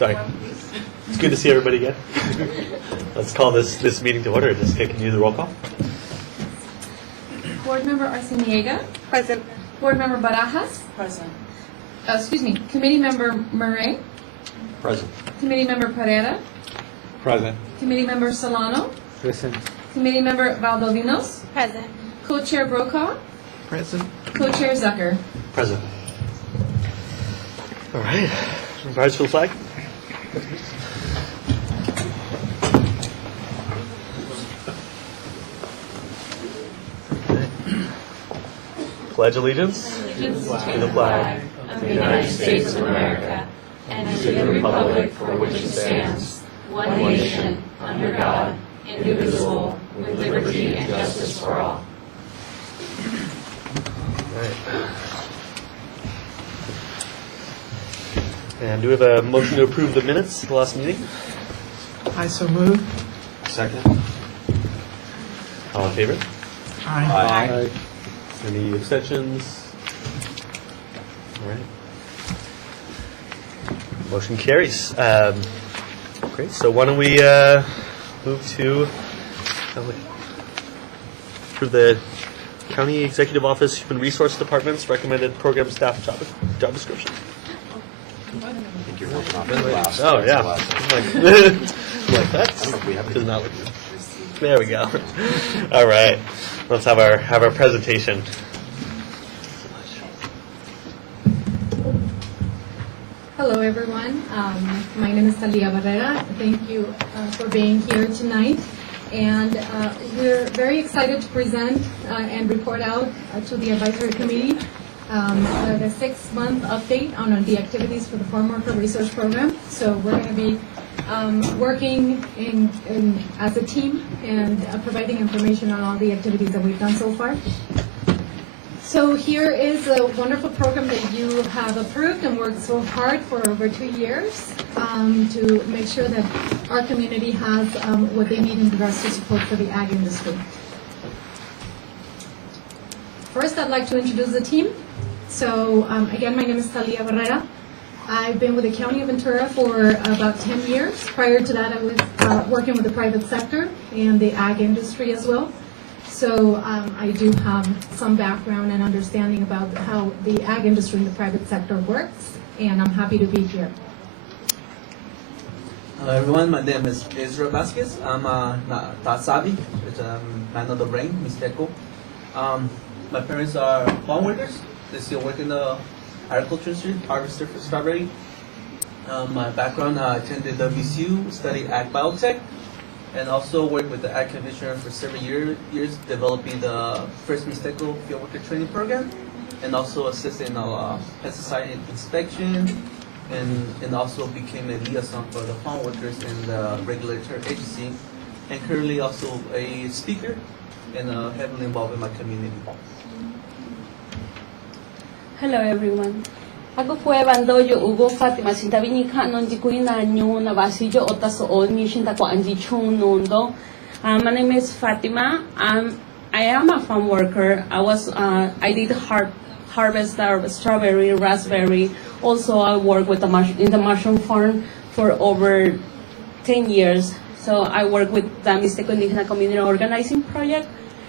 Sorry. It's good to see everybody again. Let's call this meeting to order. Just can you do the roll call? Board Member Arciniega. Present. Board Member Barajas. Present. Committee Member Murray. Present. Committee Member Pereira. Present. Committee Member Solano. Present. Committee Member Valdovinos. Present. Co-Chair Brokaw. Present. Co-Chair Zucker. Present. All right. Rise for the flag. Pledge allegiance to the flag of the United States of America and to the republic for which it stands, one nation, under God, indivisible, with liberty and justice for all. Right. And do we have a motion to approve the minutes of the last meeting? I so move. Second. All in favor? Aye. Any abstentions? All right. Motion carries. Great. So why don't we move to approve the County Executive Office Human Resource Department's recommended program staff job description. Oh yeah. Like that does not look good. There we go. All right. Let's have our presentation. Hello, everyone. My name is Talia Barrera. Thank you for being here tonight. And we're very excited to present and report out to the advisory committee the 6-month update on the activities for the Farmworker Research Program. So we're going to be working as a team and providing information on all the activities that we've done so far. So here is a wonderful program that you have approved and worked so hard for over 2 years to make sure that our community has what they need in regards to support for the ag industry. First, I'd like to introduce the team. So again, my name is Talia Barrera. I've been with the County of Ventura for about 10 years. Prior to that, I was working with the private sector and the ag industry as well. So I do have some background and understanding about how the ag industry and the private sector works, and I'm happy to be here. Hello everyone, my name is Israel Vasquez. I'm not savvy, it's man of the brain, Mixteco. My parents are farm workers. They still work in the agriculture industry, harvester for strawberry. My background, I attended the VCU, studied ag biotech, and also worked with the ag commissioner for several years developing the first Mixteco field worker training program, and also assisted in pesticide inspection, and also became a liaison for the farm workers in the regulatory agency, and currently also a speaker and heavily involved in my community. Hello everyone. Ako po Bandoyo Ugo Fatima Sintabini Kanon di Kuina Nyu na Basijo Otasoon Nishinta ko Anji Chung Nundo. My name is Fatima. I am a farm worker. I did harvest strawberry, raspberry. Also, I work with in the mushroom farm for over 10 years. So I work with the Mixteco Indígena Community Organizing Project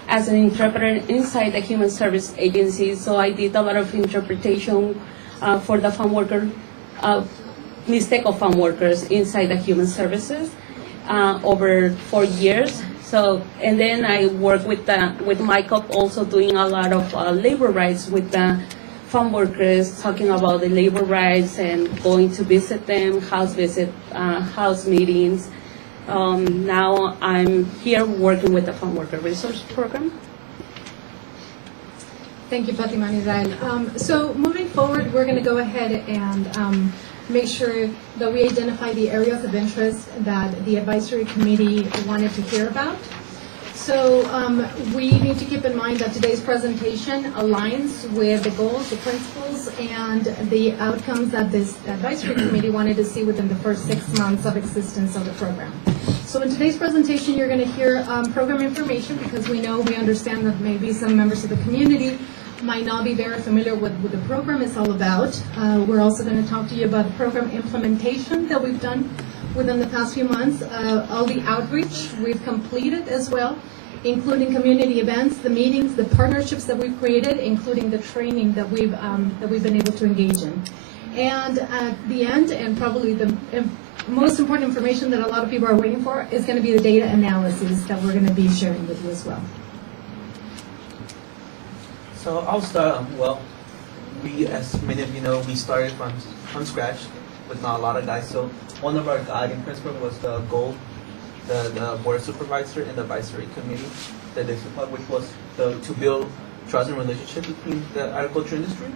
as an interpreter inside the Human Service Agency. So I did a lot of interpretation for the farm worker, Mixteco farm workers inside the Human Services over 4 years. So, and then I work with Michael also doing a lot of labor rights with the farm workers, talking about the labor rights and going to visit them, house meetings. Now I'm here working with the Farmworker Resource Program. Thank you, Fatima and Israel. So moving forward, we're going to go ahead and make sure that we identify the areas of interest that the advisory committee wanted to hear about. So we need to keep in mind that today's presentation aligns with the goals, the principles, and the outcomes that this advisory committee wanted to see within the first 6 months of existence of the program. So in today's presentation, you're going to hear program information because we understand that maybe some members of the community might not be very familiar with what the program is all about, we're also going to talk to you about the program implementation that we've done within the past few months, all the outreach we've completed as well, including community events, the meetings, the partnerships that we've created, including the training that we've been able to engage in. And at the end, and probably the most important information that a lot of people are waiting for, is going to be the data analysis that we're going to be sharing with you as well. So I'll start. Well, we, as many of you know, we started from scratch with not a lot of guys. So one of our guiding principles was the goal, the board supervisor and the advisory committee that they supported, which was to build trust and relationship between the agriculture industry,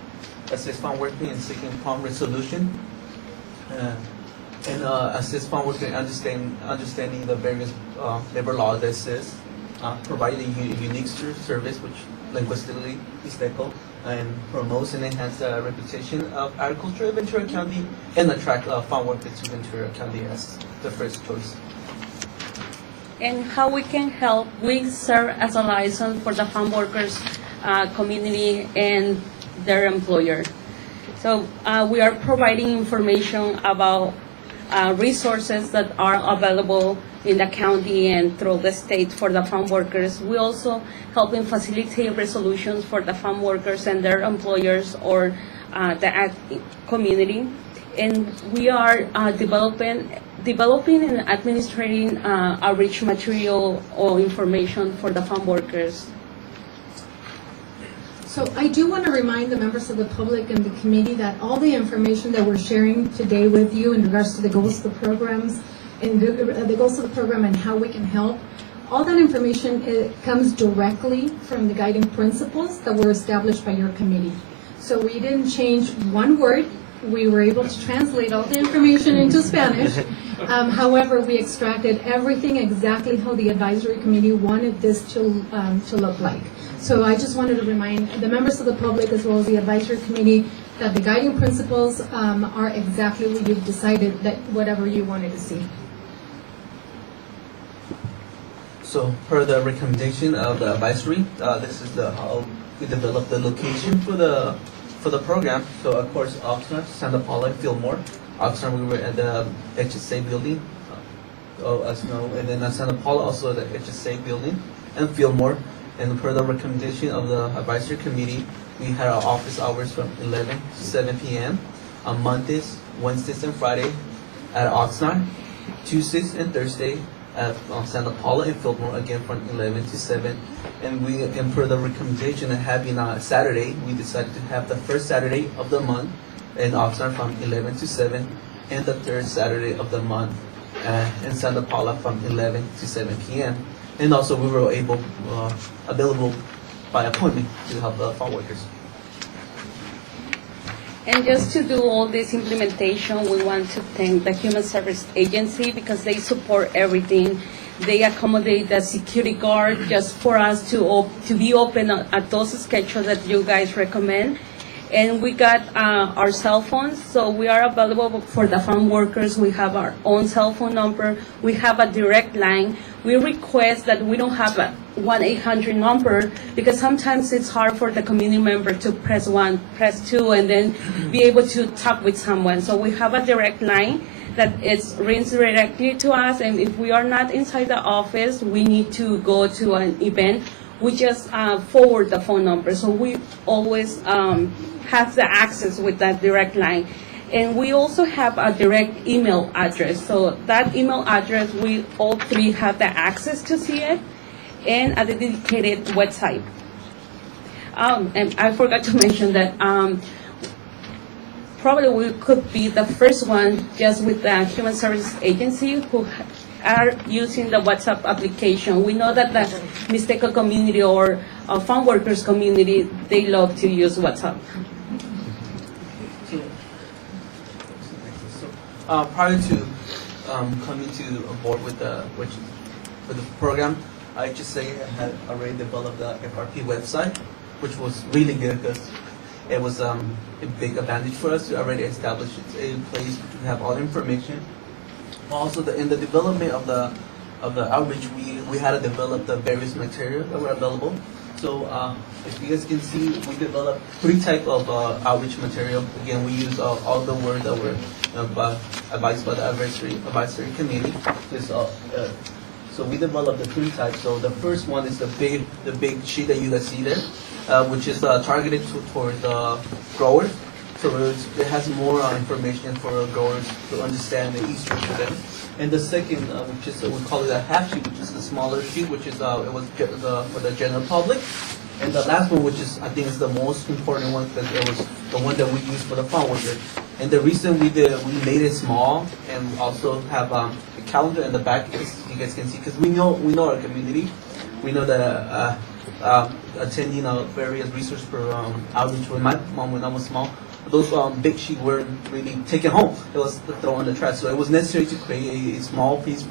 assist farm working and seeking prompt resolution, and assist farm working in understanding the various labor laws that exist, providing a unique service which linguistically is equal, and promotes and enhance the reputation of agriculture in Ventura County, and attract farm workers to Ventura County as the first choice. And how we can help, we serve as a liaison for the farm workers community and their employer. So we are providing information about resources that are available in the county and through the state for the farm workers. We also helping facilitate resolutions for the farm workers and their employers or the community. And we are developing and administrating outreach material or information for the farm workers. So I do want to remind the members of the public and the committee that all the information that we're sharing today with you in regards to the goals of the programs and the goals of the program and how we can help, all that information comes directly from the guiding principles that were established by your committee. So we didn't change one word. We were able to translate all the information into Spanish. However, we extracted everything exactly how the advisory committee wanted this to look like. So I just wanted to remind the members of the public as well as the advisory committee that the guiding principles are exactly what you've decided, that whatever you wanted to see. So per the recommendation of the advisory, this is how we developed the location for the program. So of course, Oxnard, Santa Paula, and Fillmore. Oxnard, we were at the HSA building, as you know, and then at Santa Paula also the HSA building, and Fillmore. And per the recommendation of the advisory committee, we had our office hours from 11 to 7 p.m. on Mondays, Wednesdays, and Friday at Oxnard, Tuesdays and Thursday at Santa Paula and Fillmore, again from 11 to 7. And per the recommendation of having Saturday, we decided to have the first Saturday of the month in Oxnard from 11 to 7, and the third Saturday of the month in Santa Paula from 11 to 7 p.m. And also we were available by appointment to help the farm workers. And just to do all this implementation, we want to thank the Human Service Agency because they support everything. They accommodate the security guard just for us to be open at those schedules that you guys recommend. And we got our cell phones, so we are available for the farm workers. We have our own cell phone number. We have a direct line. We request that we don't have a 1-800 number because sometimes it's hard for the community member to press 1, press 2, and then be able to talk with someone. So we have a direct line that rings directly to us, and if we are not inside the office, we need to go to an event. We just forward the phone number. So we always have the access with that direct line. And we also have a direct email address. So that email address, we all three have the access to see it, and a dedicated website. And I forgot to mention that probably we could be the first one just with the Human Services Agency who are using the WhatsApp application. We know that the Mixteco community or farm workers community, they love to use WhatsApp. Prior to coming to board with the program, I just say I had already developed the FRP website, which was really good because it was a big advantage for us to already establish a place to have all the information. Also, in the development of the outreach, we had to develop the various materials that were available. So if you guys can see, we developed 3 types of outreach material. Again, we use all the words that were advised by the advisory committee. So we developed the 3 types. So the first one is the big sheet that you guys see there, which is targeted towards the growers. So it has more information for growers to understand the easier for them. And the second, which is we call it a half sheet, which is the smaller sheet, which is it was for the general public. And the last one, which is I think is the most important one, because it was the one that we use for the farm worker. And the reason we made it small and also have a calendar in the back, as you guys can see, because we know our community, we know that attending various resource outreach with my mom when I was small. Those big sheets weren't really taken home. It was thrown in the trash. So it was necessary to create a small piece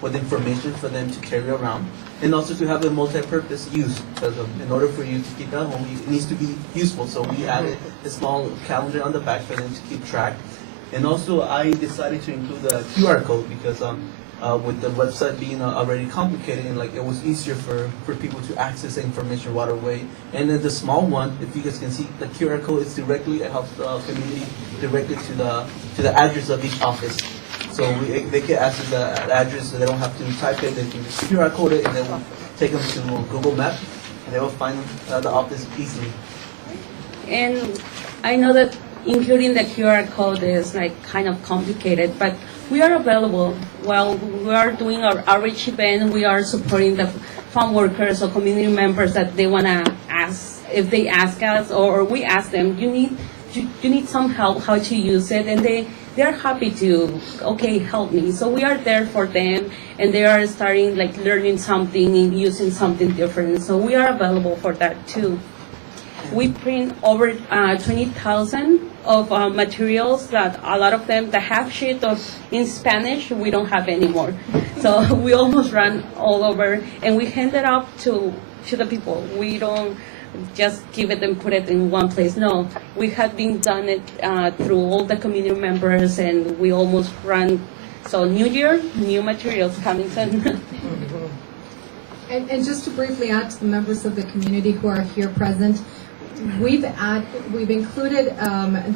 with information for them to carry around, and also to have a multi-purpose use. Because in order for you to keep that home, it needs to be useful. So we added a small calendar on the back for them to keep track. And also, I decided to include the QR code because with the website being already complicated, and like it was easier for people to access the information right away. And then the small one, if you guys can see, the QR code is it helps the community directly to the address of each office. So they can access the address, so they don't have to type it. They can just QR code it, and they will take them to Google Maps, and they will find the office easily. And I know that including the QR code is like kind of complicated, but we are available while we are doing our outreach event. We are supporting the farm workers or community members that they want to ask. If they ask us or we ask them, you need some help how to use it, and they're happy to help me. So we are there for them, and they are starting like learning something and using something different. So we are available for that too. We print over 20,000 of materials that a lot of them, the half sheet of in Spanish, we don't have anymore. So we almost run all over, and we hand it up to the people. We don't just give it and put it in one place. No, we have been done it through all the community members, and we almost run. So New Year, new materials coming soon. And just to briefly add to the members of the community who are here present, we've included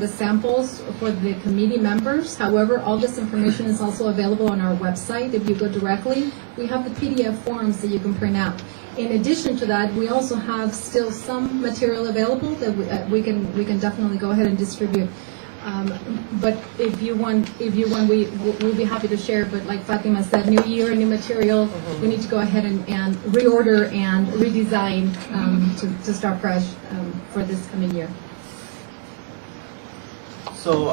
the samples for the committee members. However, all this information is also available on our website. If you go directly, we have the PDF forms that you can print out. In addition to that, we also have still some material available that we can definitely go ahead and distribute. But if you want, we'll be happy to share. But like Fatima said, new year, new material. We need to go ahead and reorder and redesign to start fresh for this coming year. So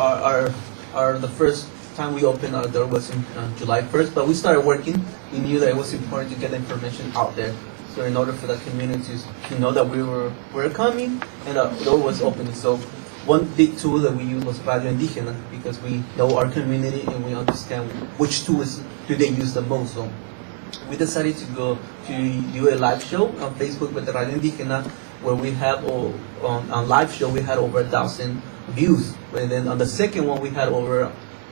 the first time we opened our door was in July 1st, but we started working. We knew that it was important to get the information out there. So in order for the community to know that we were coming and the door was open. So one big tool that we use was Radio Indígena, because we know our community and we understand which tools do they use the most. So we decided to go to do a live show on Facebook with the Radio Indígena, where we have on live show we had over 1,000 views, and then on the second one we had over,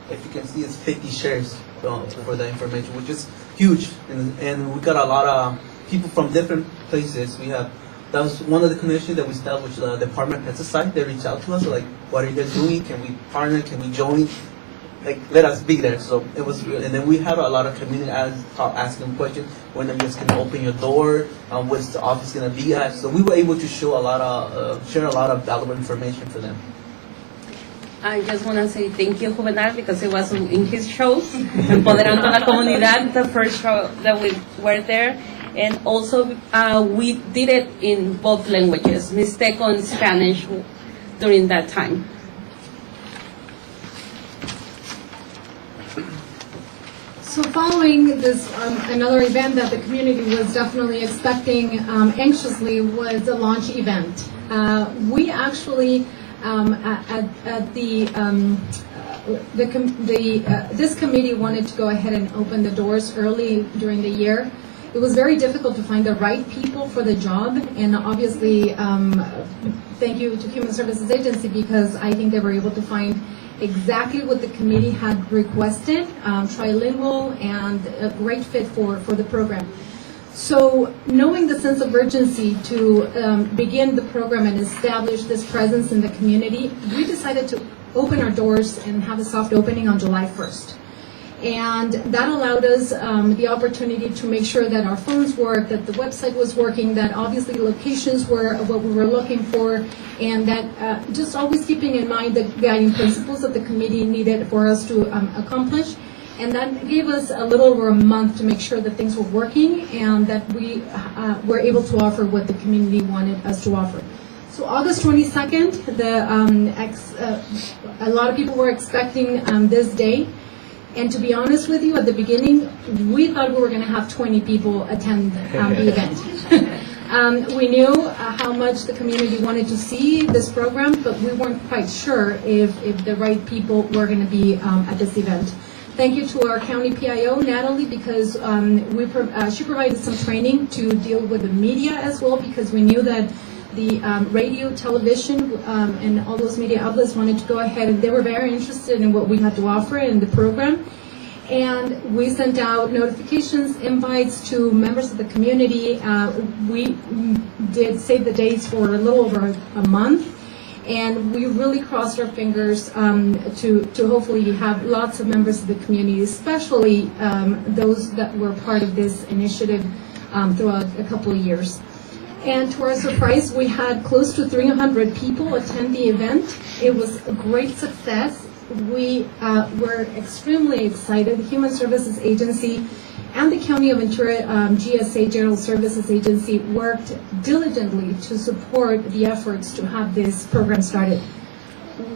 if you can see, it's 50 shares for the information, which is huge, and we got a lot of people from different places. That was one of the connections that we established with the Department of Pesticide. They reached out to us, like, what are you guys doing? Can we partner? Can we join? Like, let us be there. So it was, and then we had a lot of community asking questions. When are you guys gonna open your door? What's the office gonna be at? So we were able to share a lot of valuable information for them. I just want to say thank you, Juvenal, because it was in his shows, Empoderando la Comunidad, the first show that we were there. And also, we did it in both languages, Mixteco and Spanish, during that time. So following this, another event that the community was definitely expecting anxiously was the launch event. We actually, this committee wanted to go ahead and open the doors early during the year. It was very difficult to find the right people for the job, and obviously, thank you to Human Services Agency, because I think they were able to find exactly what the committee had requested, trilingual and a great fit for the program. So knowing the sense of urgency to begin the program and establish this presence in the community, we decided to open our doors and have a soft opening on July 1st. And that allowed us the opportunity to make sure that our phones worked, that the website was working, that obviously locations were what we were looking for, and that just always keeping in mind the guiding principles that the committee needed for us to accomplish. And that gave us a little over a month to make sure that things were working and that we were able to offer what the community wanted us to offer. So August 22nd, a lot of people were expecting this day. And to be honest with you, at the beginning, we thought we were going to have 20 people attend the event. We knew how much the community wanted to see this program, but we weren't quite sure if the right people were going to be at this event. Thank you to our county PIO, Natalie, because she provided some training to deal with the media as well, because we knew that the radio, television, and all those media outlets wanted to go ahead, and they were very interested in what we had to offer in the program. And we sent out notifications, invites to members of the community. We did save the dates for a little over a month. And we really crossed our fingers to hopefully have lots of members of the community, especially those that were part of this initiative throughout a couple of years. And to our surprise, we had close to 300 people attend the event. It was a great success. We were extremely excited. The Human Services Agency and the County of Ventura GSA, General Services Agency, worked diligently to support the efforts to have this program started.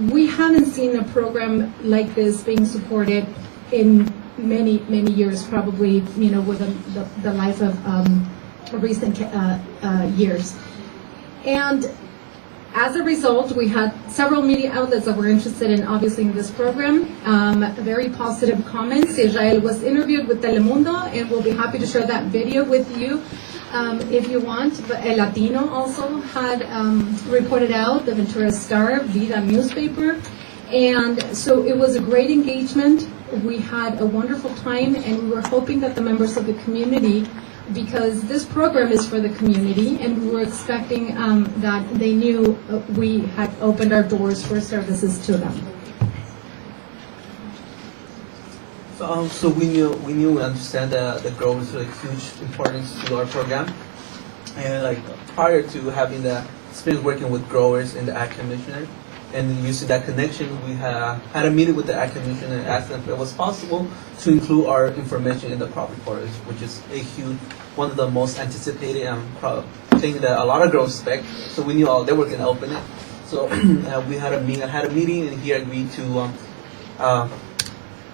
We haven't seen a program like this being supported in many, many years, probably, within the life of recent years. And as a result, we had several media outlets that were interested in, obviously, in this program. Very positive comments. Israel was interviewed with Telemundo, and we'll be happy to share that video with you if you want. But El Latino also had reported out, the Ventura Star, Vida newspaper. And so it was a great engagement. We had a wonderful time, and we were hoping that the members of the community, because this program is for the community, and we were expecting that they knew we had opened our doors for services to them. So we knew and understand that the growers are like huge importance to our program, and like prior to having the experience working with growers in the Ag Commissioner, and using that connection, we had a meeting with the Ag Commissioner and asked them if it was possible to include our information in the crop reporters, which is a huge, one of the most anticipated thing that a lot of growers expect. So we knew they were going to open it. So we had a meeting, and he agreed to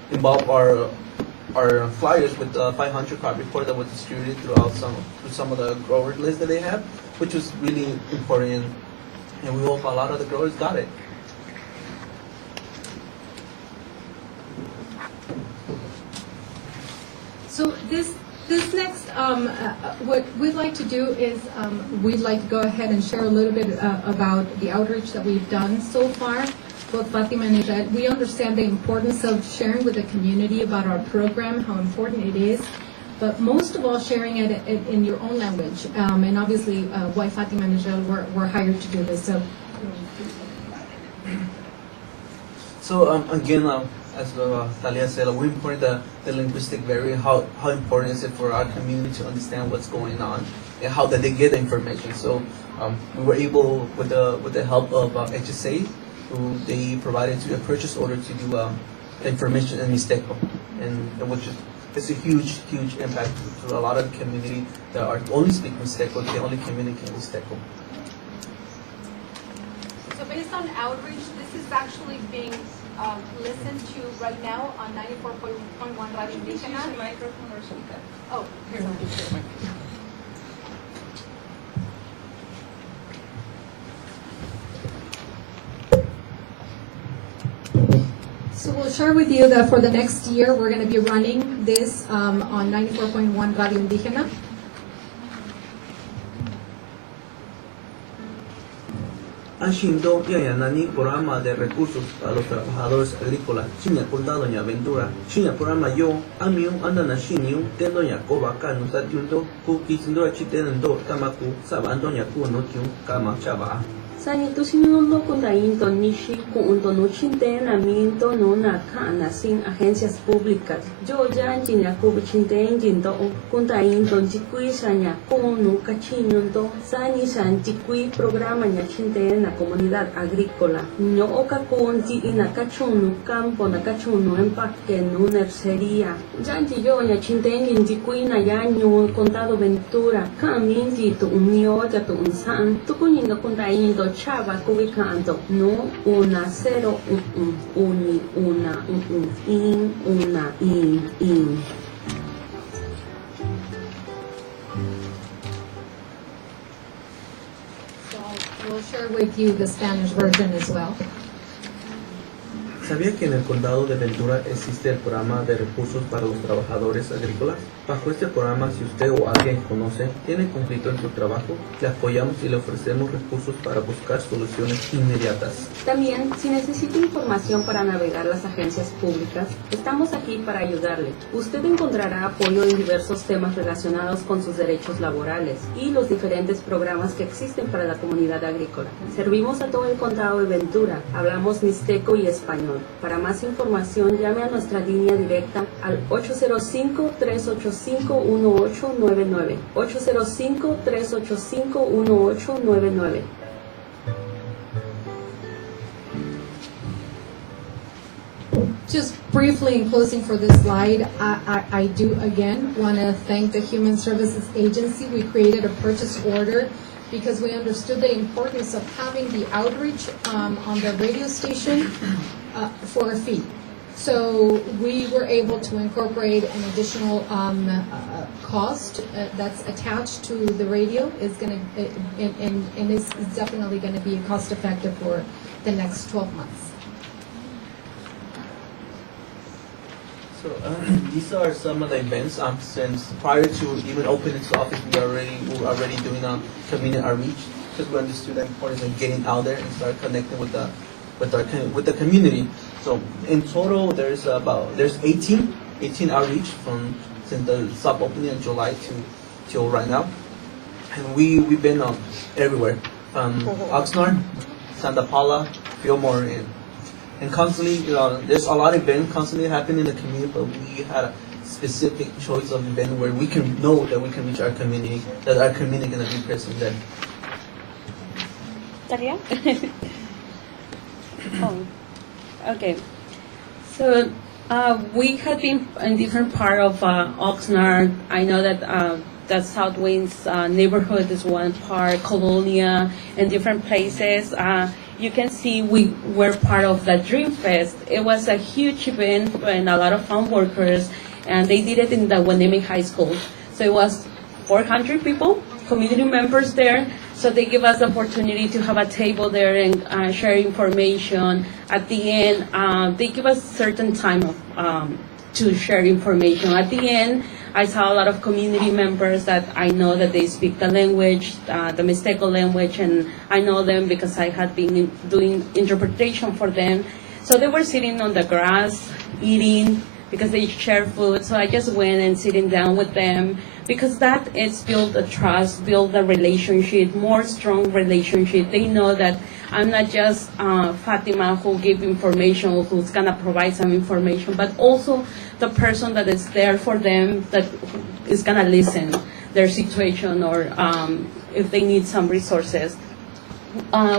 involve our flyers with the 500 crop report that was distributed throughout some of the grower lists that they have, which was really important, and we hope a lot of the growers got it. So this next, what we'd like to do is we'd like to go ahead and share a little bit about the outreach that we've done so far. Both Fatima and Israel, we understand the importance of sharing with the community about our program, how important it is, but most of all sharing it in your own language. And obviously, why Fatima and Israel were hired to do this. So again, as Talia said, we import the linguistic barrier. How important is it for our community to understand what's going on and how that they get the information? So we were able, with the help of HSA, who they provided to a purchase order to do information in Mixteco, and which is it's a huge impact to a lot of the community that are only speak Mixteco. They only communicate Mixteco. So based on outreach, this is actually being listened to right now on 94.1 Radio Indígena. Microphone or speaker? Oh, here. So we'll share with you that for the next year, we're going to be running this on 94.1 Radio Indígena. Ashindo Yayanani programa de recursos a los trabajadores agrícolas. Chiña condado Doña Ventura. Chiña programa yo. Amiu andana shinyu. Ten Doña Koba Kanu Satyundo. Kuki Sindo Chitenendo. Tamaku. Saban Doña Kuno Kyun. Kama Chaba. Sani tu sinundo kundain to nishi kunto no chinte na minto no na kana sin agencias públicas. Yo ya chinya kubi chinte jindo kundain to jikui sanya kunu kachinyon to sani san jikui programa nya chinte na comunidad agrícola. No oka kunti ina kachunu campo na kachunu empaque no nursería. Janji yo nya chinte jikui na yanyo contado Ventura kaminji to unio ya to unsan tu kuninga kundain to Chava ubicando no una cero uni una in una in. So we'll share with you the Spanish version as well. ¿Sabía que en el condado de Ventura existe el programa de recursos para los trabajadores agrícolas? Bajo este programa, si usted o alguien conoce tiene conflicto en su trabajo, le apoyamos y le ofrecemos recursos para buscar soluciones inmediatas. También, si necesita información para navegar las agencias públicas, estamos aquí para ayudarle. Usted encontrará apoyo en diversos temas relacionados con sus derechos laborales y los diferentes programas que existen para la comunidad agrícola. Servimos a todo el condado de Ventura, hablamos mixteco y español. Para más información, llame a nuestra línea directa al 805-385-1899. 805-385-1899. Just briefly in closing for this slide, I do again want to thank the Human Services Agency. We created a purchase order because we understood the importance of having the outreach on the radio station for a fee. So we were able to incorporate an additional cost that's attached to the radio. Is going to and is definitely going to be cost effective for the next 12 months. So these are some of the events. Since prior to even opening this office, we were already doing community outreach because we understood the importance of getting out there and start connecting with the community. So in total, there's 18 outreach from since the sub opening in July till right now, and we've been everywhere from Oxnard, Santa Paula, Fillmore, and constantly, there's a lot of events constantly happening in the community, but we had a specific choice of event where we can know that we can reach our community, that our community is going to be present there. Daria? Oh, okay. So we have been in different part of Oxnard. I know that the South Winds neighborhood is one part, Colonia, and different places. You can see we were part of the Dream Fest. It was a huge event and a lot of farm workers, and they did it in the Waneme High School. So it was 400 people, community members there. So they give us the opportunity to have a table there and share information. At the end, they give us certain time to share information. At the end, I saw a lot of community members that I know that they speak the language, the Mixteco language, and I know them because I had been doing interpretation for them. So they were sitting on the grass, eating, because they share food. So I just went and sitting down with them, because that is build the trust, build the relationship, more strong relationship. They know that I'm not just Fatima who give information, who's gonna provide some information, but also the person that is there for them, that is gonna listen their situation, or if they need some resources.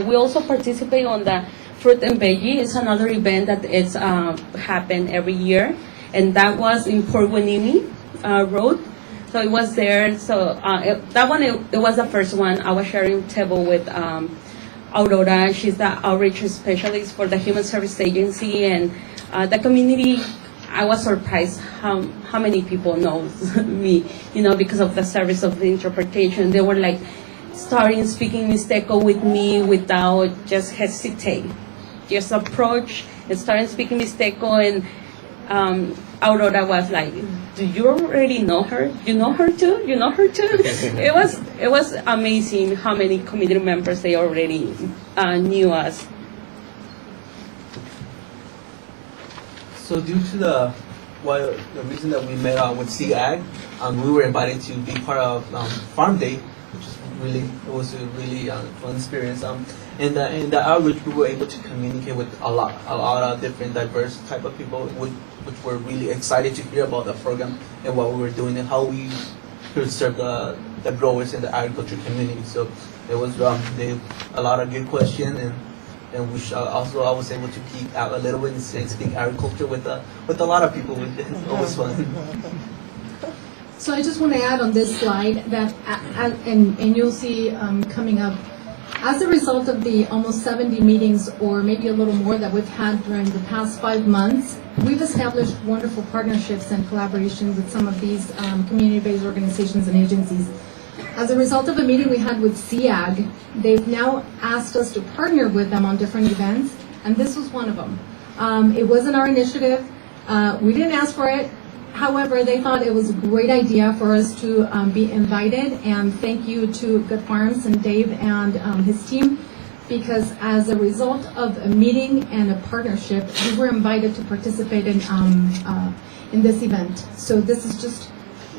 We also participate on the Fruit and Veggie. It's another event that it's happen every year, and that was in Port Hueneme Road. So it was there. So that one, it was the first one. I was sharing table with Aurora. She's the outreach specialist for the Human Service Agency, and the community. I was surprised how many people know me, because of the service of the interpretation. They were like starting speaking Mixteco with me without just hesitate. Just approach and starting speaking Mixteco, and Aurora was like, "Do you already know her? You know her too? You know her too?" It was amazing how many community members they already knew us. So due to the reason that we met with CAG, we were invited to be part of Farm Day, which is it was a really fun experience. In the outreach, we were able to communicate with a lot of different diverse type of people, which were really excited to hear about the program and what we were doing and how we could serve the growers in the agriculture community. So it was a lot of good questions and which also I was able to peek out a little bit and speak agriculture with a lot of people, which is always fun. So I just want to add on this slide that, and you'll see coming up, as a result of the almost 70 meetings, or maybe a little more, that we've had during the past 5 months, we've established wonderful partnerships and collaboration with some of these community-based organizations and agencies. As a result of a meeting we had with CAG, they've now asked us to partner with them on different events, and this was one of them. It wasn't our initiative. We didn't ask for it. However, they thought it was a great idea for us to be invited, and thank you to Good Farms and Dave and his team, because as a result of a meeting and a partnership, we were invited to participate in this event. So this is just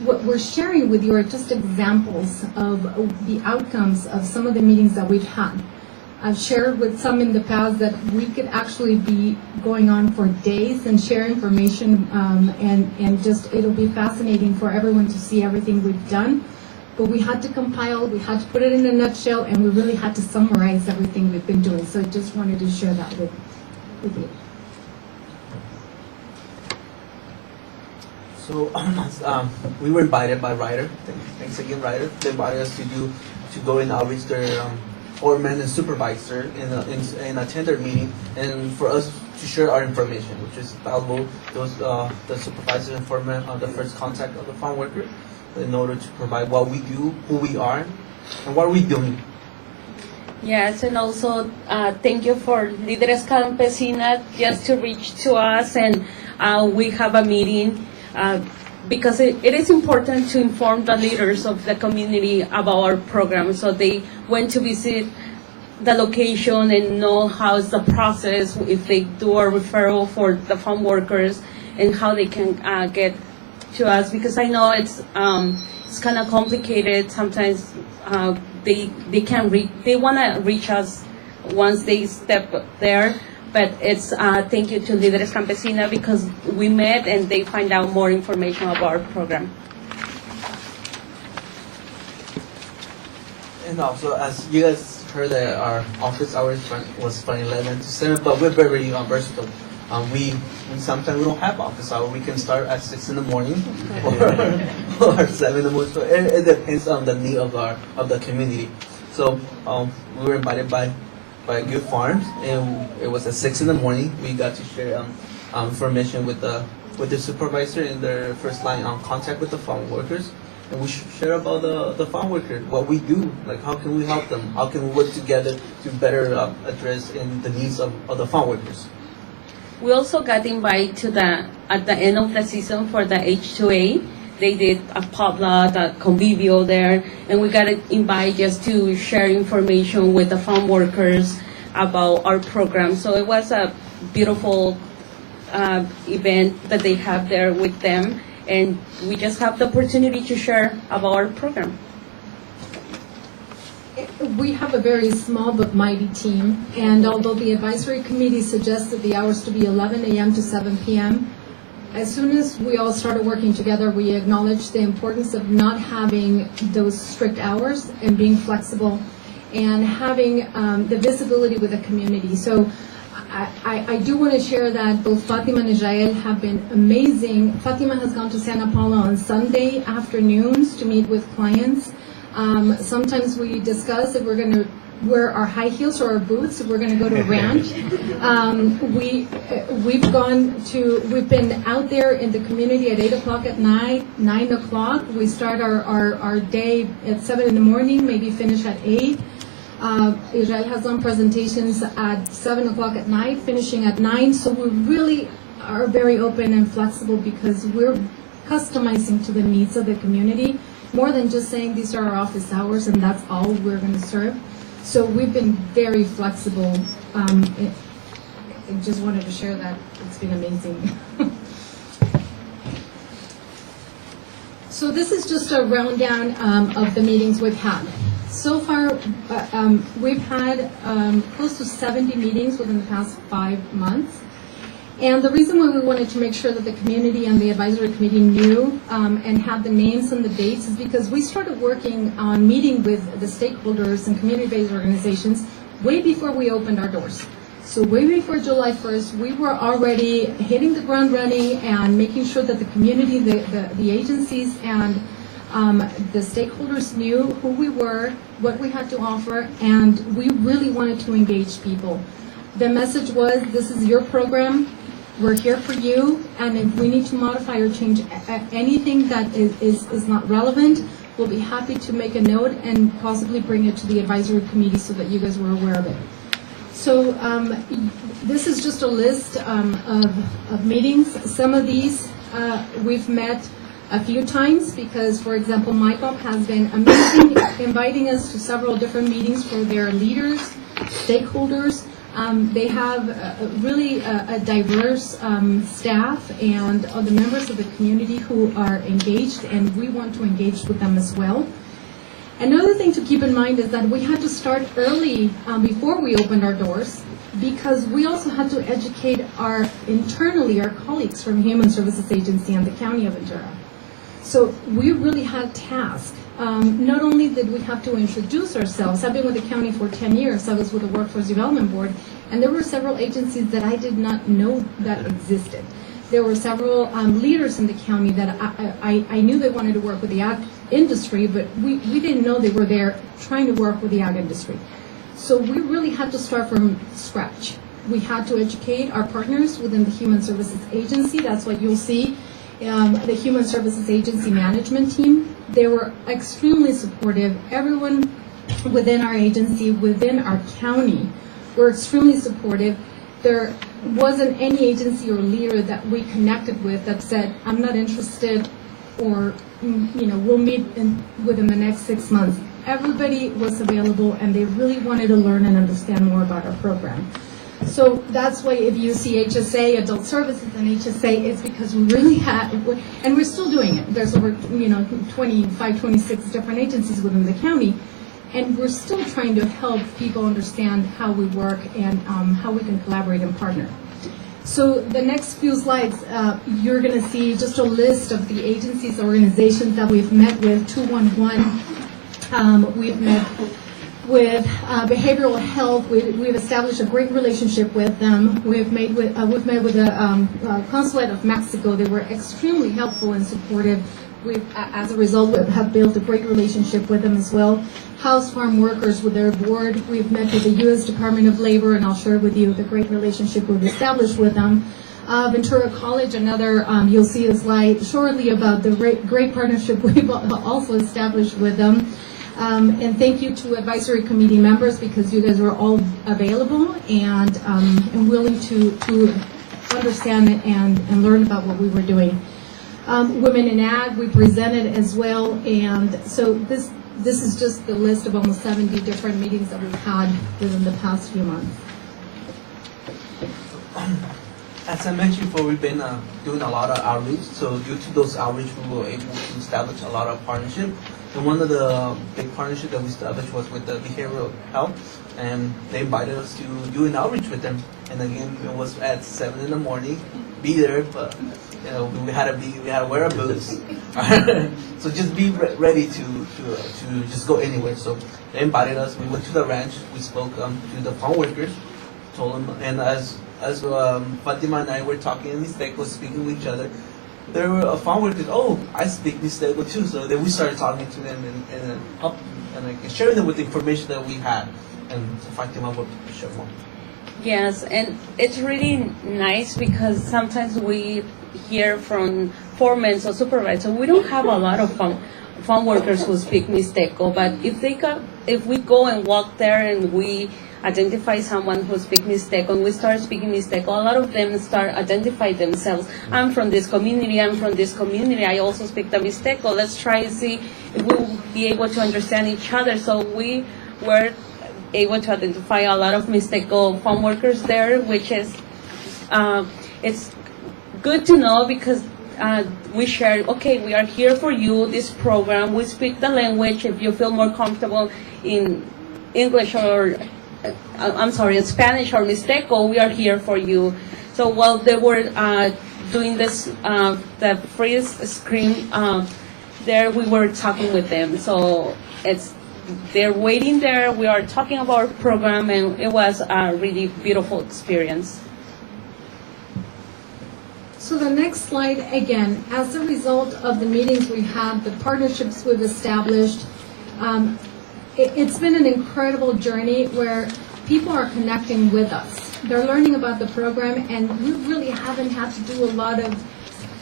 what we're sharing with you are just examples of the outcomes of some of the meetings that we've had. I've shared with some in the past that we could actually be going on for days and share information, and just it'll be fascinating for everyone to see everything we've done. But we had to compile, we had to put it in a nutshell, and we really had to summarize everything we've been doing. So I just wanted to share that with you. So we were invited by Ryder. Thanks again, Ryder. They invited us to go and outreach their foreman and supervisor in a tender meeting, and for us to share our information, which is valuable. Those the supervisor and foreman are the first contact of the farm worker, in order to provide what we do, who we are, and what are we doing. Yes, and also thank you for Líderes Campesinas just to reach to us, and we have a meeting because it is important to inform the leaders of the community about our program. So they went to visit the location and know how's the process, if they do a referral for the farm workers, and how they can get to us, because I know it's kind of complicated. Sometimes they can they want to reach us once they step there, but it's thank you to Líderes Campesinas, because we met and they find out more information about our program. And also, as you guys heard, that our office hours was from 11 to 7, but we're very versatile. We sometimes we don't have office hour. We can start at 6 in the morning or 7 in the morning. So it depends on the need of the community. So we were invited by Good Farms, and it was at 6 in the morning. We got to share information with the supervisor in their first line contact with the farm workers, and we share about the farm worker, what we do, like how can we help them, how can we work together to better address the needs of the farm workers. We also got invited to at the end of the season for the H2A. They did a potluck, a convivial there, and we got invited just to share information with the farm workers about our program. So it was a beautiful event that they have there with them, and we just have the opportunity to share about our program. We have a very small but mighty team, and although the advisory committee suggested the hours to be 11 a.m. to 7 p.m., as soon as we all started working together, we acknowledged the importance of not having those strict hours and being flexible and having the visibility with the community. So I do want to share that both Fatima and Israel have been amazing. Fatima has gone to Santa Paula on Sunday afternoons to meet with clients. Sometimes we discuss if we're going to wear our high heels or our boots if we're going to go to a ranch. We've been out there in the community at 8 o'clock at night, 9 o'clock. We start our day at 7 in the morning, maybe finish at 8. Israel has done presentations at 7 o'clock at night, finishing at 9. So we really are very open and flexible because we're customizing to the needs of the community more than just saying these are our office hours and that's all we're going to serve. So we've been very flexible. I just wanted to share that. It's been amazing. So this is just a rundown of the meetings we've had. So far, we've had close to 70 meetings within the past 5 months. And the reason why we wanted to make sure that the community and the advisory committee knew and had the names and the dates is because we started working on meeting with the stakeholders and community-based organizations way before we opened our doors. So way before July 1st, we were already hitting the ground running and making sure that the community, the agencies, and the stakeholders knew who we were, what we had to offer, and we really wanted to engage people. The message was, this is your program, we're here for you, and if we need to modify or change anything that is not relevant, we'll be happy to make a note and possibly bring it to the advisory committee so that you guys were aware of it. So this is just a list of meetings. Some of these we've met a few times because, for example, Michael has been amazing, inviting us to several different meetings for their leaders, stakeholders. They have really a diverse staff and the members of the community who are engaged, and we want to engage with them as well. Another thing to keep in mind is that we had to start early before we opened our doors because we also had to educate our colleagues from Human Services Agency and the County of Ventura. So we really had tasks. Not only did we have to introduce ourselves, I've been with the county for 10 years, I was with the Workforce Development Board, and there were several agencies that I did not know that existed. There were several leaders in the county that I knew they wanted to work with the ag industry, but we didn't know they were there trying to work with the ag industry. So we really had to start from scratch. We had to educate our partners within the Human Services Agency. That's what you'll see. The Human Services Agency management team, they were extremely supportive. Everyone within our agency, within our county, were extremely supportive. There wasn't any agency or leader that we connected with that said, I'm not interested, or we'll meet within the next 6 months. Everybody was available and they really wanted to learn and understand more about our program. So that's why if you see HSA, Adult Services, and HSA, it's because we really had, and we're still doing it. There's over 25, 26 different agencies within the county, and we're still trying to help people understand how we work and how we can collaborate and partner. So the next few slides, you're going to see just a list of the agencies, organizations that we've met with. 211, we've met with behavioral health. We've established a great relationship with them. We've met with the Consulate of Mexico. They were extremely helpful and supportive. As a result, we have built a great relationship with them as well. House Farm Workers with their board. We've met with the U.S. Department of Labor, and I'll share with you the great relationship we've established with them. Ventura College, another, you'll see a slide shortly about the great partnership we've also established with them. And thank you to advisory committee members because you guys were all available and willing to understand and learn about what we were doing. Women in Ag, we presented as well, and so this is just the list of almost 70 different meetings that we've had within the past few months. As I mentioned before, we've been doing a lot of outreach. So due to those outreach, we were able to establish a lot of partnership. And one of the big partnerships that we established was with the behavioral health, and they invited us to do an outreach with them. And again, it was at 7 in the morning. Be there, but we had to wear our boots. So just be ready to just go anywhere. So they invited us. We went to the ranch. We spoke to the farm workers, told them, and as Fatima and I were talking in Mixteco, speaking with each other, there were farm workers. Oh, I speak Mixteco too. So then we started talking to them and help and like sharing them with the information that we had, and Fatima would share more. Yes, and it's really nice because sometimes we hear from foremen or supervisors. We don't have a lot of farm workers who speak Mixteco, but if we go and walk there and we identify someone who speaks Mixteco, and we start speaking Mixteco, a lot of them start identify themselves. I'm from this community, I'm from this community, I also speak the Mixteco. Let's try to see if we will be able to understand each other. So we were able to identify a lot of Mixteco farm workers there, which is, it's good to know because we shared, okay, we are here for you, this program, we speak the language. If you feel more comfortable in English or, in Spanish or Mixteco, we are here for you. So while they were doing this, the freeze screen, there we were talking with them. So they're waiting there, we are talking about our program, and it was a really beautiful experience. So the next slide, again, as a result of the meetings we had, the partnerships we've established, it's been an incredible journey where people are connecting with us. They're learning about the program, and we really haven't had to do a lot of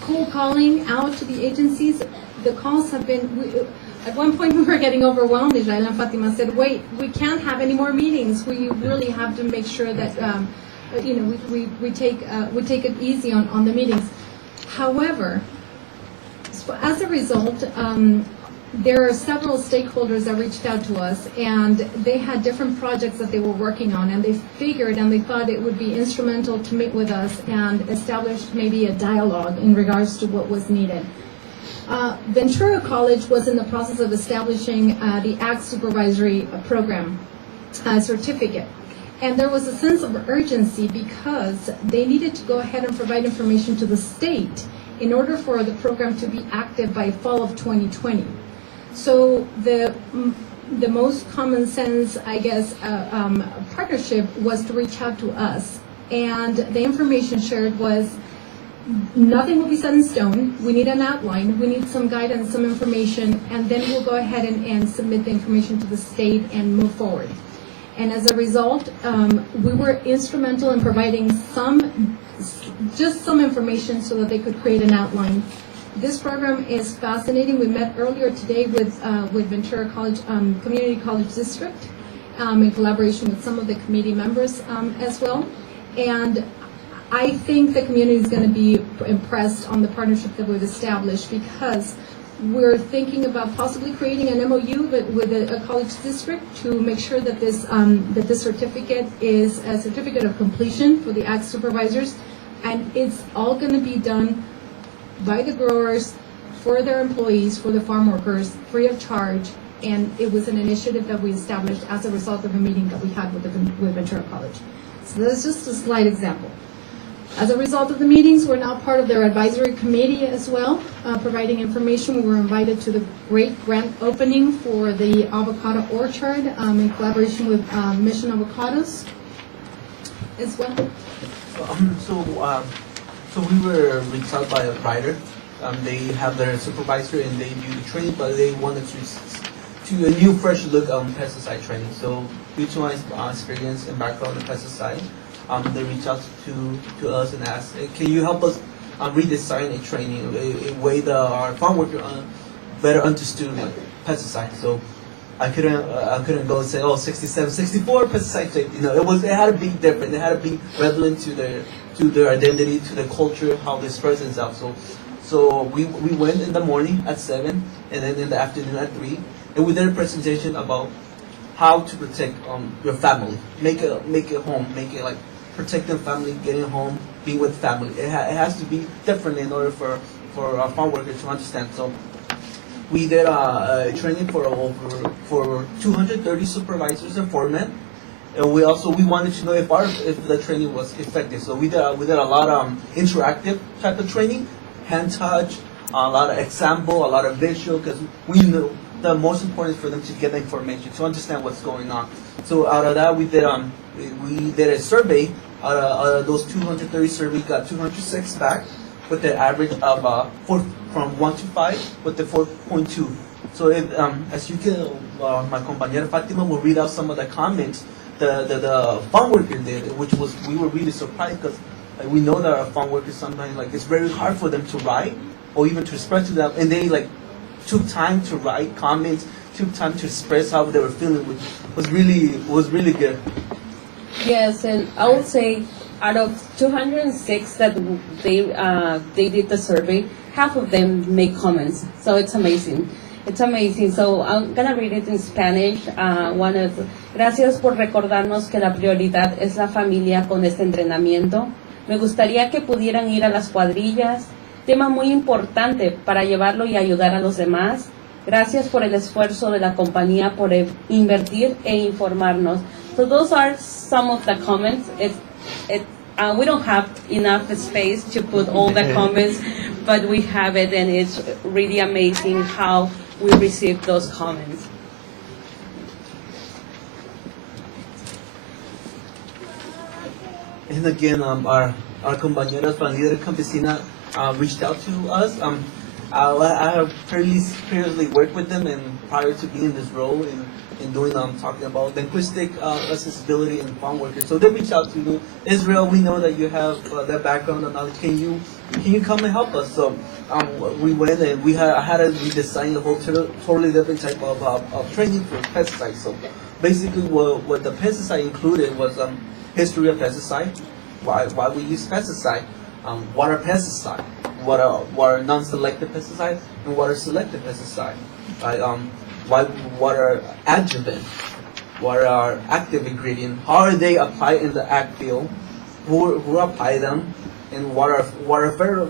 cold calling out to the agencies. The calls have been, at one point we were getting overwhelmed. Israel and Fatima said, wait, we can't have any more meetings. We really have to make sure that we take it easy on the meetings. However, so as a result, there are several stakeholders that reached out to us, and they had different projects that they were working on, and they figured and they thought it would be instrumental to meet with us and establish maybe a dialogue in regards to what was needed. Ventura College was in the process of establishing the Ag Supervisory Program certificate. And there was a sense of urgency because they needed to go ahead and provide information to the state in order for the program to be active by fall of 2020. So the most common sense, I guess, partnership was to reach out to us. And the information shared was nothing will be set in stone. We need an outline. We need some guidance, some information, and then we'll go ahead and submit the information to the state and move forward. And as a result, we were instrumental in providing just some information so that they could create an outline. This program is fascinating. We met earlier today with Ventura College, Community College District, in collaboration with some of the committee members as well. And I think the community is going to be impressed on the partnership that we've established because we're thinking about possibly creating an MOU with a college district to make sure that this certificate is a certificate of completion for the ag supervisors, and it's all going to be done by the growers, for their employees, for the farm workers, free of charge. And it was an initiative that we established as a result of a meeting that we had with Ventura College. So that's just a slight example. As a result of the meetings, we're now part of their advisory committee as well, providing information. We were invited to the great grand opening for the avocado orchard in collaboration with Mission Avocados as well. So we were reached out by a writer. They have their supervisor and they do the training, but they wanted to a new fresh look on pesticide training. So due to my experience and background in pesticide, they reached out to us and asked, hey, can you help us redesign a training, a way that our farm worker better understood pesticide. So I couldn't go and say, oh, 67, 64 pesticide safety. It had to be different. It had to be relevant to their identity, to their culture, how this presents out. So we went in the morning at 7, and then in the afternoon at 3, and we did a presentation about how to protect your family, make it home, make it like protecting family, getting home, being with family. It has to be different in order for our farm workers to understand. So we did a training for 230 supervisors and foremen, and we wanted to know if the training was effective. So we did a lot of interactive type of training, hand touch, a lot of example, a lot of visual, because we knew the most important is for them to get the information, to understand what's going on. So out of that, we did a survey. Out of those 230 surveys, got 206 back, with the average of from 1 to 5, with the 4.2. So as you can, my compañera Fatima will read out some of the comments the farm worker did, which was, we were really surprised, because we know that our farm workers sometimes, it's very hard for them to write or even to express to them, and they took time to write comments, took time to express how they were feeling, which was really good. Yes, and I would say out of 206 that they did the survey, half of them make comments. So it's amazing. It's amazing. So I'm gonna read it in Spanish. One is, gracias por recordarnos que la prioridad es la familia con este entrenamiento. Me gustaría que pudieran ir a las cuadrillas. Tema muy importante para llevarlo y ayudar a los demás. Gracias por el esfuerzo de la compañía por invertir e informarnos. So those are some of the comments. We don't have enough space to put all the comments, but we have it, and it's really amazing how we receive those comments. And again, our compañeras from Líder Campesina reached out to us. I have previously worked with them, and prior to being in this role in doing talking about linguistic accessibility and farm workers. So they reached out to me. Israel, we know that you have that background and knowledge. Can you come and help us? So we went and I had to redesign the whole totally different type of training for pesticides. So basically, what the pesticide included was history of pesticide, why we use pesticide, what are pesticide, what are non-selective pesticide, and what are selective pesticide, right? What are adjuvant, what are active ingredient, how are they applied in the ag field, who apply them, and what are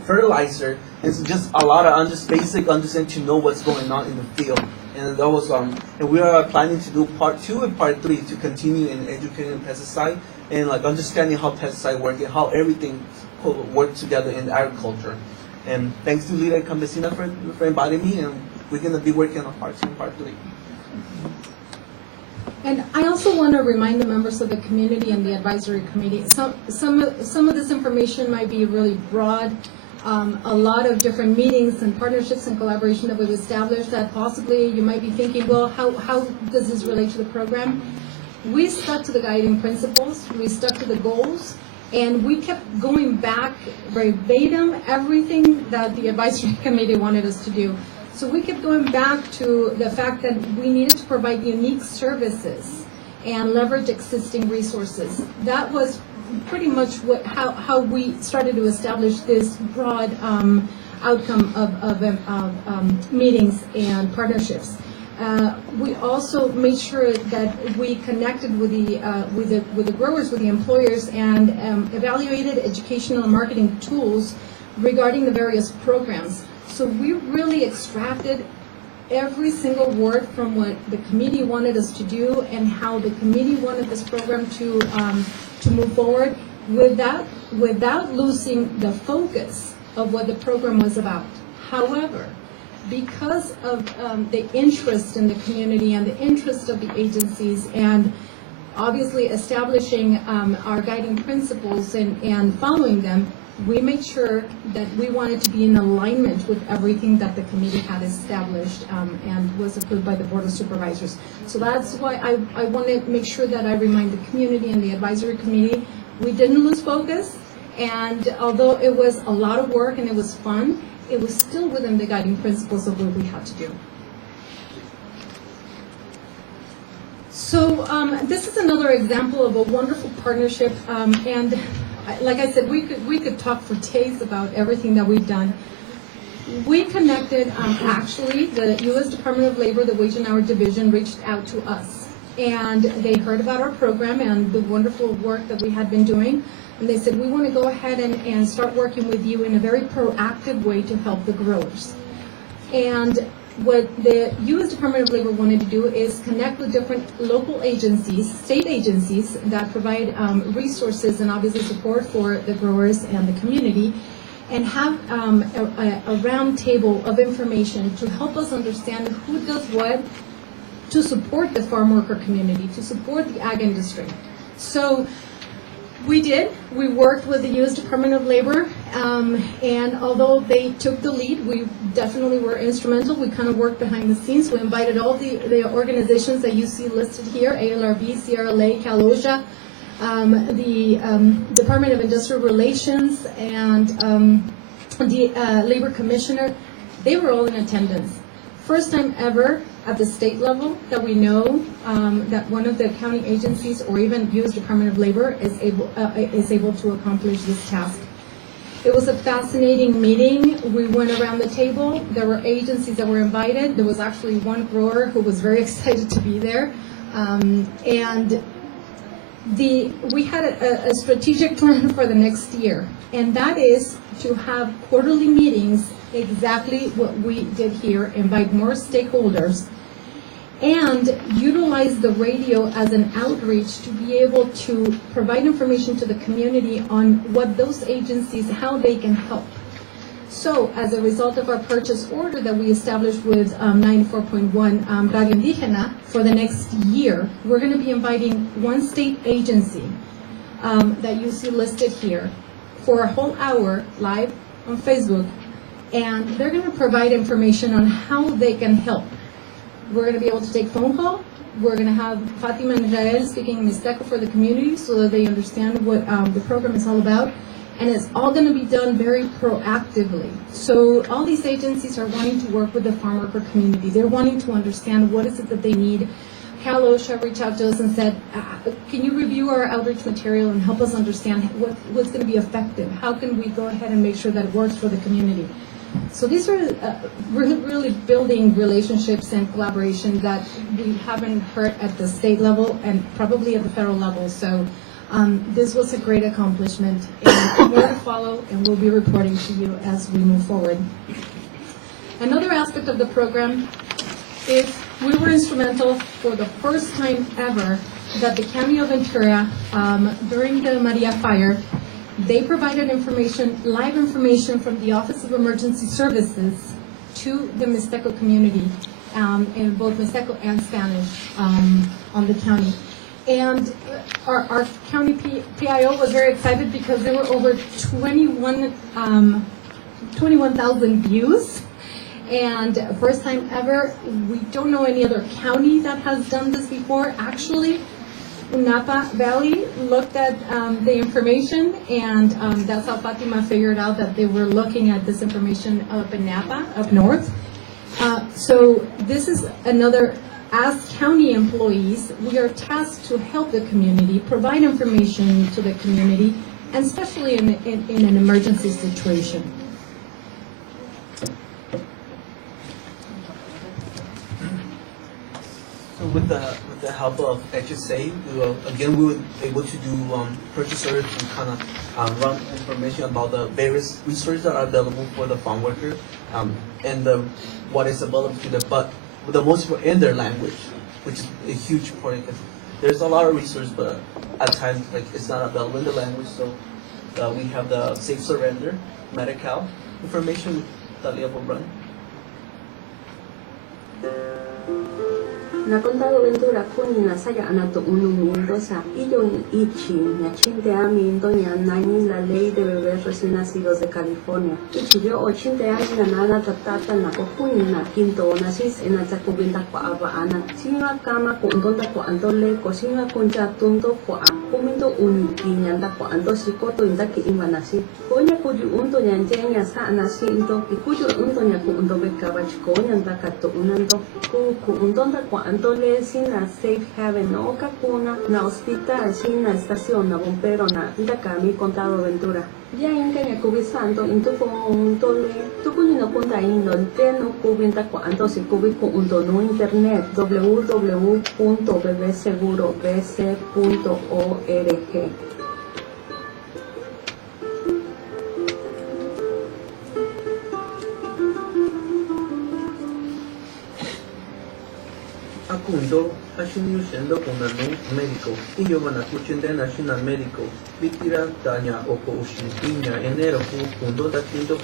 fertilizer. It's just a lot of basic understanding to know what's going on in the field. And that was and we are planning to do part 2 and part 3 to continue in educating pesticide and like understanding how pesticide work and how everything work together in agriculture. And thanks to Líder Campesina for inviting me, and we're going to be working on part 2 and part 3. And I also want to remind the members of the community and the advisory committee, some of this information might be really broad. A lot of different meetings and partnerships and collaboration that we've established that possibly you might be thinking, well, how does this relate to the program? We stuck to the guiding principles, we stuck to the goals, and we kept going back verbatim everything that the advisory committee wanted us to do. So we kept going back to the fact that we needed to provide unique services and leverage existing resources. That was pretty much how we started to establish this broad outcome of meetings and partnerships. We also made sure that we connected with the growers, with the employers, and evaluated educational and marketing tools regarding the various programs. So we really extracted every single word from what the committee wanted us to do and how the committee wanted this program to move forward without losing the focus of what the program was about. However, because of the interest in the community and the interest of the agencies and obviously establishing our guiding principles and following them, we made sure that we wanted to be in alignment with everything that the committee had established and was approved by the Board of Supervisors. So that's why I want to make sure that I remind the community and the advisory committee, we didn't lose focus, and although it was a lot of work and it was fun, it was still within the guiding principles of what we had to do. So this is another example of a wonderful partnership, and like I said, we could talk for days about everything that we've done. We connected, actually, the U.S. Department of Labor, the Wage and Hour Division, reached out to us, and they heard about our program and the wonderful work that we had been doing, and they said, we want to go ahead and start working with you in a very proactive way to help the growers. And what the U.S. Department of Labor wanted to do is connect with different local agencies, state agencies that provide resources and obviously support for the growers and the community, and have a round table of information to help us understand who does what to support the farm worker community, to support the ag industry. So we worked with the U.S. Department of Labor, and although they took the lead, we definitely were instrumental. We kind of worked behind the scenes. We invited all the organizations that you see listed here, ALRB, CRLA, CalOSHA, the Department of Industrial Relations, and the Labor Commissioner. They were all in attendance. First time ever at the state level that we know that one of the county agencies or even U.S. Department of Labor is able to accomplish this task. It was a fascinating meeting. We went around the table. There were agencies that were invited. There was actually one grower who was very excited to be there. And we had a strategic plan for the next year, and that is to have quarterly meetings, exactly what we did here, invite more stakeholders, and utilize the radio as an outreach to be able to provide information to the community on what those agencies, how they can help. So as a result of our purchase order that we established with 94.1 Radio Indígena for the next year, we're going to be inviting one state agency that you see listed here for a whole hour live on Facebook, and they're going to provide information on how they can help. We're going to be able to take phone call. We're going to have Fatima and Israel speaking Mixteco for the community so that they understand what the program is all about. And it's all going to be done very proactively. So all these agencies are wanting to work with the farm worker community. They're wanting to understand what is it that they need. Cal OSHA reached out to us and said, can you review our outreach material and help us understand what's going to be effective? How can we go ahead and make sure that it works for the community? So these are really building relationships and collaboration that we haven't heard at the state level and probably at the federal level. So this was a great accomplishment, and more to follow, and we'll be reporting to you as we move forward. Another aspect of the program is we were instrumental for the first time ever that the County of Ventura, during the Maria fire, they provided information, live information from the Office of Emergency Services to the Mixteco community, in both Mixteco and Spanish on the county. And our county PIO was very excited because there were over 21,000 views. And first time ever, we don't know any other county that has done this before. Actually, Napa Valley looked at the information, and that's how Fatima figured out that they were looking at this information up in Napa, up north. So this is another, as county employees, we are tasked to help the community, provide information to the community, and especially in an emergency situation. So with the help of HSA, we were able to do purchase orders and kind of run information about the various resources that are available for the farm worker, and what is available to them, but the most in their language, which is a huge part, because there's a lot of resources, but at times it's not available in the language. So we have the safe surrender, Medi-Cal information that Leah will run. Na Condado Ventura kuni na saya anato mindo sa iyong ichi na chinteamiento niya nani la ley de bebés recién nacidos de California. Ichi yo 80 años na nana tatata na kuni na quinto na sis en sa kubinta ko abaana. Singa kama ko ndonda ko andole ko singa kunja tunto ko kumindo unikinyanda ko ando sikoto inda ki imanasi. Konya kuju unto nyanja sa nasi into ikuju unto nya ko ndo bekaba chikonya ndaka to unando ku undonda ko Antole sina safe haven no kakuna na hospital sina estación na bombero na Ndakami Condado Ventura. Ya inka ya kubisando into ko untole tukuni no punta indo teno kubinta ko anto si kubi ko unto no internet www.bbsegurobc.org. Akundo, Hashinu Shendo Kunano, médico, y yo van a escuchar nacional médico, Vitira, Tanya, Oko Ushipiña, enero, punto, da quinto,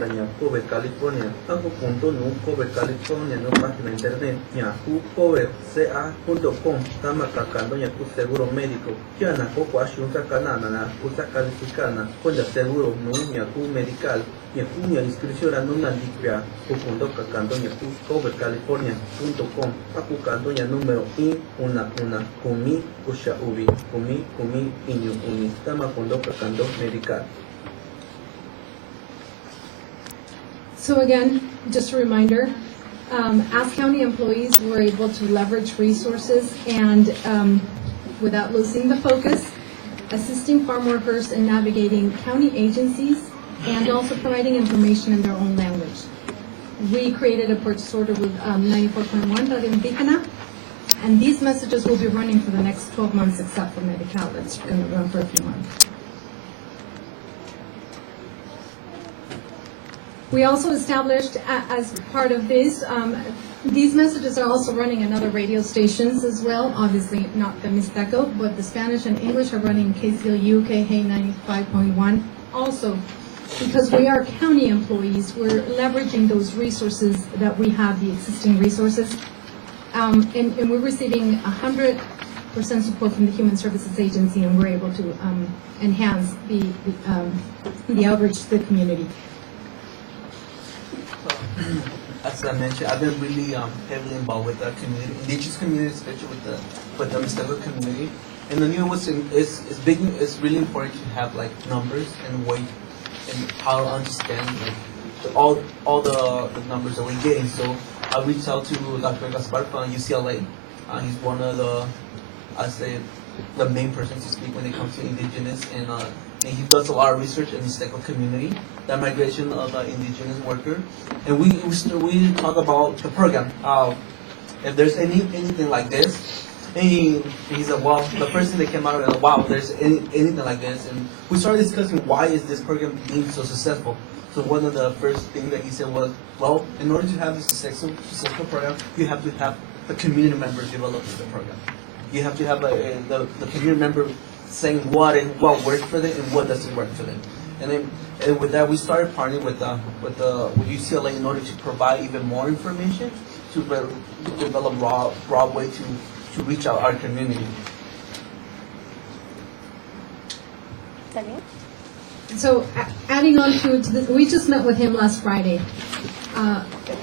Daña, Kobe, California, Ajo punto, no, Kobe, California, no página internet, ya, Kobe, ca.com, Tama Cacando, ya, seguro médico, ya, na, Coco, Ashunta, Canana, Usa calificana, con seguro, no, ya, medical, ya, inscripción, no, Nandipia, punto, Cacando, ya, covercalifornia.com, Acucando, ya, número I, una, Kumi, Usha, Ubi, Kumi, Iñu, Uni, Tama, Condo, Cacando, medical. So again, just a reminder, As county employees, we're able to leverage resources and, without losing the focus, assisting farm workers in navigating county agencies and also providing information in their own language. We created a purchase order with 94.1 Radio Indígena, and these messages will be running for the next 12 months except for Medi-Cal. It's going to run for a few months. We also established, as part of this, these messages are also running in other radio stations as well. Obviously, not the Mixteco, but the Spanish and English are running KCLU, KHA 95.1. Also, because we are county employees, we're leveraging those resources that we have, the existing resources. And we're receiving 100% support from the Human Services Agency, and we're able to enhance the outreach to the community. As I mentioned, I've been really heavily involved with the community, indigenous community, especially with the Mixteco community. And the new is big. It's really important to have like numbers and weight and how to understand like all the numbers that we're getting. So I reached out to Dr. Gaspar from UCLA. He's one of the main persons to speak when it comes to indigenous, and he does a lot of research in the Mixteco community, the migration of the indigenous worker. And we talk about the program. If there's anything like this. And he said, well, the first thing that came out was, wow, there's anything like this. And we started discussing why is this program being so successful. So one of the first things that he said was, well, in order to have this successful program, you have to have the community members develop the program. You have to have the community member saying what works for them and what doesn't work for them. And with that, we started partnering with UCLA in order to provide even more information to develop raw way to reach out our community. So adding on to this, we just met with him last Friday.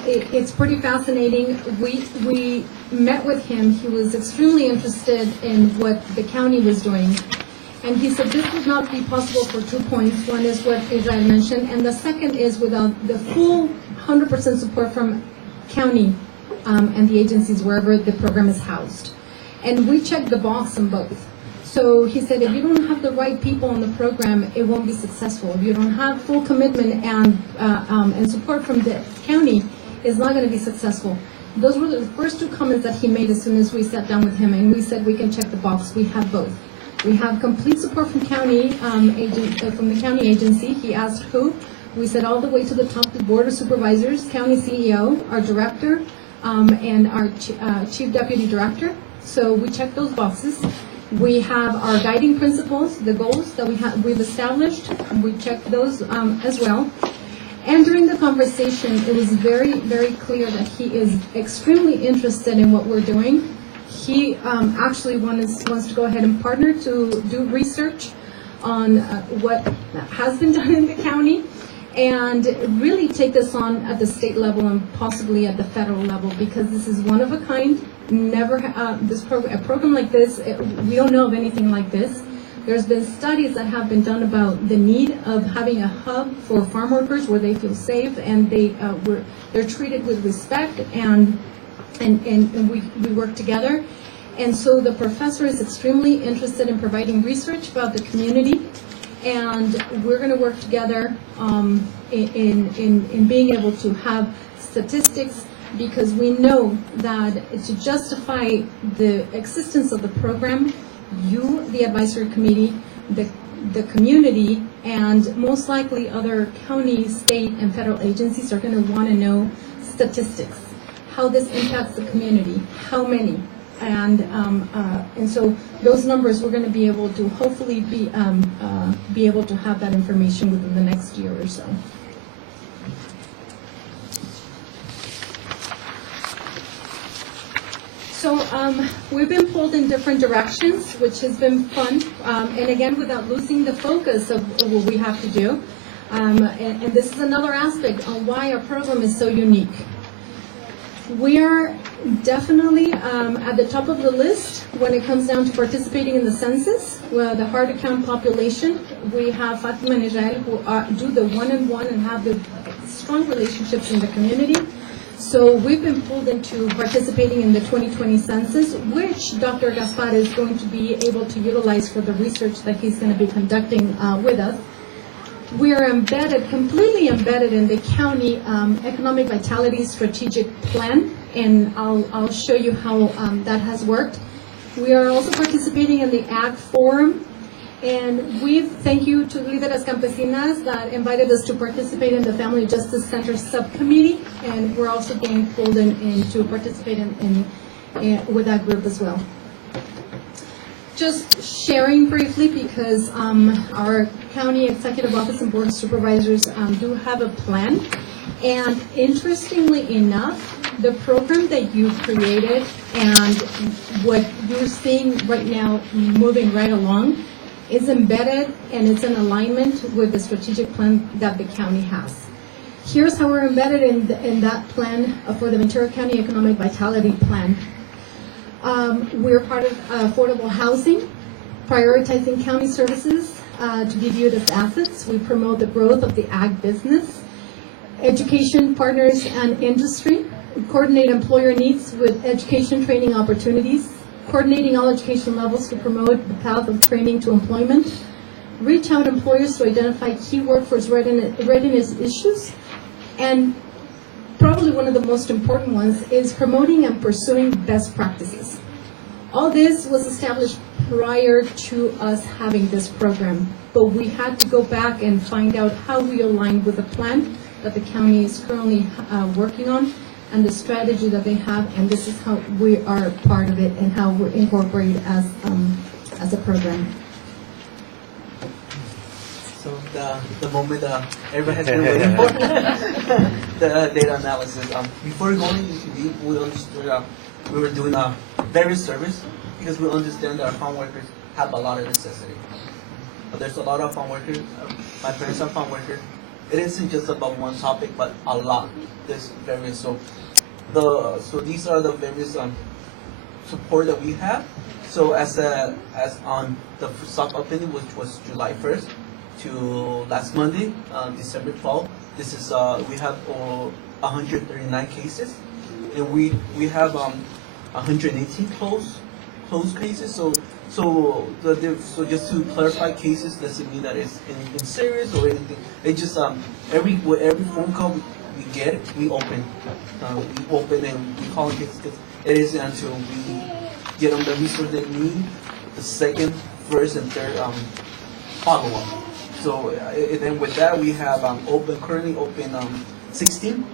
It's pretty fascinating. We met with him. He was extremely interested in what the county was doing. And he said this would not be possible for 2 points. One is what Israel mentioned, and the second is without the full 100% support from county and the agencies wherever the program is housed. And we checked the box on both. So he said, if you don't have the right people on the program, it won't be successful. If you don't have full commitment and support from the county, it's not going to be successful. Those were the first two comments that he made as soon as we sat down with him, and we said we can check the box. We have both. We have complete support from county from the county agency. He asked who. We said all the way to the top, the board of supervisors, county CEO, our director, and our chief deputy director. So we checked those boxes. We have our guiding principles, the goals that we've established. We checked those as well. And during the conversation, it was very, very clear that he is extremely interested in what we're doing. He actually wants to go ahead and partner to do research on what has been done in the county and really take this on at the state level and possibly at the federal level, because this is one of a kind. Never a program like this, we don't know of anything like this. There's been studies that have been done about the need of having a hub for farm workers where they feel safe and they're treated with respect and we work together. And so the professor is extremely interested in providing research about the community, and we're going to work together in being able to have statistics, because we know that to justify the existence of the program, you, the advisory committee, the community, and most likely other county, state, and federal agencies are going to want to know statistics, how this impacts the community, how many, and so those numbers we're going to be able to hopefully be able to have that information within the next year or so. So we've been pulled in different directions, which has been fun, and again, without losing the focus of what we have to do. And this is another aspect on why our program is so unique. We are definitely at the top of the list when it comes down to participating in the census, the hard-to-count population. We have Fatima and Israel who do the one-on-one and have the strong relationships in the community. So we've been pulled into participating in the 2020 census, which Dr. Gaspar is going to be able to utilize for the research that he's going to be conducting with us. We are embedded, completely embedded in the county economic vitality strategic plan, and I'll show you how that has worked. We are also participating in the Ag Forum, and thank you to Líderes Campesinas that invited us to participate in the Family Justice Center subcommittee, and we're also being pulled in to participate with that group as well. Just sharing briefly, because our county executive office and board of supervisors do have a plan, and interestingly enough, the program that you created and what you're seeing right now moving right along is embedded and it's in alignment with the strategic plan that the county has. Here's how we're embedded in that plan for the Ventura County Economic Vitality Plan. We're part of affordable housing, prioritizing county services to be viewed as assets. We promote the growth of the ag business, education partners and industry, coordinate employer needs with education training opportunities, coordinating all education levels to promote the path of training to employment, reach out employers to identify key workforce readiness issues, and probably one of the most important ones is promoting and pursuing best practices. All this was established prior to us having this program, but we had to go back and find out how we align with the plan that the county is currently working on and the strategy that they have, and this is how we are part of it and how we're incorporated as a program. So the moment everybody has been waiting for, the data analysis. Before going into deep, we understood we were doing various service because we understand that our farm workers have a lot of necessity. There's a lot of farm workers. My parents are farm workers. It isn't just about one topic, but a lot. There's various. So these are the various support that we have. So as on the stock opening, which was July 1st to last Monday, December 12th, this is we have 139 cases, and we have 118 closed cases. So just to clarify, cases doesn't mean that it's anything serious or anything. It just every phone call we get, we open and we call cases because it is until we get them the resource they need, the second, first, and third follow up. So and then with that we have currently open 16,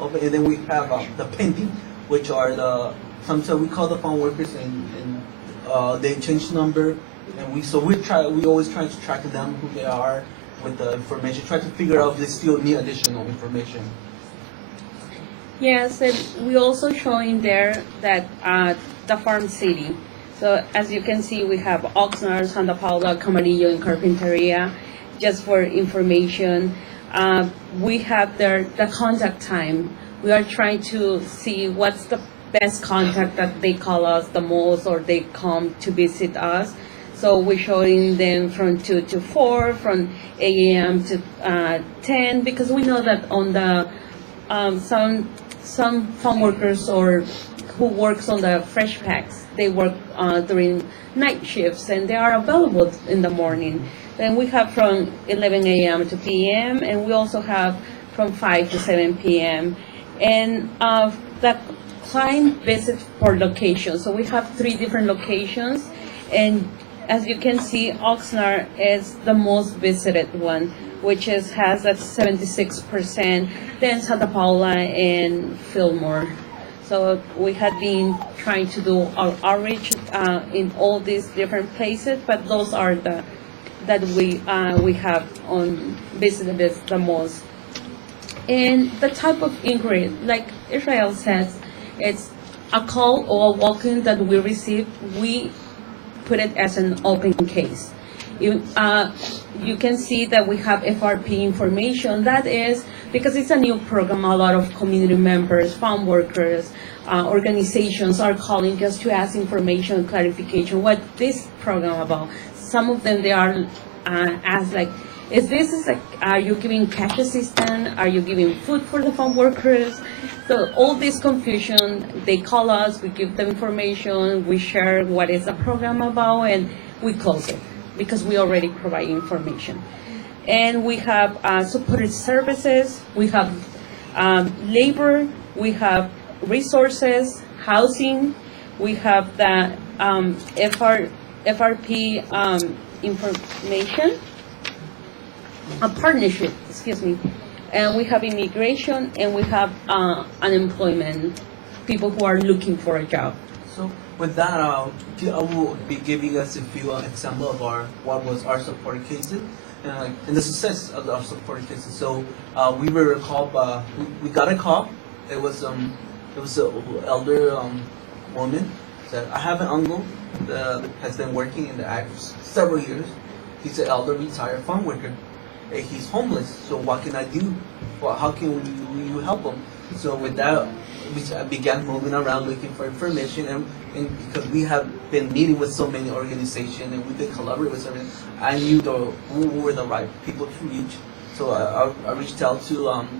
and then we have the pending, which are sometimes we call the farm workers and they change number, and we always try to track them who they are with the information, try to figure out if they still need additional information. Yes, and we also showing there that the farm city. So as you can see, we have Oxnard, Santa Paula, Camarillo, and Carpinteria. Just for information, we have the contact time. We are trying to see what's the best contact that they call us the most or they come to visit us. So we're showing them from 2 to 4, from 8 a.m. to 10, because we know that on the some farm workers or who works on the fresh packs, they work during night shifts and they are available in the morning. Then we have from 11 a.m. to p.m. and we also have from 5 to 7 p.m. And the client visits per location. So we have 3 different locations, and as you can see, Oxnard is the most visited one, which has that 76%, then Santa Paula and Fillmore. So we had been trying to do our outreach in all these different places, but those are that we have on visited the most. And the type of inquiry, like Israel says, it's a call or a walk-in that we receive. We put it as an open case. You can see that we have FRP information. That is because it's a new program. A lot of community members, farm workers, organizations are calling just to ask information, clarification, what this program about. Some of them, they are asked like, are you giving cash assistance? Are you giving food for the farm workers? So all this confusion, they call us, we give them information, we share what is the program about, and we close it because we already provide information. And we have supported services, we have labor, we have resources, housing, we have the FRP information, a partnership, excuse me, and we have immigration, and we have unemployment, people who are looking for a job. So with that, I will be giving us a few example of what was our supported cases and the success of our supported cases. So we were called. We got a call. It was an elder woman. Said, I have an uncle that has been working in the ag several years. He's an elder retired farm worker. He's homeless. So what can I do? Well, how can you help him? So with that, we began moving around looking for information, and because we have been meeting with so many organizations and we've been collaborating with so many, I knew who were the right people to reach. So I reached out to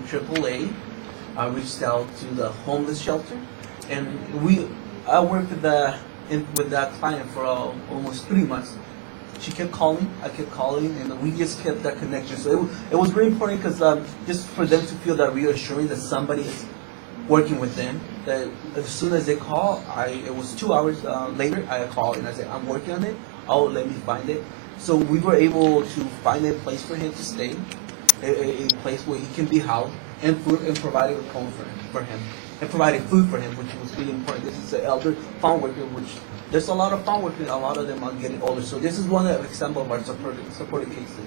AAA, I reached out to the homeless shelter, and I worked with that client for almost 3 months. She kept calling, I kept calling, and we just kept that connection. So it was very important because just for them to feel that reassuring that somebody is working with them. That as soon as they call, it was 2 hours later, I called and I said, I'm working on it. Oh, let me find it. So we were able to find a place for him to stay, a place where he can be housed, and provided a home for him, and provided food for him, which was really important. This is an elder farm worker, which there's a lot of farm workers, a lot of them are getting older. So this is one example of our supported cases.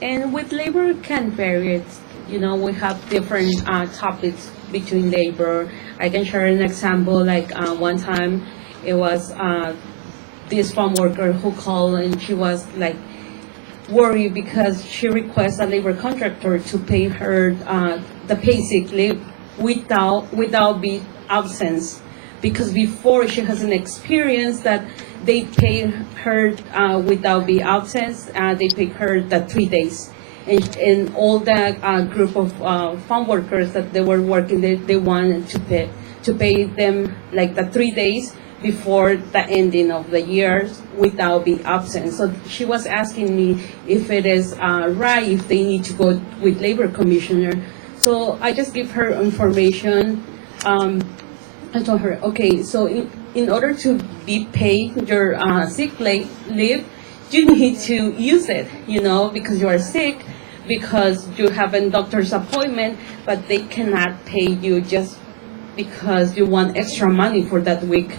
And with labor can vary. We have different topics between labor. I can share an example. Like one time, it was this farm worker who called, and she was like worried because she requests a labor contractor to pay her the basic leave without the absence. Because before she has an experience that they pay her without the absence, they pay her the 3 days. And all the group of farm workers that they were working, they wanted to pay them like the 3 days before the ending of the year without the absence. So she was asking me if it is right, if they need to go with labor commissioner. So I just give her information. I told her, okay, so in order to be paid your sick leave, you need to use it, because you are sick, because you have a doctor's appointment, but they cannot pay you just because you want extra money for that week.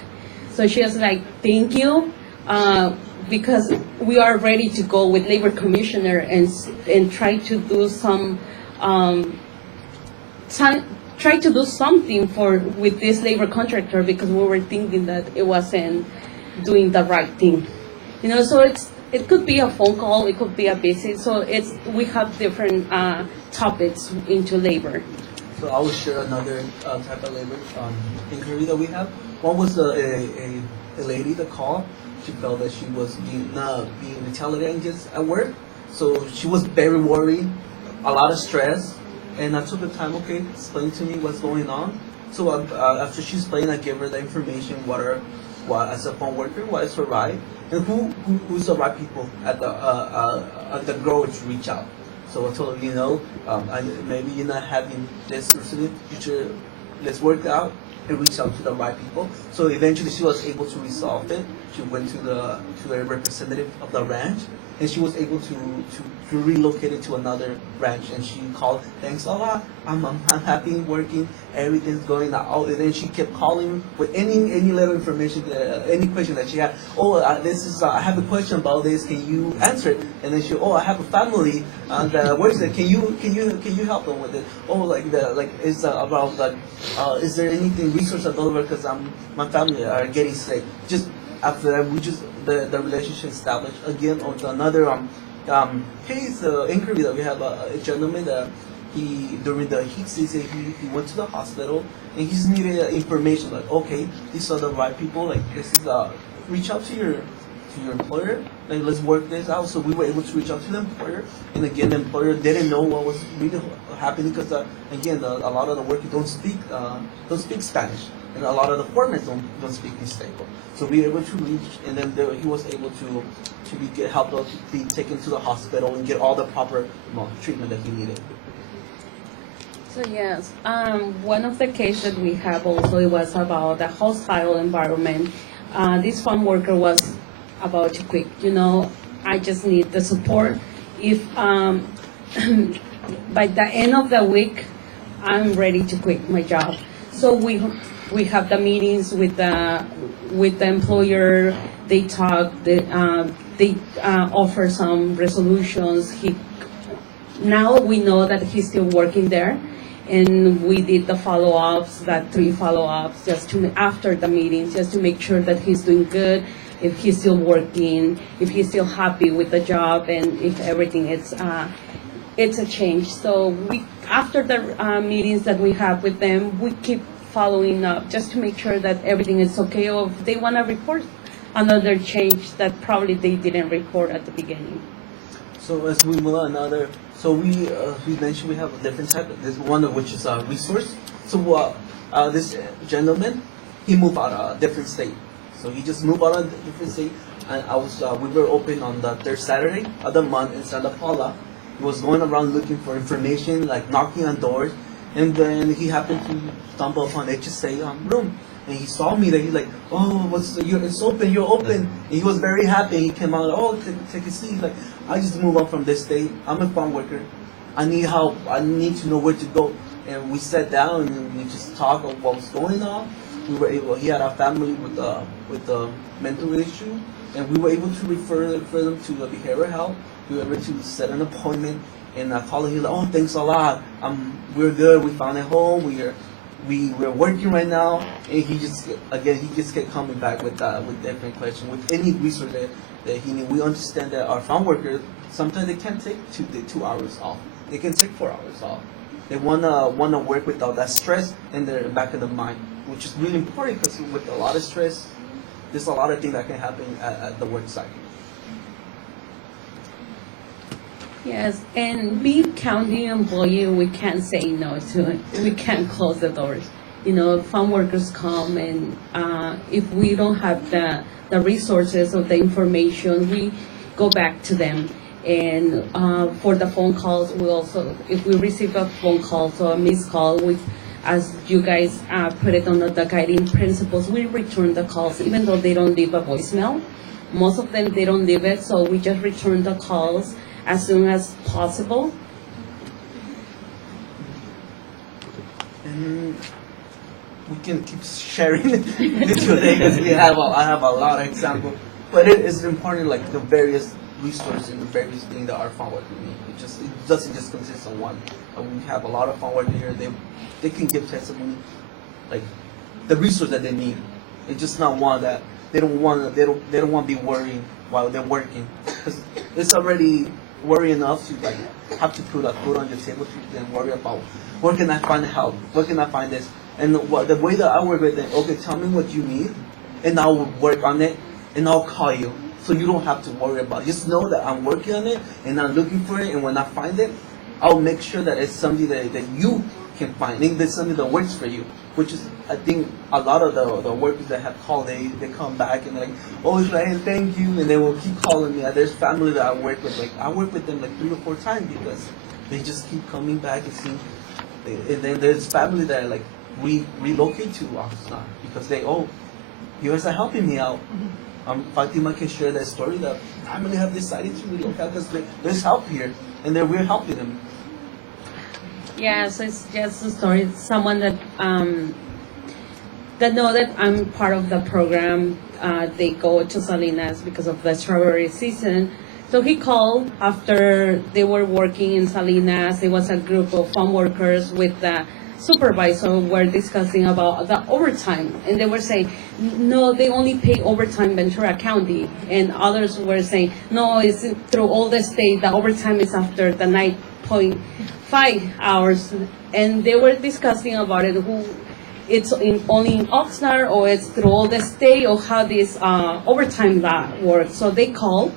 So she was like, thank you, because we are ready to go with labor commissioner and try to do try to do something with this labor contractor, because we were thinking that it wasn't doing the right thing. So it could be a phone call, it could be a visit. So we have different topics into labor. So I will share another type of labor inquiry that we have. One was a lady that called. She felt that she was being retaliated at work. So she was very worried, a lot of stress. And I took the time, okay, explain to me what's going on. So after she explained, I gave her the information, what as a farm worker, what is her right, and who's the right people at the grower to reach out. So I told her, maybe you're not having this future, let's work out and reach out to the right people. So eventually she was able to resolve it. She went to a representative of the ranch, and she was able to relocate it to another ranch. And she called, thanks a lot, I'm happy working, everything's going out. And then she kept calling with any little information, any question that she had. I have a question about this, can you answer it? And then I have a family, and what is it? Can you help them with it? It's about is there anything resource available, because my family are getting sick. Just after that, the relationship established again. On another case inquiry that we have a gentleman that during the heat season he went to the hospital, and he just needed information like, okay, these are the right people, like this is reach out to to your employer, like let's work this out. So we were able to reach out to the employer, and again, the employer didn't know what was really happening because again, a lot of the workers don't speak Spanish, and a lot of the foremen don't speak Mixteco. So we were able to reach, and then he was able to get helped out, to be taken to the hospital and get all the proper treatment that he needed. So yes, one of the cases that we have also, it was about the hostile environment. This farm worker was about to quit. I just need the support. If by the end of the week, I'm ready to quit my job. So we have the meetings with the employer. They talk. They offer some resolutions. Now we know that he's still working there. And we did the follow-ups, that 3 follow-ups, just after the meetings, just to make sure that he's doing good, if he's still working, if he's still happy with the job, and if everything it's a change. So after the meetings that we have with them, we keep following up just to make sure that everything is okay, or if they want to report another change that probably they didn't report at the beginning. So as we move on, so we mentioned we have a different type. This one of which is a resource. So this gentleman, he moved out of a different state. So he just moved out of a different state, and we were open on the 3rd Saturday of the month in Santa Paula. He was going around looking for information, like knocking on doors, and then he happened to stumble upon HSA room. And he saw me there. He's like, "Oh, it's open. You're open." And he was very happy. He came out. "Oh, take a seat." He's like, "I just moved up from this state. I'm a farm worker. I need help. I need to know where to go." And we sat down and we just talked of what was going on. We were able. He had a family with a mental issue, and we were able to refer them to a behavioral health. We were able to set an appointment, and I called him. He's like, "Oh, thanks a lot. We're good. We found a home. We're working right now." And he just kept coming back with different questions, with any resource that he needs. We understand that our farm workers, sometimes they can't take 2 hours off. They can take 4 hours off. They wanna work without that stress in their back of the mind, which is really important because with a lot of stress, there's a lot of things that can happen at the work site. Yes, and being county employee, we can't say no to it. We can't close the doors. Farm workers come, and if we don't have the resources or the information, we go back to them. And for the phone calls, we also, if we receive a phone call or a missed call, as you guys put it on the guiding principles, we return the calls, even though they don't leave a voicemail. Most of them, they don't leave it, so we just return the calls as soon as possible. And we can keep sharing it today because I have a lot of examples. But it is important, like the various resources and the various things that our farm workers need. It doesn't just consist of one. We have a lot of farm workers here. They can give testimony, like the resource that they need. It's just not one that they don't want to be worrying while they're working, because it's already worry enough to have to put food on your table to then worry about where can I find help, where can I find this, and the way that I work with them. Okay, tell me what you need, and I'll work on it, and I'll call you, so you don't have to worry about it. Just know that I'm working on it and I'm looking for it, and when I find it, I'll make sure that it's something that you can find, and there's something that works for you. Which is, I think, a lot of the workers that have called, they come back and they're like, "Oh, Israel, thank you," and they will keep calling me. There's family that I work with, I work with them 3 or 4 times because they just keep coming back and seeing. And then there's family that relocate to us now because you guys are helping me out. Fatima can share that story that family have decided to relocate because there's help here, and we're helping them. Yeah, so it's just a story. It's someone that know that I'm part of the program. They go to Salinas because of the strawberry season. So he called after they were working in Salinas. There was a group of farm workers with the supervisor were discussing about the overtime, and they were saying, "No, they only pay overtime Ventura County," and others were saying, "No, it's through all the state. The overtime is after the 9.5 hours," and they were discussing about it. it's only in Oxnard or it's through all the state or how this overtime that works. So they call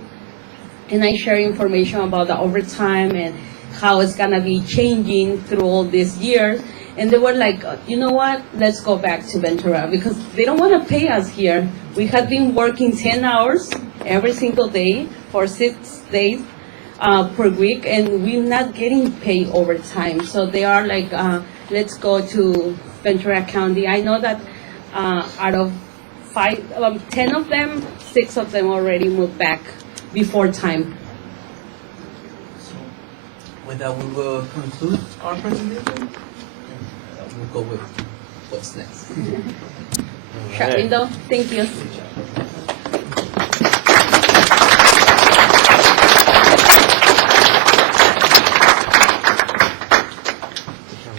and I share information about the overtime and how it's gonna be changing through all these years. And they were like, you know what, let's go back to Ventura because they don't wanna pay us here. We had been working 10 hours every single day for 6 days per week and we're not getting paid overtime. So they are like, let's go to Ventura County. I know that out of 10 of them, 6 of them already moved back before time. So with that, we will conclude our presentation. We'll go with what's next. Shut window. Thank you.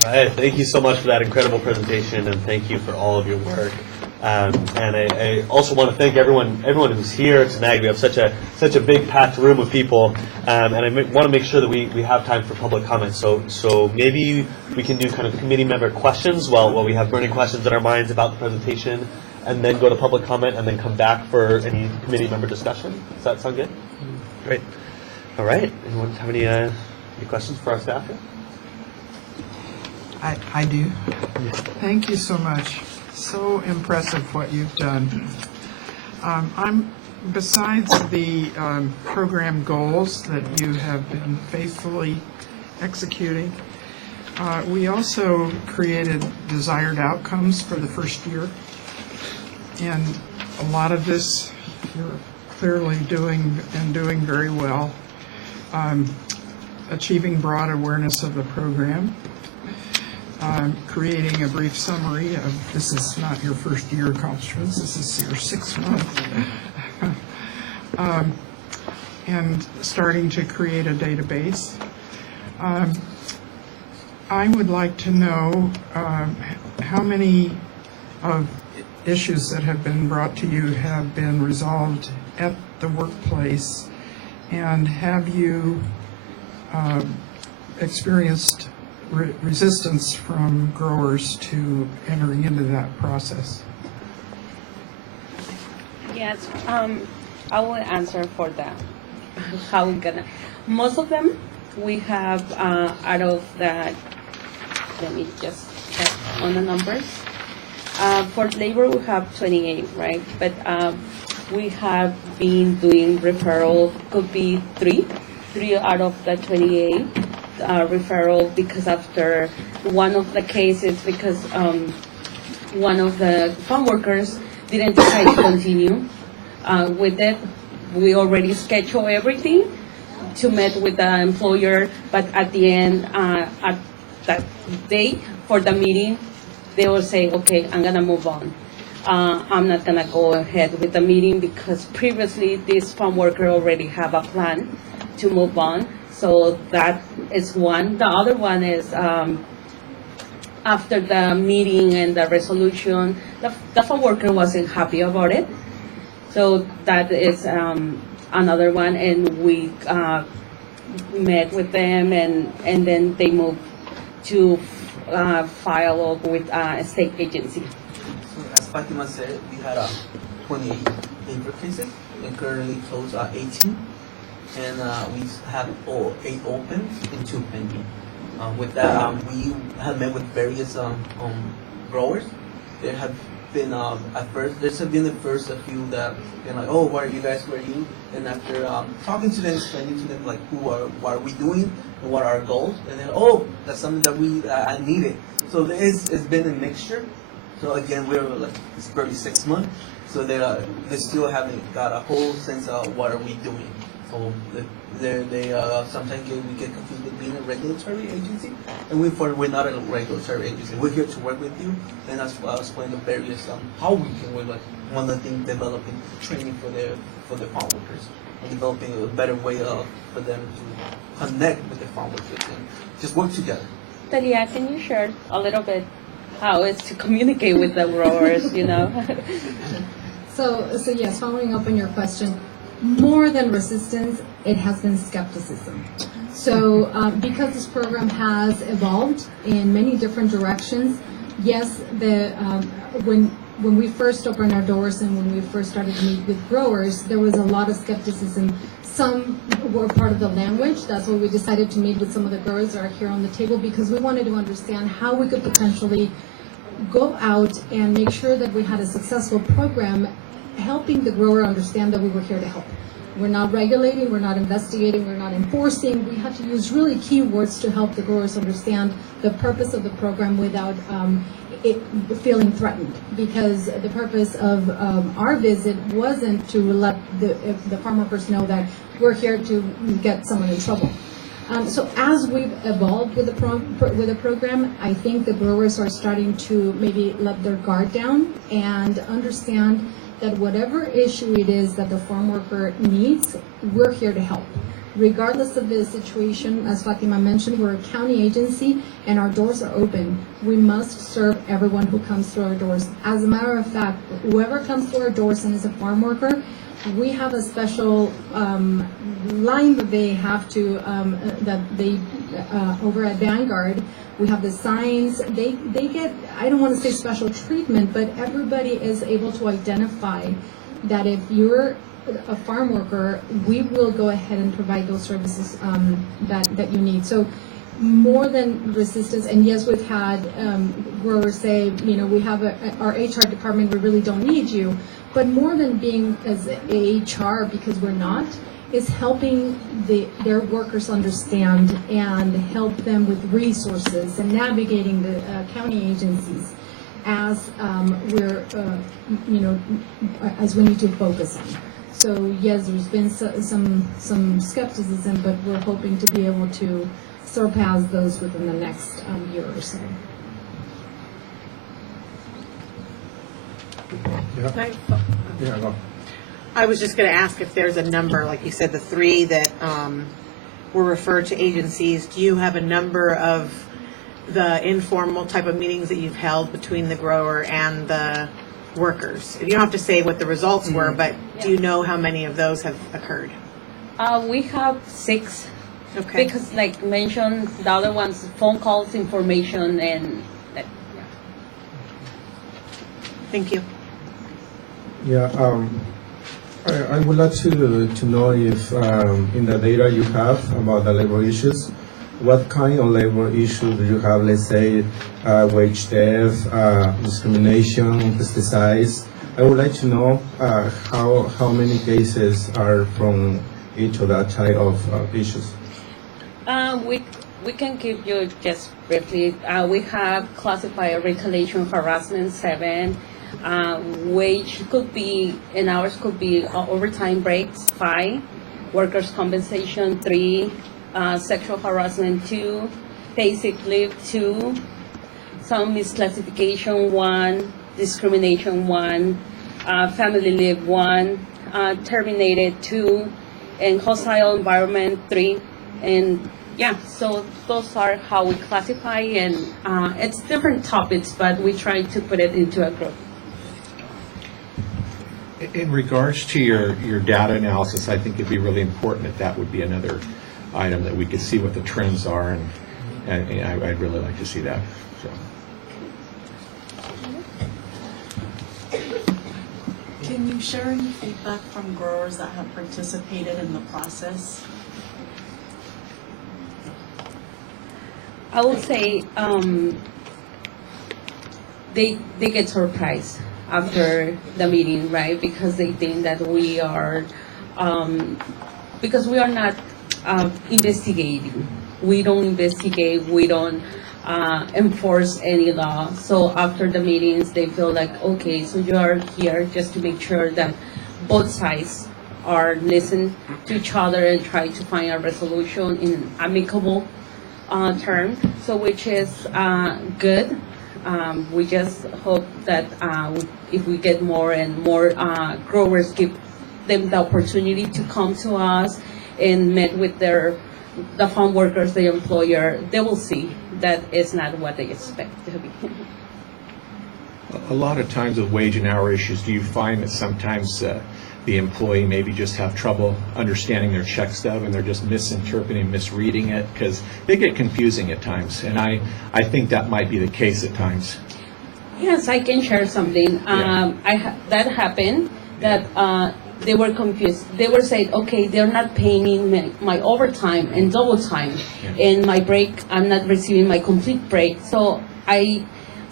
All right, thank you so much for that incredible presentation, and thank you for all of your work. And I also want to thank everyone who's here tonight. We have such a big packed room of people, and I want to make sure that we have time for public comment. So maybe we can do kind of committee member questions while we have burning questions in our minds about the presentation, and then go to public comment, and then come back for any committee member discussion. Does that sound good? Great. All right. Anyone have any questions for our staff here? I do. Thank you so much. So impressive what you've done. Besides the program goals that you have been faithfully executing, we also created desired outcomes for the first year. And a lot of this you're clearly doing very well. Achieving broad awareness of the program. Creating a brief summary of, this is not your first year accomplishments, this is your 6th month. And starting to create a database. I would like to know how many of issues that have been brought to you have been resolved at the workplace, and have you experienced resistance from growers to entering into that process? Yes, I will answer for that. How we gonna? Most of them we have out of that. Let me just check on the numbers. For labor, we have 28, right? But we have been doing referral. Could be three out of the 28. Referral because after one of the cases, because one of the farm workers didn't decide to continue with it. We already scheduled everything to meet with the employer, but at the end, at that day for the meeting, they will say, okay, I'm gonna move on. I'm not gonna go ahead with the meeting because previously this farm worker already have a plan to move on. So that is one. The other one is after the meeting and the resolution, the farm worker wasn't happy about it. So that is another one, and we met with them, and then they moved to file with a state agency. So as Fatima said, we had 28 labor cases and currently closed 18. And we have 8 open and 2 pending. With that, we have met with various growers. There have been at first, there's been the first a few that been like, oh, where are you guys? Where are you? And after talking to them, explaining to them like what are we doing and what are our goals, and then oh, that's something that I needed. So it's been a mixture. So again, we're like it's barely 6 months, so they still haven't got a whole sense of what are we doing. So they sometimes we get confused with being a regulatory agency, and we're not a regulatory agency. We're here to work with you, and that's why I explained the various how we can work. Like one of the things, developing training for the farm workers, and developing a better way for them to connect with the farm workers and just work together. Talia, can you share a little bit how it's to communicate with the growers? You know. So yes, following up on your question, more than resistance, it has been skepticism. So because this program has evolved in many different directions, yes, when we first opened our doors and when we first started to meet with growers, there was a lot of skepticism. Some were part of the language. That's why we decided to meet with some of the growers that are here on the table, because we wanted to understand how we could potentially go out and make sure that we had a successful program helping the grower understand that we were here to help. We're not regulating, we're not investigating, we're not enforcing. We had to use really key words to help the growers understand the purpose of the program without it feeling threatened. Because the purpose of our visit wasn't to let the farm workers know that we're here to get someone in trouble. So as we've evolved with the program, I think the growers are starting to maybe let their guard down and understand that whatever issue it is that the farm worker needs, we're here to help. Regardless of the situation, as Fatima mentioned, we're a county agency and our doors are open. We must serve everyone who comes through our doors. As a matter of fact, whoever comes through our doors and is a farm worker, we have a special line that they have to, over at Vanguard, we have the signs. They get, I don't want to say special treatment, but everybody is able to identify that if you're a farm worker, we will go ahead and provide those services that you need. So more than resistance, and yes, we've had growers say, we have our HR department, we really don't need you. But more than being as HR, because we're not, is helping their workers understand and help them with resources and navigating the county agencies as as we need to focus on. So yes, there's been some skepticism, but we're hoping to be able to surpass those within the next year or so. Yeah, go. I was just going to ask if there's a number, like you said, the three that were referred to agencies. Do you have a number of the informal type of meetings that you've held between the grower and the workers? You don't have to say what the results were, but do you know how many of those have occurred? We have 6. Okay. Because, like mentioned, the other ones, phone calls, information, and yeah. Thank you. Yeah, I would like to know if in the data you have about the labor issues, what kind of labor issues do you have? Let's say wage theft, discrimination, pesticides. I would like to know how many cases are from each of that type of issues. We can give you just briefly. We have classified retaliation, harassment 7. Wage could be, and hours could be overtime breaks 5, workers' compensation 3, sexual harassment 2, basic leave 2, some misclassification 1, discrimination 1, family leave 1, terminated 2, and hostile environment 3, and yeah, so those are how we classify, and it's different topics, but we try to put it into a group. In regards to your data analysis, I think it'd be really important that would be another item that we could see what the trends are, and I'd really like to see that. So. Can you share any feedback from growers that have participated in the process? I would say they get surprised after the meeting, right? Because they think that we are not investigating. We don't investigate. We don't enforce any law. So after the meetings, they feel like, okay, so you are here just to make sure that both sides are listen to each other and try to find a resolution in amicable term. So which is good. We just hope that if we get more and more growers, give them the opportunity to come to us and meet with the farm workers, the employer, they will see that it's not what they expect to be. A lot of times with wage and hour issues, do you find that sometimes the employee maybe just have trouble understanding their check stub and they're just misinterpreting, misreading it, because they get confusing at times, and I think that might be the case at times. Yes, I can share something. That happened. That they were confused. They were saying, okay, they're not paying me my overtime and double time, and my break. I'm not receiving my complete break. So I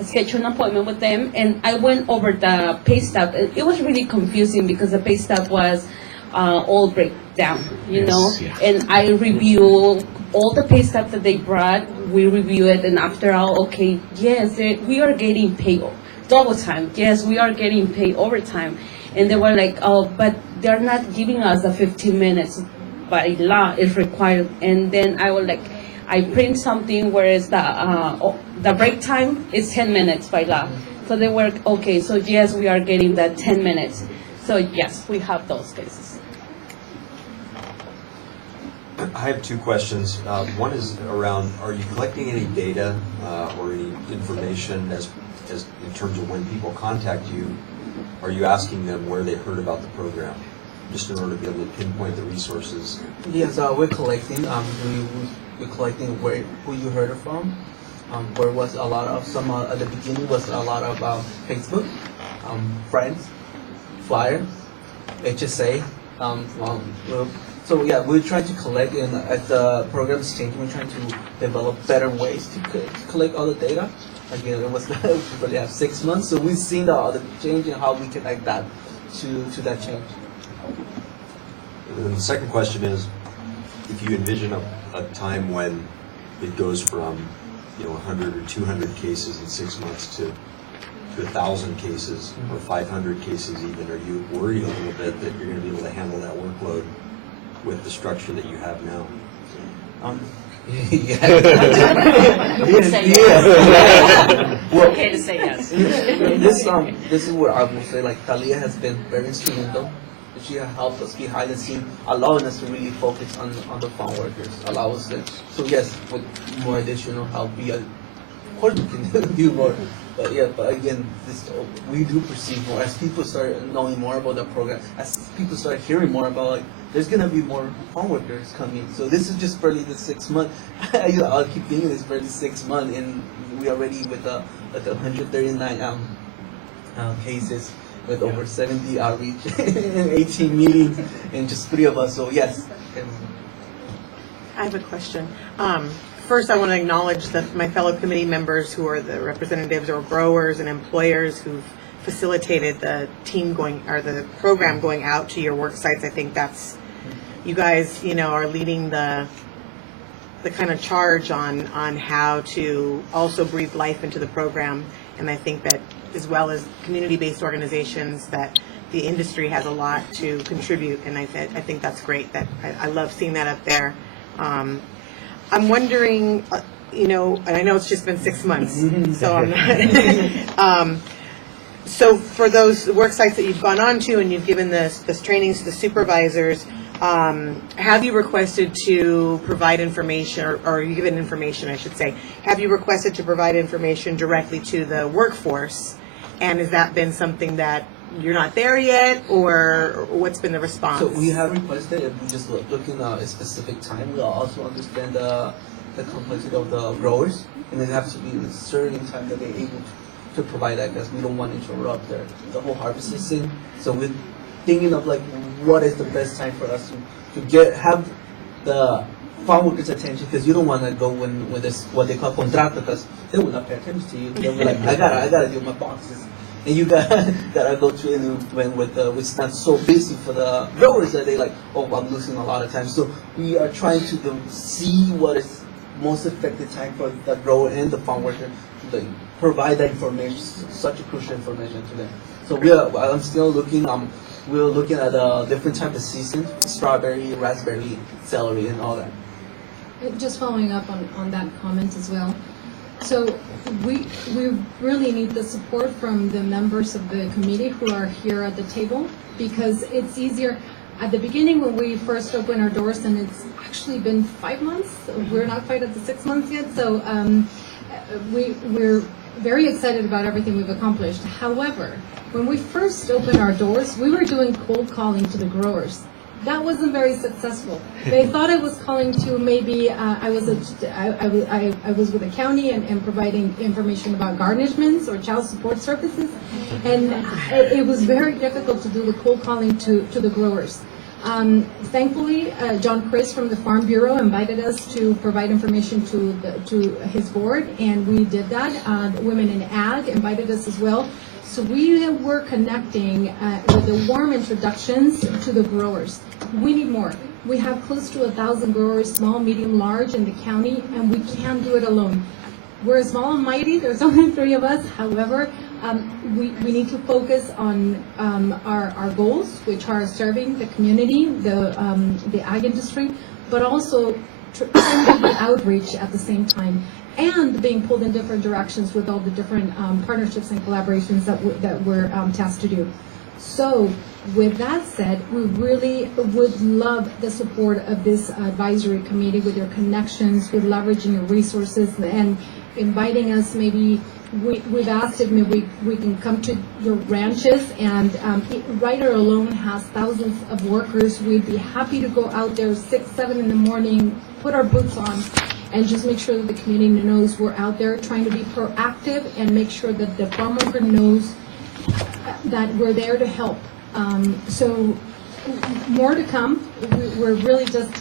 scheduled an appointment with them, and I went over the pay stub. It was really confusing because the pay stub was all breakdown, you know. And I review all the pay stub that they brought. We review it, and after all, okay, yes, we are getting paid double time. Yes, we are getting paid overtime. And they were like, oh, but they're not giving us the 15 minutes by law is required. And then I was like, I print something whereas the break time is 10 minutes by law. So they were, okay, so yes, we are getting that 10 minutes. So yes, we have those cases. I have two questions. One is around, are you collecting any data or any information as in terms of when people contact you? Are you asking them where they heard about the program, just in order to be able to pinpoint the resources? Yes, we're collecting. We're collecting who you heard it from. Where was a lot of some at the beginning was a lot of Facebook, friends, flyer, HSA. So yeah, we're trying to collect, and as the program's changing, we're trying to develop better ways to collect all the data. Again, it was we really have 6 months, so we've seen the change and how we connect that to that change. And then the second question is, if you envision a time when it goes from 100 or 200 cases in 6 months to 1,000 cases or 500 cases even, are you worried a little bit that you're going to be able to handle that workload with the structure that you have now? Say Well, okay to say yes. This is where I will say, like, Talia has been very instrumental. She has helped us behind the scene, allowing us to really focus on the farm workers, allow us to. So yes, with more additional help, of course we can do more. But yeah, but again, we do perceive more as people start knowing more about the program, as people start hearing more about, like, there's gonna be more farm workers coming. So this is just barely the 6 month. I'll keep thinking it's barely 6 months, and we already with the 139 cases with over 70 outreach and 18 meetings, and just 3 of us. So yes. I have a question. First, I want to acknowledge my fellow committee members who are the representatives or growers and employers who've facilitated the the program going out to your work sites. I think that's, you guys, are leading the kind of charge on how to also breathe life into the program. And I think that, as well as community-based organizations, that the industry has a lot to contribute. And I think that's great. I love seeing that up there. I'm wondering, and I know it's just been 6 months, so I'm not. So for those work sites that you've gone on to and you've given this trainings to the supervisors, have you requested to provide information, or you given information, I should say, have you requested to provide information directly to the workforce? And has that been something that you're not there yet, or what's been the response? So we have requested, if we just looking at a specific time, we'll also understand the complexity of the growers, and it has to be a certain time that they're able to provide that, because we don't want to interrupt the whole harvest season. So we're thinking of, like, what is the best time for us to have the farm workers' attention, because you don't want to go when there's what they call contrato, because they will not pay attention to you. They'll be like, I gotta do my boxes. And you gotta go to it when it's not so busy for the growers that they like, oh, I'm losing a lot of time. So we are trying to see what is most effective time for the grower and the farm worker to provide that information, such a crucial information to them. So I'm still looking. We're looking at a different type of season: strawberry, raspberry, celery, and all that. Just following up on that comment as well. So we really need the support from the members of the committee who are here at the table, because it's easier. At the beginning, when we first opened our doors, and it's actually been 5 months, we're not quite at the 6 months yet, so we're very excited about everything we've accomplished. However, when we first opened our doors, we were doing cold calling to the growers. That wasn't very successful. They thought I was calling to maybe I was with the county and providing information about garnishments or child support services, and it was very difficult to do the cold calling to the growers. Thankfully, John Chris from the Farm Bureau invited us to provide information to his board, and we did that. The Women in Ag invited us as well. So we were connecting with the warm introductions to the growers. We need more. We have close to 1,000 growers, small, medium, large, in the county, and we can't do it alone. We're small and mighty. There's only 3 of us. However, we need to focus on our goals, which are serving the community, the ag industry, but also trying to do outreach at the same time, and being pulled in different directions with all the different partnerships and collaborations that we're tasked to do. So, with that said, we really would love the support of this advisory committee with your connections, with leveraging your resources, and inviting us. Maybe we've asked if maybe we can come to your ranches, and Ryder alone has thousands of workers. We'd be happy to go out there 6, 7 in the morning, put our boots on, and just make sure that the community knows we're out there trying to be proactive and make sure that the farm worker knows that we're there to help. So more to come. We're really just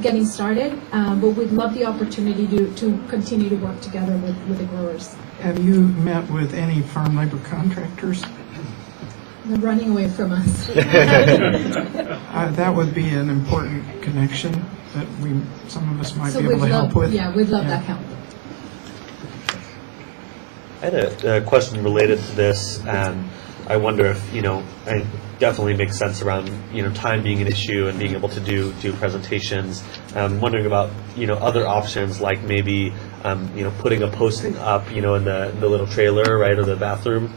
getting started, but we'd love the opportunity to continue to work together with the growers. Have you met with any farm labor contractors? They're running away from us. That would be an important connection that some of us might be able to help with. Yeah, we'd love that help. I had a question related to this. I wonder if, it definitely makes sense around, time being an issue and being able to do presentations. I'm wondering about, other options like maybe, putting a posting up, in the little trailer, right, or the bathroom,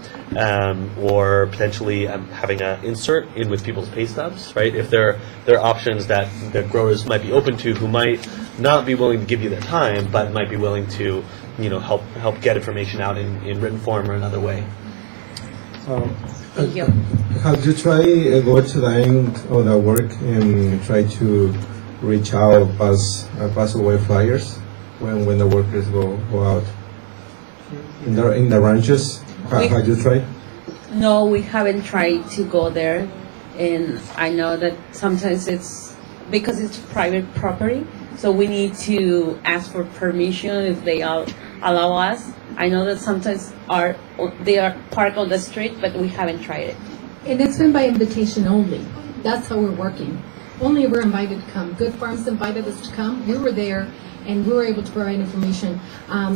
or potentially having an insert in with people's pay stubs, right? If there are options that the growers might be open to who might not be willing to give you their time, but might be willing to, help get information out in written form or another way. Thank you. Have you tried go to the end of the work and try to reach out, pass away flyers when the workers go out in the ranches? Have you tried? No, we haven't tried to go there, and I know that sometimes it's because it's private property, so we need to ask for permission if they allow us. I know that sometimes they are parked on the street, but we haven't tried it. And it's been by invitation only. That's how we're working. Only we're invited to come. Good Farms invited us to come. We were there, and we were able to provide information.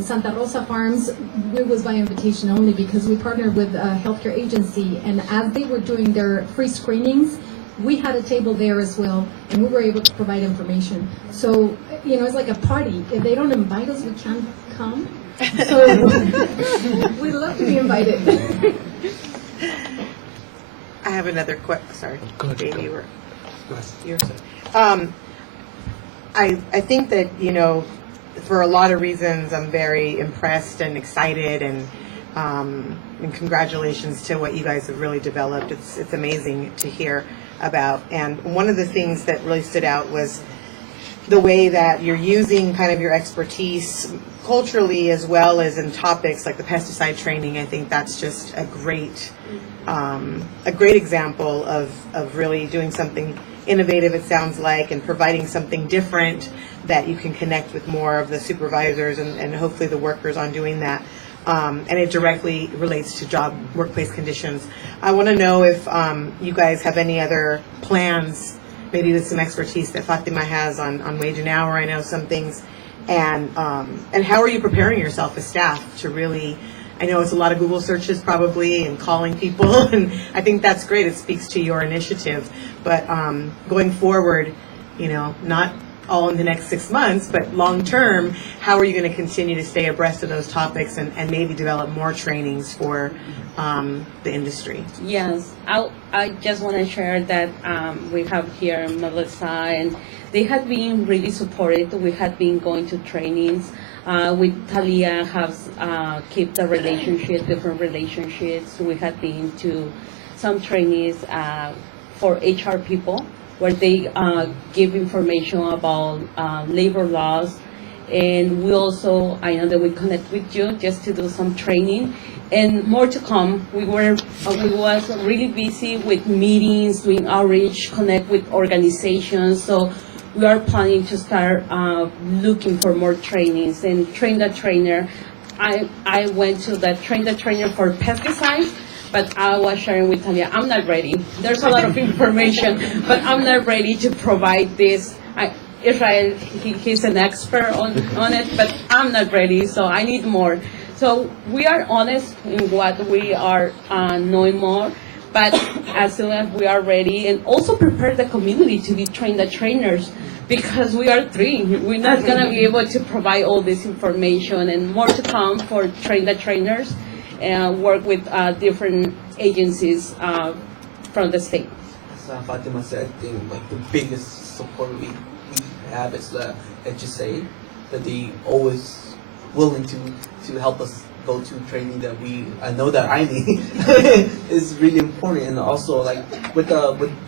Santa Rosa Farms, it was by invitation only because we partnered with a healthcare agency, and as they were doing their free screenings, we had a table there as well, and we were able to provide information. So, it's like a party. If they don't invite us, we can't come. So we'd love to be invited. I have another sorry. Go ahead. Dave, Go. you were. Go ahead. I think that, for a lot of reasons, I'm very impressed and excited, and congratulations to what you guys have really developed. It's amazing to hear about. And one of the things that really stood out was the way that you're using kind of your expertise culturally as well as in topics like the pesticide training. I think that's just a great example of really doing something innovative, it sounds like, and providing something different that you can connect with more of the supervisors and hopefully the workers on doing that. And it directly relates to workplace conditions. I want to know if you guys have any other plans, maybe with some expertise that Fatima has on wage and hour. I know some things. And how are you preparing yourself as staff to really, I know it's a lot of Google searches probably and calling people, and I think that's great. It speaks to your initiative. But going forward, not all in the next 6 months, but long term, how are you going to continue to stay abreast of those topics and maybe develop more trainings for the industry? Yes, I just want to share that we have here Melissa, and they have been really supportive. We have been going to trainings with Talia, has kept a relationship, different relationships. We have been to some trainings for HR people where they give information about labor laws. And we also, I know that we connect with you just to do some training, and more to come. We was really busy with meetings, doing outreach, connect with organizations. So we are planning to start looking for more trainings and train the trainer. I went to the train the trainer for pesticides, but I was sharing with Talia, I'm not ready. There's a lot of information, but I'm not ready to provide this. Israel, he's an expert on it, but I'm not ready, so I need more. So we are honest in what we are knowing more, but as soon as we are ready, and also prepare the community to be trained the trainers, because we are 3. We're not gonna be able to provide all this information, and more to come for train the trainers and work with different agencies from the state. As Fatima said, I think like the biggest support we have is the HSA, that they always willing to help us go to training that I know that I need is really important. And also like with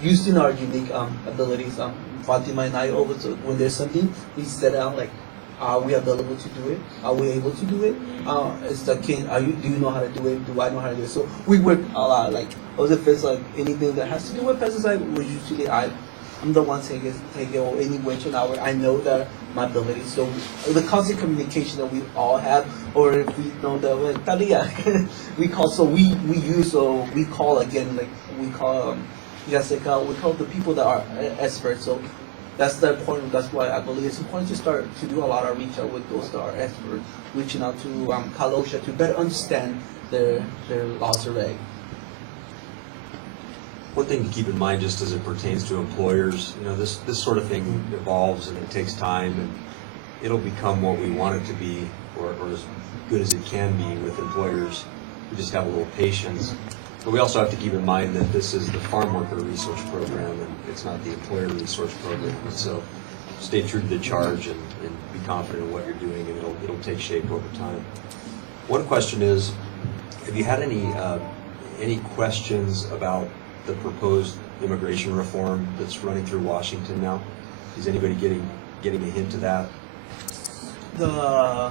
using our unique abilities, Fatima and I always, when there's something, we set out like, are we available to do it? Are we able to do it? It's the king. Do you know how to do it? Do I know how to do it? So we work a lot. Like, if it's like anything that has to do with pesticide, we usually I'm the one take it or any which an hour. I know that my ability. So the constant communication that we all have, or if we know that Talia, we call. So we use we call again, like we call Jessica. We call the people that are experts. So that's the important. That's why I believe it's important to start to do a lot of reach out with those that are experts, reaching out to Kalosha to better understand their laws array. One thing to keep in mind, just as it pertains to employers, this sort of thing evolves and it takes time, and it'll become what we want it to be, or as good as it can be with employers. We just have a little patience. But we also have to keep in mind that this is the Farmworker Resource Program, and it's not the Employer Resource Program. And so stay true to the charge and be confident in what you're doing, and it'll take shape over time. One question is, have you had any questions about the proposed immigration reform that's running through Washington now? Is anybody getting a hint of that? The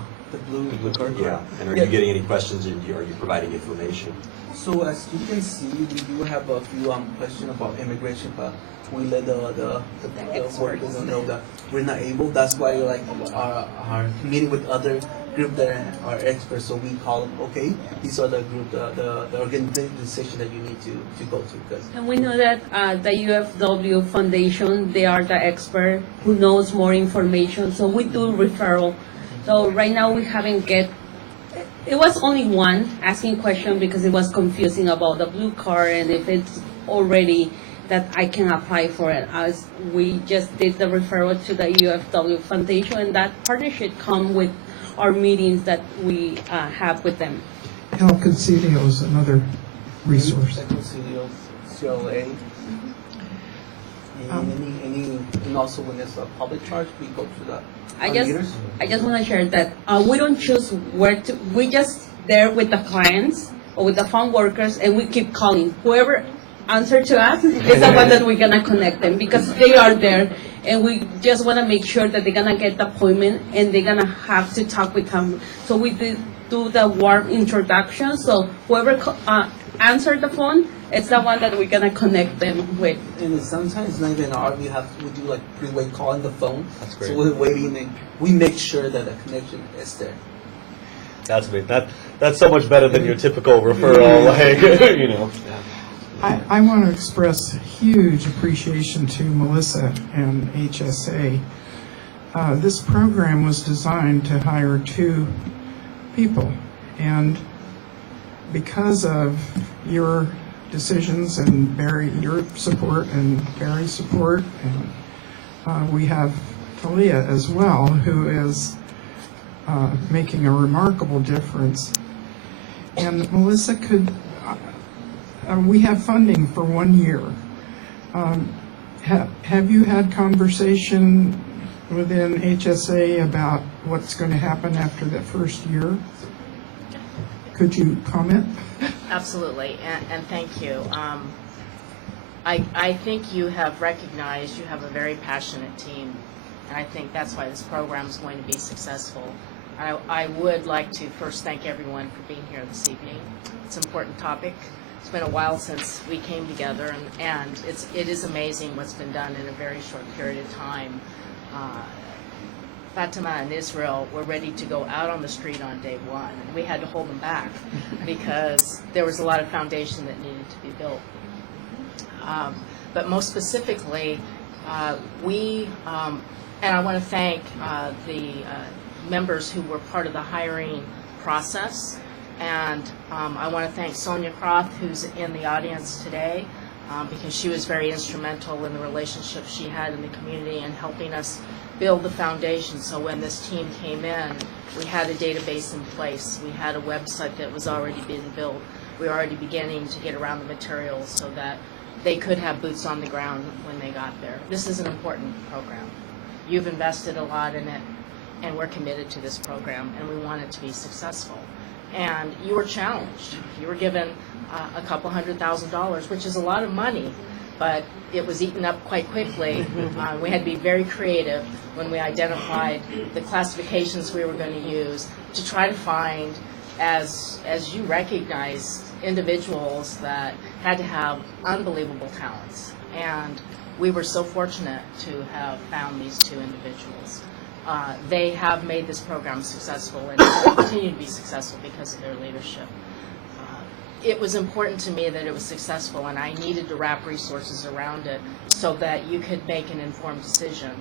blue card? Yeah. And are you getting any questions, and are you providing information? So as you can see, we do have a few questions about immigration, but we let the workers know that we're not able. That's why like our meeting with other group that are experts. So we call them. Okay, these are the group, the organization that you need to go to. And we know that the UFW Foundation, they are the expert who knows more information. So we do referral. So right now we haven't it was only one asking question because it was confusing about the blue card and if it's already that I can apply for it. As we just did the referral to the UFW Foundation, and that partnership come with our meetings that we have with them. El Concilio is another resource. El Concilio, CLA. And also when it's a public charge, we go to the I just want to share that we don't choose we just there with the clients or with the farm workers, and we keep calling. Whoever answer to us is the one that we're gonna connect them, because they are there, and we just want to make sure that they're gonna get the appointment and they're gonna have to talk with them. So we do the warm introduction. So whoever answer the phone, it's the one that we're gonna connect them with. And sometimes not even we do like three-way call on the phone. That's great. So we're waiting and we make sure that the connection is there. That's great. That's so much better than your typical referral, I want to express huge appreciation to Melissa and HSA. This program was designed to hire 2 people, and because of your decisions and your support and Barry's support, and we have Talia as well, who is making a remarkable difference. And Melissa, we have funding for 1 year. Have you had conversation within HSA about what's going to happen after that first year? Could you comment? Absolutely, and thank you. I think you have recognized you have a very passionate team, and I think that's why this program is going to be successful. I would like to first thank everyone for being here this evening. It's an important topic. It's been a while since we came together, and it is amazing what's been done in a very short period of time. Fatima and Israel were ready to go out on the street on day one, and we had to hold them back because there was a lot of foundation that needed to be built. But most specifically, and I want to thank the members who were part of the hiring process, and I want to thank Sonia Croft, who's in the audience today, because she was very instrumental in the relationship she had in the community and helping us build the foundation. So when this team came in, we had a database in place. We had a website that was already being built. We were already beginning to get around the materials so that they could have boots on the ground when they got there. This is an important program. You've invested a lot in it, and we're committed to this program, and we want it to be successful. And you were challenged. You were given a couple $100,000, which is a lot of money, but it was eaten up quite quickly. We had to be very creative when we identified the classifications we were going to use to try to find, as you recognize, individuals that had to have unbelievable talents. And we were so fortunate to have found these two individuals. They have made this program successful and will continue to be successful because of their leadership. It was important to me that it was successful, and I needed to wrap resources around it so that you could make an informed decision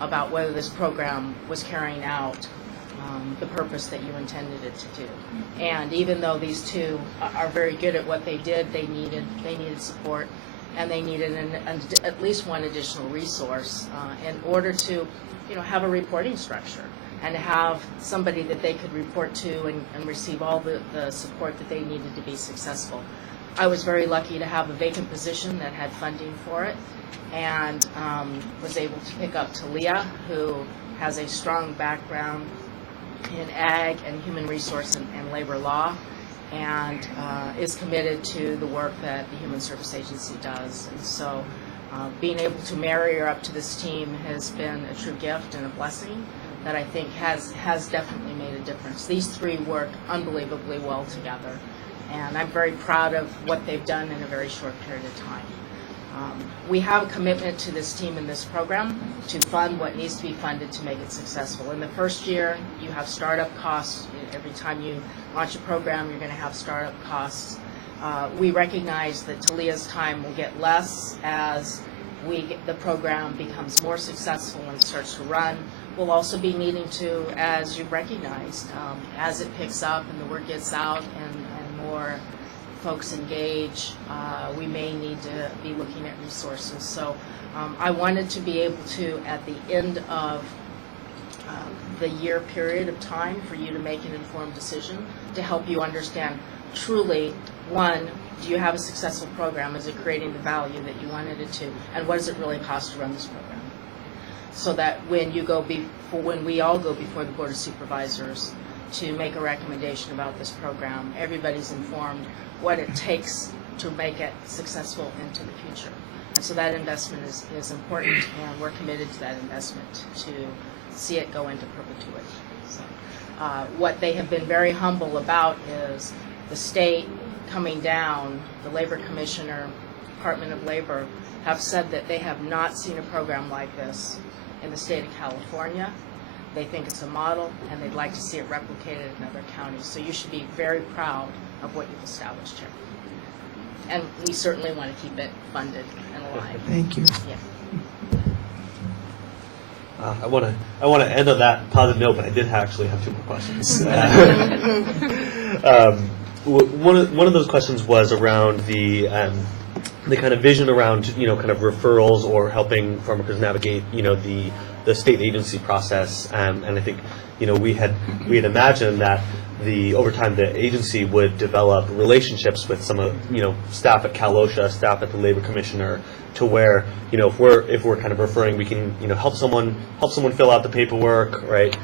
about whether this program was carrying out the purpose that you intended it to do. And even though these two are very good at what they did, they needed support, and they needed at least one additional resource in order to, have a reporting structure and to have somebody that they could report to and receive all the support that they needed to be successful. I was very lucky to have a vacant position that had funding for it, and was able to pick up Talia, who has a strong background in ag and human resource and labor law, and is committed to the work that the Human Service Agency does. And so being able to marry her up to this team has been a true gift and a blessing that I think has definitely made a difference. These three work unbelievably well together, and I'm very proud of what they've done in a very short period of time. We have a commitment to this team in this program to fund what needs to be funded to make it successful. In the first year, you have startup costs. Every time you launch a program, you're going to have startup costs. We recognize that Talia's time will get less as the program becomes more successful and starts to run. We'll also be needing to, as you've recognized, as it picks up and the word gets out and more folks engage, we may need to be looking at resources. So I wanted to be able to, at the end of the year period of time, for you to make an informed decision to help you understand truly, one, do you have a successful program? Is it creating the value that you wanted it to? And what does it really cost to run this program? So that when we all go before the Board of Supervisors to make a recommendation about this program, everybody's informed what it takes to make it successful into the future. And so that investment is important, and we're committed to that investment to see it go into perpetuity. So, what they have been very humble about is the state coming down, the Labor Commissioner, Department of Labor, have said that they have not seen a program like this in the state of California. They think it's a model, and they'd like to see it replicated in other counties. So you should be very proud of what you've established here. And we certainly want to keep it funded and alive. Thank you. Yeah. I want to end on that positive note, but I did actually have two more questions. One of those questions was around the kind of vision around kind of referrals or helping farm workers navigate the state agency process, and I think we had imagined that over time the agency would develop relationships with some of staff at Cal OSHA, staff at the Labor Commissioner, to where if we're kind of referring, we can help someone fill out the paperwork, right,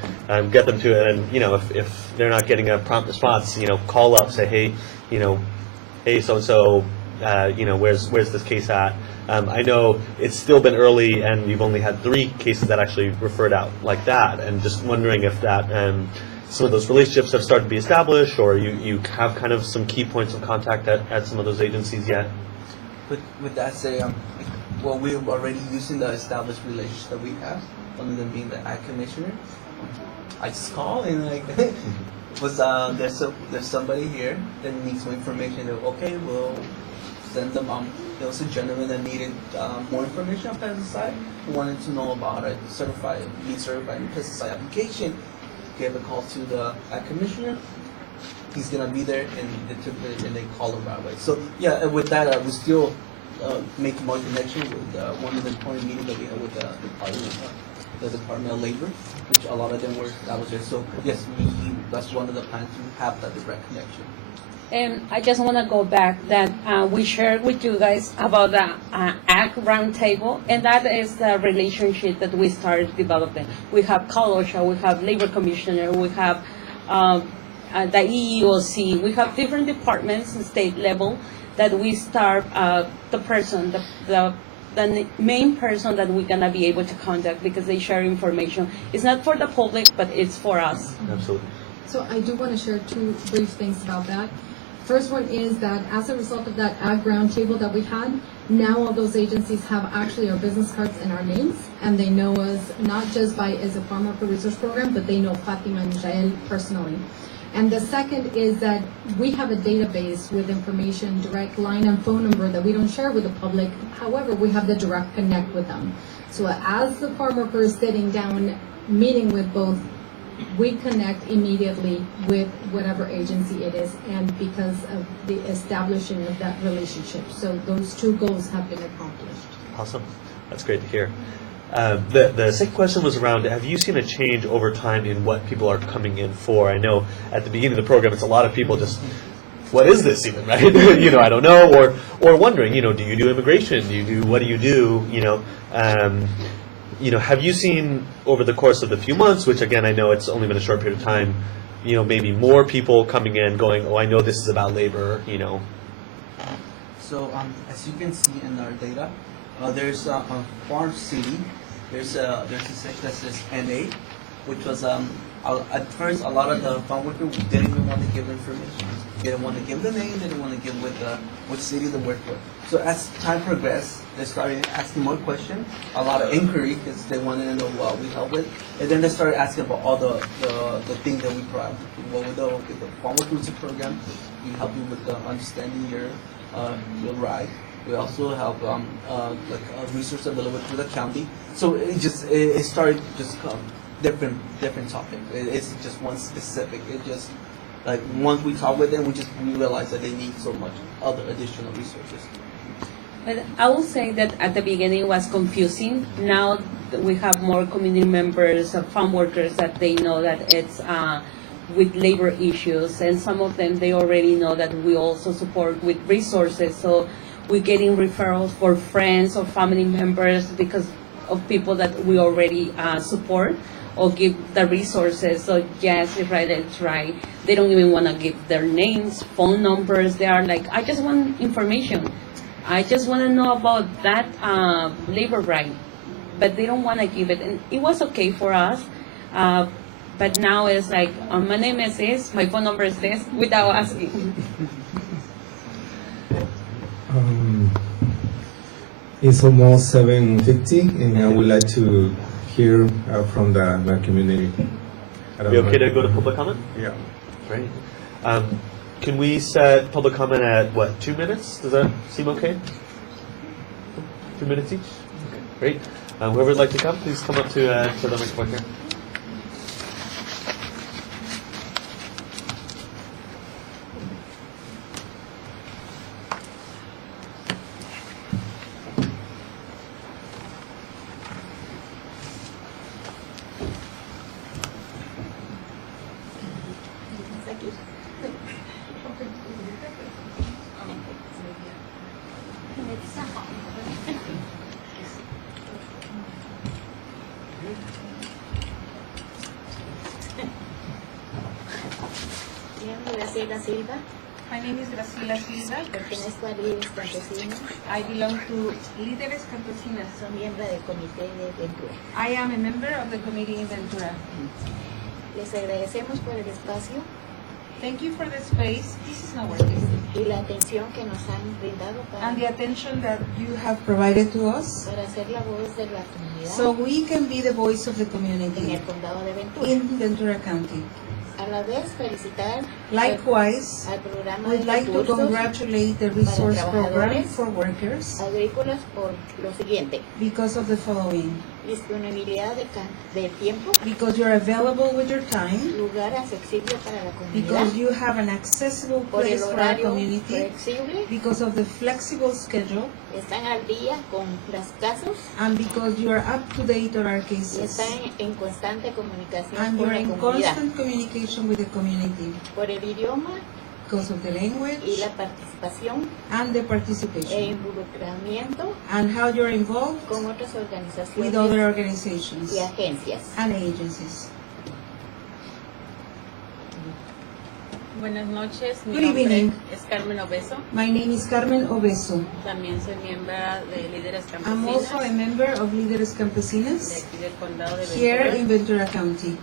get them to it, and if they're not getting a prompt response, call up, say, hey, hey, so and so, where's this case at? I know it's still been early, and you've only had 3 cases that actually referred out like that, and just wondering if that some of those relationships have started to be established, or you have kind of some key points of contact at some of those agencies yet. With that say, well, we're already using the established relationship that we have, one of them being the Ag Commissioner. I just call and like, there's somebody here that needs more information. Okay, we'll send them. There was a gentleman that needed more information on pesticide. Who wanted to know about a certified pesticide application. Gave a call to the Ag Commissioner. He's gonna be there, and they call him right away. So yeah, with that, we still making more connection with one of the important meetings that we had with the Department of Labor, which a lot of them were established there. So yes, that's one of the plans to have that direct connection. And I just want to go back that we shared with you guys about the Ag Roundtable, and that is the relationship that we started developing. We have CalOSHA, we have Labor Commissioner, we have the EEOC, we have different departments at state level that we start the main person that we're gonna be able to contact, because they share information. It's not for the public, but it's for us. Absolutely. So I do want to share 2 brief things about that. First one is that as a result of that Ag Roundtable that we had, now all those agencies have actually our business cards and our names, and they know us not just as a Farmworker Research Program, but they know Fatima and Jael personally. And the second is that we have a database with information, direct line and phone number that we don't share with the public. However, we have the direct connect with them. So as the farm worker is sitting down, meeting with both, we connect immediately with whatever agency it is, and because of the establishing of that relationship. So those 2 goals have been accomplished. Awesome. That's great to hear. The second question was around, have you seen a change over time in what people are coming in for? I know at the beginning of the program, it's a lot of people just, what is this even, right? I don't know, or wondering, do you do immigration? What do you do? Have you seen over the course of the few months, which again, I know it's only been a short period of time, maybe more people coming in going, oh, I know this is about labor, So as you can see in our data, there's Farm City. There's a section that says NA, which was at first a lot of the farm workers didn't even want to give information. They didn't want to give the name. They didn't want to give which city they work for. So as time progressed, they started asking more questions. A lot of inquiry because they wanted to know what we help with, and then they started asking about all the things that we provide. What we do with the farm worker program, we help you with understanding your right. We also have like a resource available through the county. So it started just different topics. It's just one specific. It just like once we talk with them, we realize that they need so much other additional resources. But I will say that at the beginning it was confusing. Now we have more community members, farm workers, that they know that it's with labor issues, and some of them they already know that we also support with resources. So we're getting referrals for friends or family members because of people that we already support or give the resources. So yes, it's right, it's right. They don't even want to give their names, phone numbers. They are like, I just want information. I just want to know about that labor right. But they don't want to give it. And it was okay for us. But now it's like, my name is this, my phone number is this, without asking. It's almost 7:50, and I would like to hear from the community. Be okay to go to public comment? Yeah. Great. Can we set public comment at, 2 minutes? Does that seem okay? 2 minutes each? Okay, great. Whoever would like to come, please come up to the microphone here. Silva. My name is Graciela Silva. Pertenezco a Líderes Campesinos. I belong to Líderes Campesinas. Soy miembro del comité de Ventura. I am a member of the committee in Ventura. Les agradecemos por el espacio. Thank you for the space. This is not working. Y la atención que nos han brindado And the attention that you have provided to us, para ser la voz de la comunidad so we can be the voice of the en community el condado de Ventura. in Ventura County. A la vez felicitar Likewise, al programa we'd de like to recursos congratulate the resource program for workers agrícolas por lo siguiente: because of the following. disponibilidad de tiempo, Because you're available with your time, lugar accesible para la comunidad, because you have an accessible por el place for our horario community, flexible, because of the flexible schedule, están al día con los casos and because you are up to date on our y cases. están en constante comunicación And con you're la in comunidad, constant communication with the community por el idioma because of the y language la participación and the e participation, involucramiento and how you're involved con otras with other organizaciones organizations y agencias. and agencies. Buenas noches, mi Good nombre evening. es Carmen Obeso, My name is Carmen Obeso. también soy miembro de Líderes I'm also a Campesinas member of Líderes de Campesinas aquí del condado de here Ventura. in Ventura County.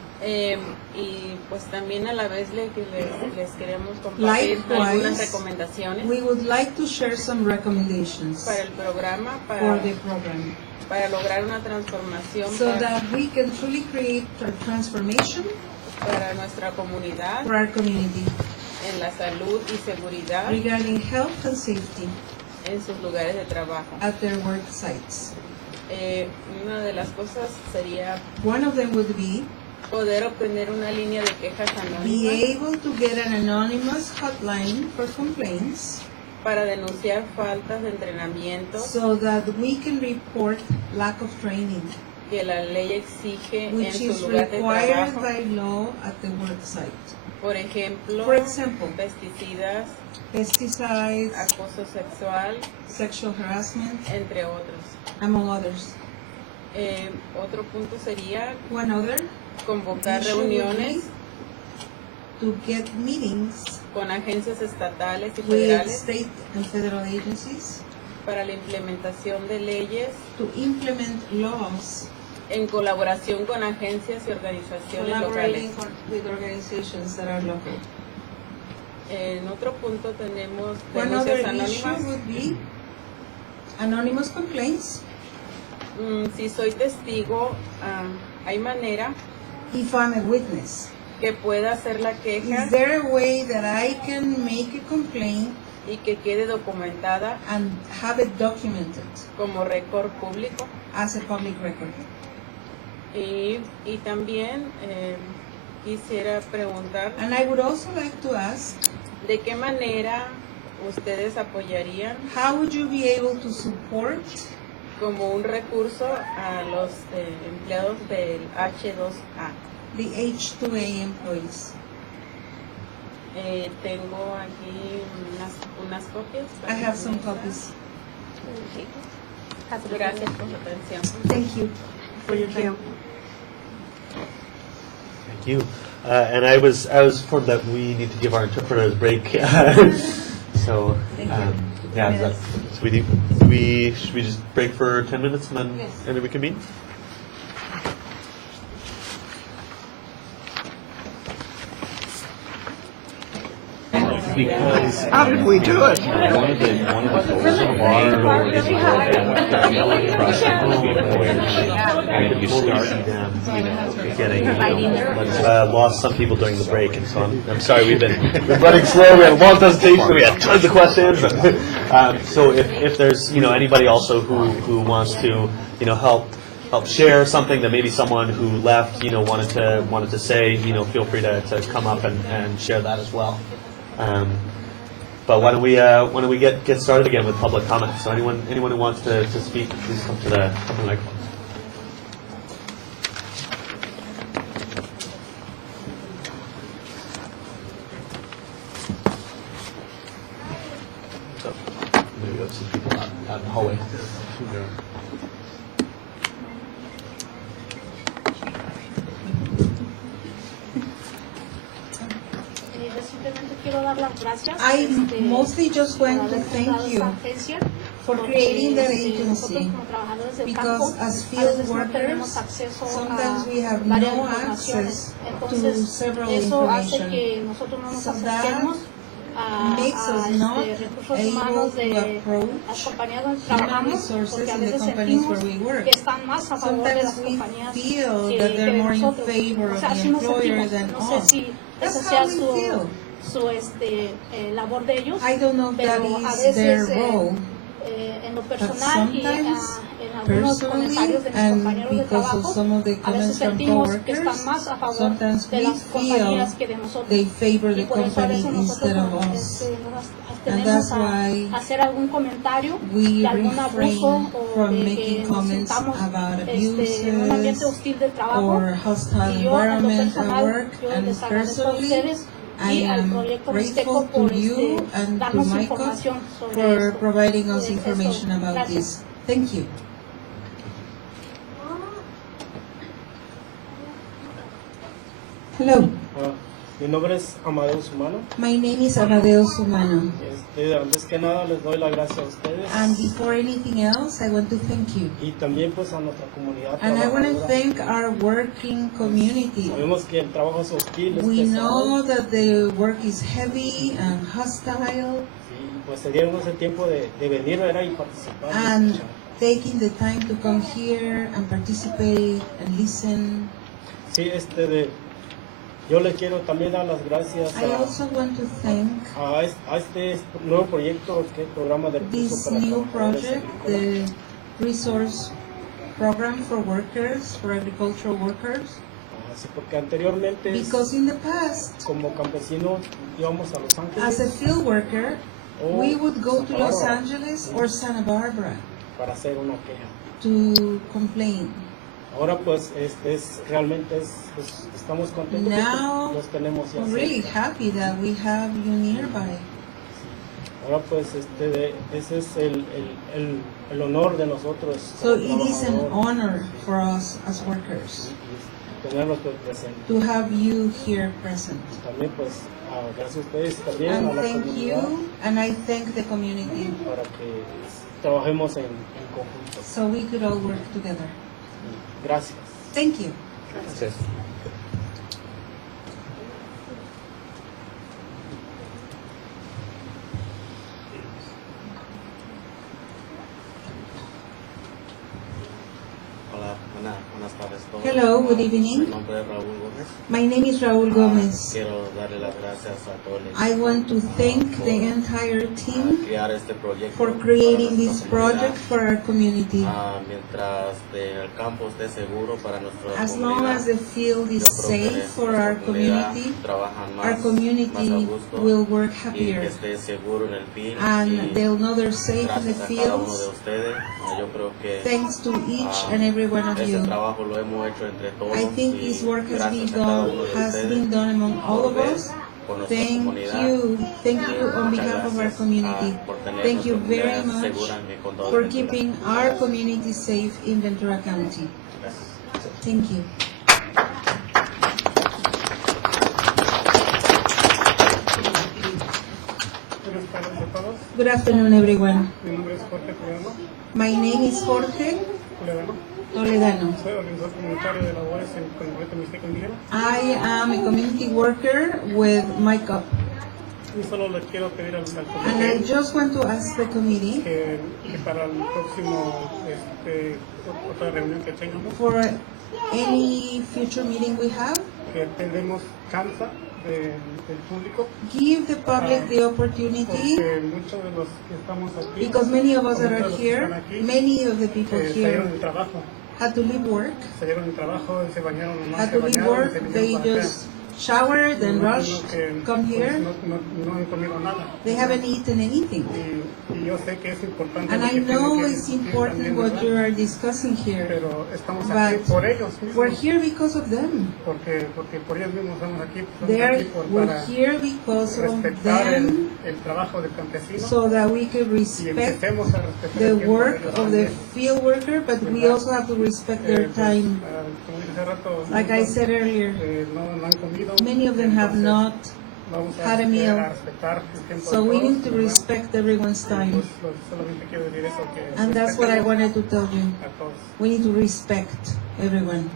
Y pues también a la vez les queremos compartir algunas Likewise, recomendaciones we would like to share some recommendations para el programa, for the program para lograr una transformación so para, that we can truly create a transformation para nuestra comunidad for our community en la salud y seguridad regarding health and safety en sus lugares de trabajo. at their work sites. Una de las cosas sería One of them would be poder obtener una línea de quejas be anónimas able to get an anonymous hotline for complaints para denunciar faltas de entrenamiento so that we can report lack of training, que la ley exige en which su is lugar de required trabajo. by law at the work site. Por ejemplo, For example, pesticidas, pesticides, acoso sexual, sexual harassment, entre otros. among others. Otro punto sería One other convocar issue would be reuniones to get meetings con agencias estatales y with federales state and federal agencies para la implementación de leyes to implement laws, en colaboración con agencias y organizaciones collaborating locales. with organizations that are local. En otro punto tenemos One other denuncias issue anónimas. would be anonymous complaints. Si soy testigo, hay manera If I'm a witness, que pueda hacer la queja is there a way that I can make a complaint y que quede documentada and have it documented como récord público. as a public record? Y también quisiera preguntar And I would also like to ask, de qué manera ustedes apoyarían how would you be able to support como un recurso a los empleados del H2A. the H2A employees? Tengo aquí unas copias. I have some copies. Gracias por su atención. Thank you for your time. Thank you. And I was informed that we need to give our interpreters a break. So, yeah, so should we just break for 10 minutes and then we convene? Because How did we do it? one of the goals of our is and you start getting lost some people during the break, and so I'm sorry we've been running slow. We had a long presentation. We had tons of questions. So if there's anybody also who wants to help share something that maybe someone who left wanted to say, feel free to come up and share that as well. But why don't we get started again with public comment? So anyone who wants to speak, please come to the microphone. So maybe we have some people out in the hallway. Yo simplemente quiero dar dar las gracias. I mostly just want to thank you for creating that agency, because as field workers, sometimes we have no access to several information. So that makes us not able to approach human resources in the companies where we work. Sometimes we feel that they're more in favor of the employer than us. That's how we feel. Labor de ellos, I don't know if that is their role, but sometimes personally and because of some of the comments from coworkers, sometimes we feel they favor the company instead of us. And that's why we refrain from making comments about abuses or hostile environment at work. And personally, I am grateful to you and to Michael for providing us information about this. Thank you. Hello. Mi nombre es Amadeus Humano. My name is Amadeus Humano. Antes que nada les doy las gracias a ustedes. And before anything else, I want to thank you. Y también pues a nuestra comunidad. And I want to thank our working community. Sabemos que el trabajo es hostil, We es know pesado. that the work is heavy and hostile. Y pues se dieron ese tiempo de venir, ¿verdad? Y participar. And taking the time to come here and participate and listen. Sí, yo le quiero también dar las gracias I also want to thank a este nuevo proyecto, que es el programa de recursos this para new trabajadores project, agrícolas. the resource program for workers, for agricultural workers. Sí, porque anteriormente, Because in the past, como campesinos, íbamos a Los as a Ángeles field worker, o we would go to Santa Los Bárbara Angeles or Santa Barbara para hacer una queja. to complain. Ahora pues realmente estamos contentos Now, porque los tenemos ya I'm really cerca. happy that we have you nearby. Ahora pues ese es el honor de nosotros So como it is an trabajadores, honor for us as workers tenerlos pues presentes. to have you here present. También pues gracias a ustedes y también a And la thank comunidad you, and I thank the community, para que trabajemos en conjunto. so we could all work together. Gracias. Thank you. Gracias. Hola, buenas tardes a todos. Hello, good evening. Mi nombre es Raúl Gómez. My name is Raúl Gómez. Quiero darle las gracias a todo el I want to thank the entire team crear este proyecto for creating this project for our community. Mientras el campo esté seguro para nuestra As long comunidad, as the field is yo creo que safe for nuestra our comunidad community, trabajan más, our más a community gusto will work y que happier. esté seguro en el field. And they'll know they're safe in the Gracias a cada uno de fields, ustedes, yo creo que thanks to each and every one of ese you. trabajo lo hemos hecho entre todos I think y this work has been gracias a cada done, uno de has ustedes been done among all por of ver us. por nuestra Thank comunidad. you on Muchas behalf of our gracias, community. por tener Thank you nuestra very comunidad much segura en el condado de for Ventura. keeping our community safe in Ventura County. Gracias. Thank you. Buenas tardes a todos. Good afternoon, everyone. Mi nombre es Jorge Toledano. My name is Jorge Toledano. Toledano. Soy organizador comunitario de labores con el proyecto Mixteco Indígena. I am a community worker with MyCup. Y solo le quiero pedir al And I comité just want to ask the committee que para el próximo otra reunión que tengamos, for any future meeting we have, que tendremos cansa del público, give the public the opportunity, porque muchos de los que estamos aquí, because many of us that are muchos de los que here, están aquí, many of the people salieron here del trabajo, had to leave work, salieron del trabajo y se bañaron nomás, had se to leave bañaron y work, se they vinieron para acá. just showered and rushed, come here, No han comido nada. they haven't eaten anything. Y yo sé que es importante And lo I que know tienen que it's discutir important también, what ¿verdad? you are discussing here, Pero estamos aquí but por ellos mismos. we're here because of them. Porque por ellos mismos estamos aquí. We're Para here because of respetar them, el trabajo del campesino. so that we can Y respect empecemos a respetar the el tiempo de work ellos of the también. field worker, but we ¿Verdad? also have to respect their Pues, time. como dije hace rato, Like I said earlier, no han comido. many of them have Entonces, not vamos had a meal. a respetar el tiempo So de we todos, need to ¿verdad? respect everyone's time. Pues, solamente quiero decir eso, que And that's what I wanted to tell you. a todos. We need to respect everyone.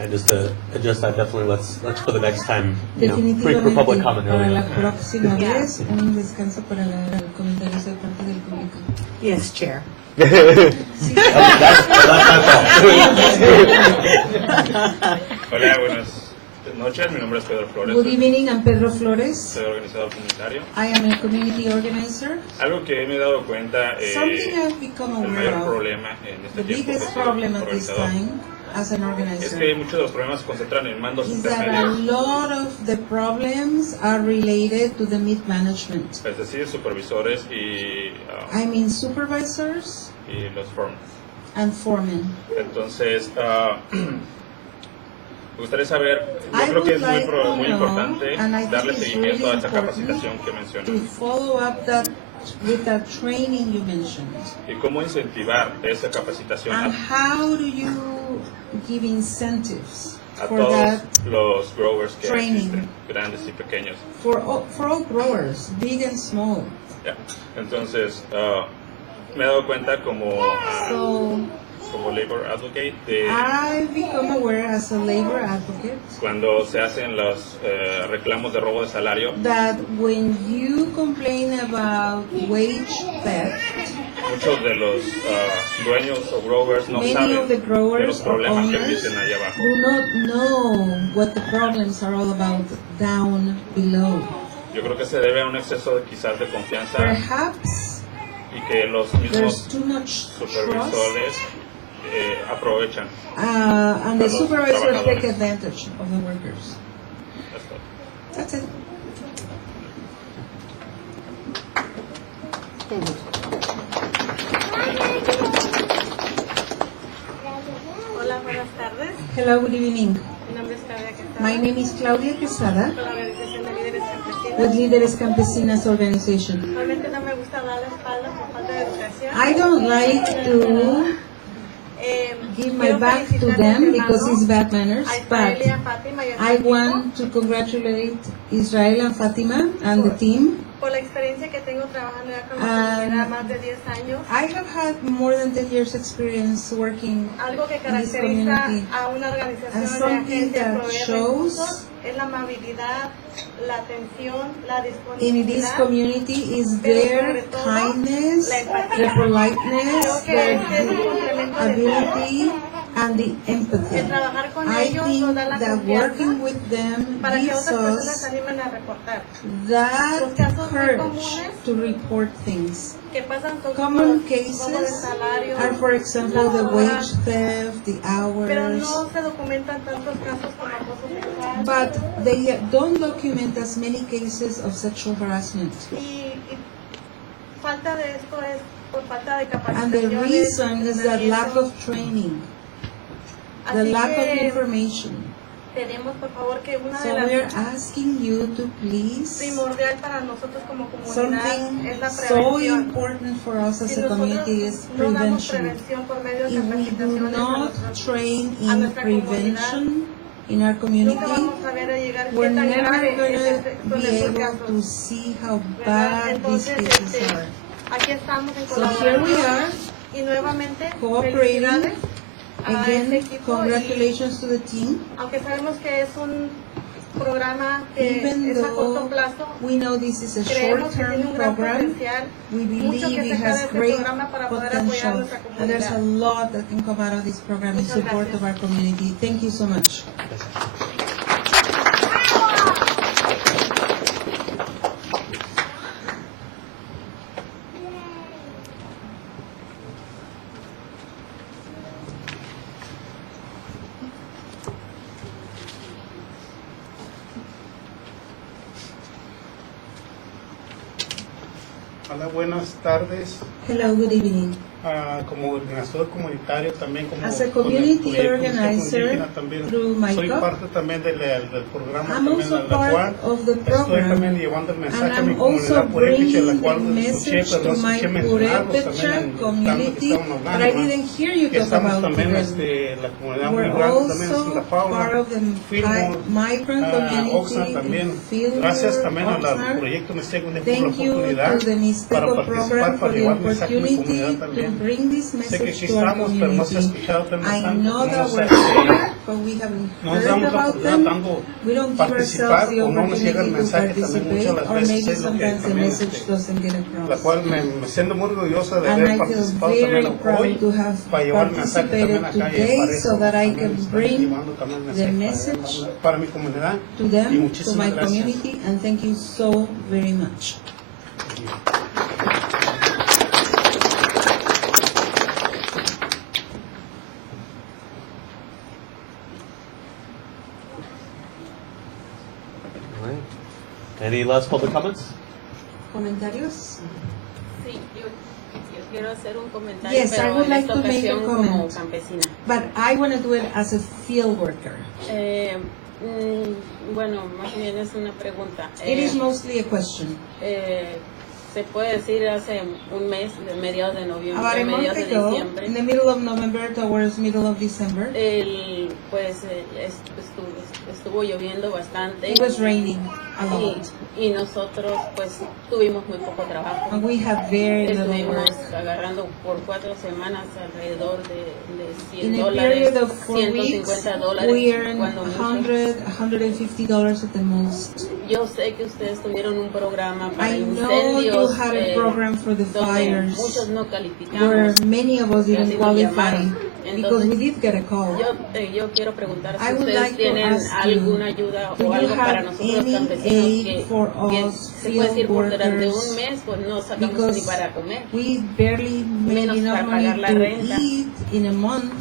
And just to adjust that, definitely let's for the next time, free for public comment Para la earlier. próxima vez, un descanso para leer comentarios de parte del público. Yes, Chair. Hola, buenas noches. Mi nombre es Pedro Flores. Good evening, I'm Pedro Flores. Soy organizador comunitario. I am a community organizer. Algo que me he dado cuenta, Something I've become el aware mayor of, problema en este the tiempo que biggest soy problem at this organizador, time as an es organizer, que muchos de los problemas se concentran en mandos is that a intermedios, lot of the problems are related to the mid management. es decir, supervisores y I mean supervisors los foremen. and foremen. Entonces, me gustaría saber, yo I creo que es would like to muy know, importante and I darle think it's seguimiento a really esa important capacitación que to mencioné. follow up that with that training you mentioned. Y cómo incentivar esa capacitación And a how do you give incentives for todos that los growers que training? existen, grandes y pequeños. For all growers, big and small. Ya. Entonces, me he dado cuenta como labor advocate de I've become aware as a labor advocate cuando se hacen los reclamos de robo de salario, that when you complain about wage theft, muchos de los dueños o growers no many saben of the de los growers or problemas que owners existen ahí abajo. do not know what the problems are all about down below. Yo creo que se debe a un exceso quizás de confianza Perhaps y que los there's mismos too much trust, supervisores aprovechan. and the a los supervisors take trabajadores. advantage of the workers. That's it. Hola, buenas tardes. Hello, good evening. Mi nombre es Claudia Quesada. My name is Claudia Quesada Con la Organización de Líderes Campesinos. with Líderes Campesinas Organization. Realmente no me gusta dar la espalda por falta de educación. I don't like to give my back to them because it's bad manners, but I want to congratulate Israel and Fatima and the team. Por la experiencia que tengo trabajando ya con la comunidad más de 10 años. I have had more than 10 years experience working Algo que in this caracteriza community. a una And organización de something agencia that proveer shows recursos es la amabilidad, la atención, la in this disponibilidad. community is their kindness, their politeness, their ability, and the empathy. I think that working with them Para que gives otras personas us se animen a reportar. that courage to report things. Que pasan son Common como robo de cases salario, are, for example, the las wage horas, theft, the pero hours, no se documentan tantos casos como acoso sexual. but they don't document as many cases of sexual harassment. Y falta de esto es por falta de And the capacitaciones, reason is that lack entrenamiento. of training, the Así lack of que information. Tenemos, por favor, que una So de we're las asking you to please, primordial para nosotros como comunidad something es la so prevención. important for us as Si a community is nosotros no damos prevention. prevención por medio de If we do capacitaciones a not nuestros- train a in nuestra comunidad, prevention in our community, nunca vamos a ver a llegar we're qué tan never grave going es to be estos able casos. to see how ¿Verdad? bad these Entonces, cases are. aquí estamos en So here we are, y nuevamente cooperating. felicidades a Again, este equipo congratulations to the team. y aunque sabemos que es un programa que Even es a corto though plazo, we know this is a creemos que tiene short-term un gran program, potencial, we mucho believe que it sacar de has este great programa para poder apoyar potential, nuestra and there's a comunidad. lot that can come out of this program in Muchas support gracias. of our community. Thank you so much. Hola, buenas tardes. Hello, good evening. como organizador comunitario también como As a con el community proyecto organizer indígena también through soy MICOP, parte también del programa I'm también also a la cual part of the estoy program, también llevando el and mensaje a mi I'm also comunidad purépecha, la bringing cual the escuché message pero no to my escuché mencionarlos también Purepecha en tanto que community, estaban but I hablando, didn't hear you que talk estamos about también them. la comunidad muy We're grande también en also Santa Paula, part of the Fillmore, migrant Oxnard community también. in Fillmore, Gracias también al Oxnard. proyecto Mixteco por la Thank you oportunidad to the para Mixteco participar, program for para the llevar mensaje a mi opportunity comunidad to también. bring this Sé que message aquí to our estamos, pero no se ha community. escuchado temas I tanto, know no that nos we're ha- here, but we haven't no nos heard damos la about oportunidad them. tanto We don't give participar ourselves the o no nos llega el opportunity to mensaje también muchas participate, de las or veces maybe es lo que sometimes the también message doesn't get la across. cual me siento muy orgulloso de And haber I feel participado también very hoy proud to have para llevar el mensaje también participated acá y para today eso so that I también can estamos bring llevando también el the mensaje message para mi comunidad to y them, to muchísimas my gracias. community, and thank you so very much. All right. Any last public comments? ¿Comentarios? Sí, yo quiero hacer un comentario, Yes, I pero would en like esta to make a ocasión como comment. campesina. But I want to do it as a field worker. Bueno, más bien es una pregunta. It is mostly a question. Se puede decir hace un mes, de mediados de About noviembre, a month mediados de ago, diciembre, in the middle of November towards middle of December, estuvo lloviendo bastante. it was raining a lot. Y nosotros pues tuvimos muy poco trabajo. And we had very little Estuvimos work. agarrando por 4 semanas alrededor de In $100, a period of 4 weeks, $150, we earned cuando mucho. $100, $150 at the most. Yo sé que ustedes tuvieron un programa para I know you incendios had a program for the donde fires, muchos no where calificamos. many of us Y así didn't nos qualify llamaron. because we Entonces, did get a call. yo quiero preguntar I si would ustedes like to tienen ask alguna you, ayuda do o you algo para have nosotros los any campesinos aid for que us se puede decir field por durante workers? un mes pues no sacamos ni Because para comer. we barely made Menos enough para money pagar la to renta. eat in a month,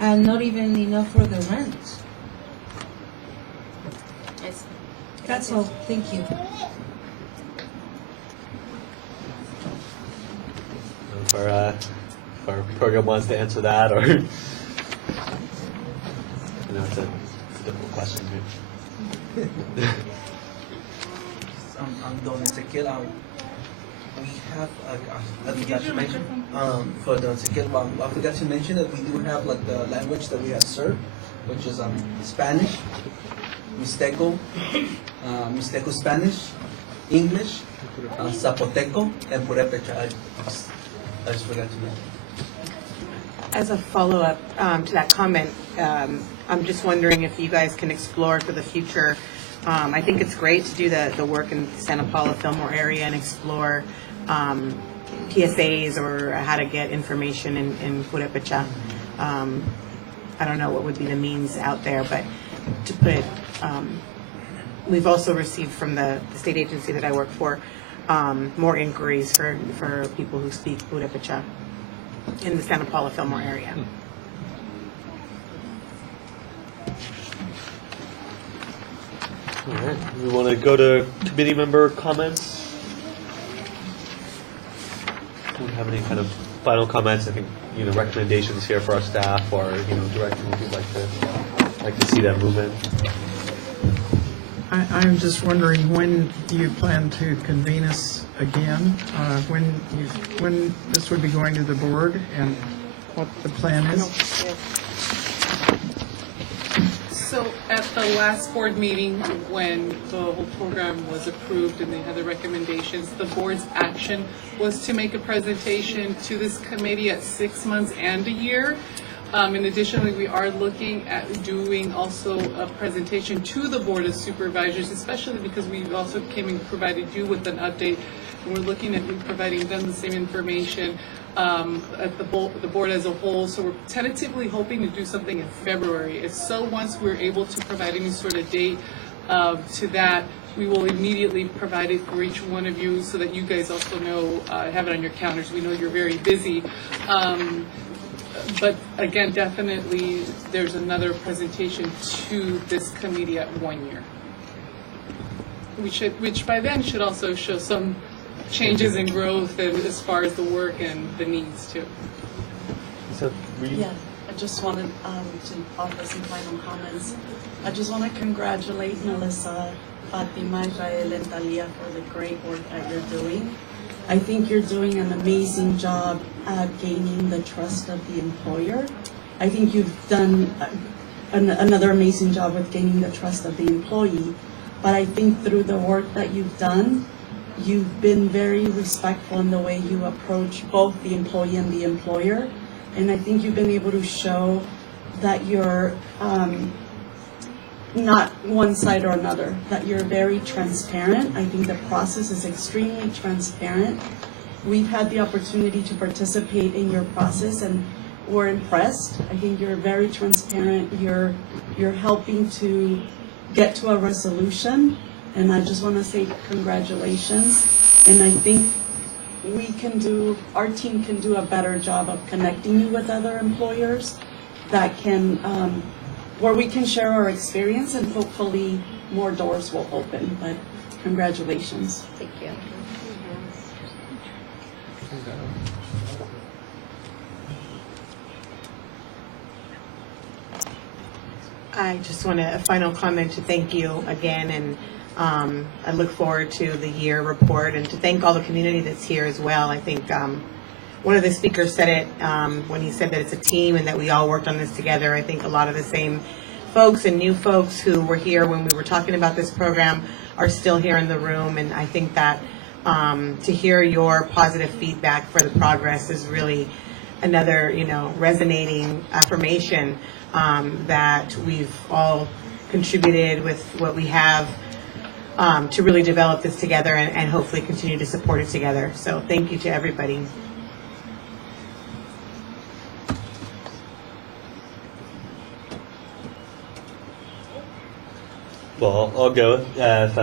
and not even enough for the rent. Eso. That's all. Thank you. If our program wants to answer that, or you know, it's a difficult question. I'm Don Ezequiel. We have, I forgot to mention, for Don Ezequiel, I forgot to mention that we do have like the language that we have served, which is Spanish, Mixteco, Mixteco Spanish, English, Zapoteco, and Purepecha. I just forgot to mention. As a follow-up to that comment, I'm just wondering if you guys can explore for the future. I think it's great to do the work in Santa Paula, Fillmore area and explore PSAs or how to get information in Purepecha. I don't know what would be the means out there, but to put, we've also received from the state agency that I work for more inquiries for people who speak Purepecha in the Santa Paula, Fillmore area. All right. We want to go to committee member comments. Do we have any kind of final comments? I think recommendations here for our staff, or directions you'd like to see that movement. I'm just wondering when you plan to convene us again, when this would be going to the board, and what the plan is. So at the last board meeting, when the whole program was approved and they had the recommendations, the board's action was to make a presentation to this committee at 6 months and a year. And additionally, we are looking at doing also a presentation to the Board of Supervisors, especially because we also came and provided you with an update. And we're looking at providing them the same information at the board as a whole. So we're tentatively hoping to do something in February. If so, once we're able to provide any sort of date to that, we will immediately provide it for each one of you so that you guys also know, have it on your calendars. We know you're very busy. But again, definitely, there's another presentation to this committee at 1 year. Which by then should also show some changes in growth and as far as the work and the needs too. Yeah, I just wanted to offer some final comments. I just want to congratulate Melissa, Fatima, Israel, and Talia for the great work that you're doing. I think you're doing an amazing job at gaining the trust of the employer. I think you've done another amazing job with gaining the trust of the employee. But I think through the work that you've done, you've been very respectful in the way you approach both the employee and the employer. And I think you've been able to show that you're not one side or another, that you're very transparent. I think the process is extremely transparent. We've had the opportunity to participate in your process and we're impressed. I think you're very transparent. You're helping to get to a resolution. And I just want to say congratulations. And I think our team can do a better job of connecting you with other employers that can, where we can share our experience and hopefully more doors will open. But congratulations. Thank you. I just want a final comment to thank you again, and I look forward to the year report and to thank all the community that's here as well. I think one of the speakers said it when he said that it's a team and that we all worked on this together. I think a lot of the same folks and new folks who were here when we were talking about this program are still here in the room, and I think that to hear your positive feedback for the progress is really another, resonating affirmation that we've all contributed with what we have to really develop this together and hopefully continue to support it together. So thank you to everybody. Well, I'll go if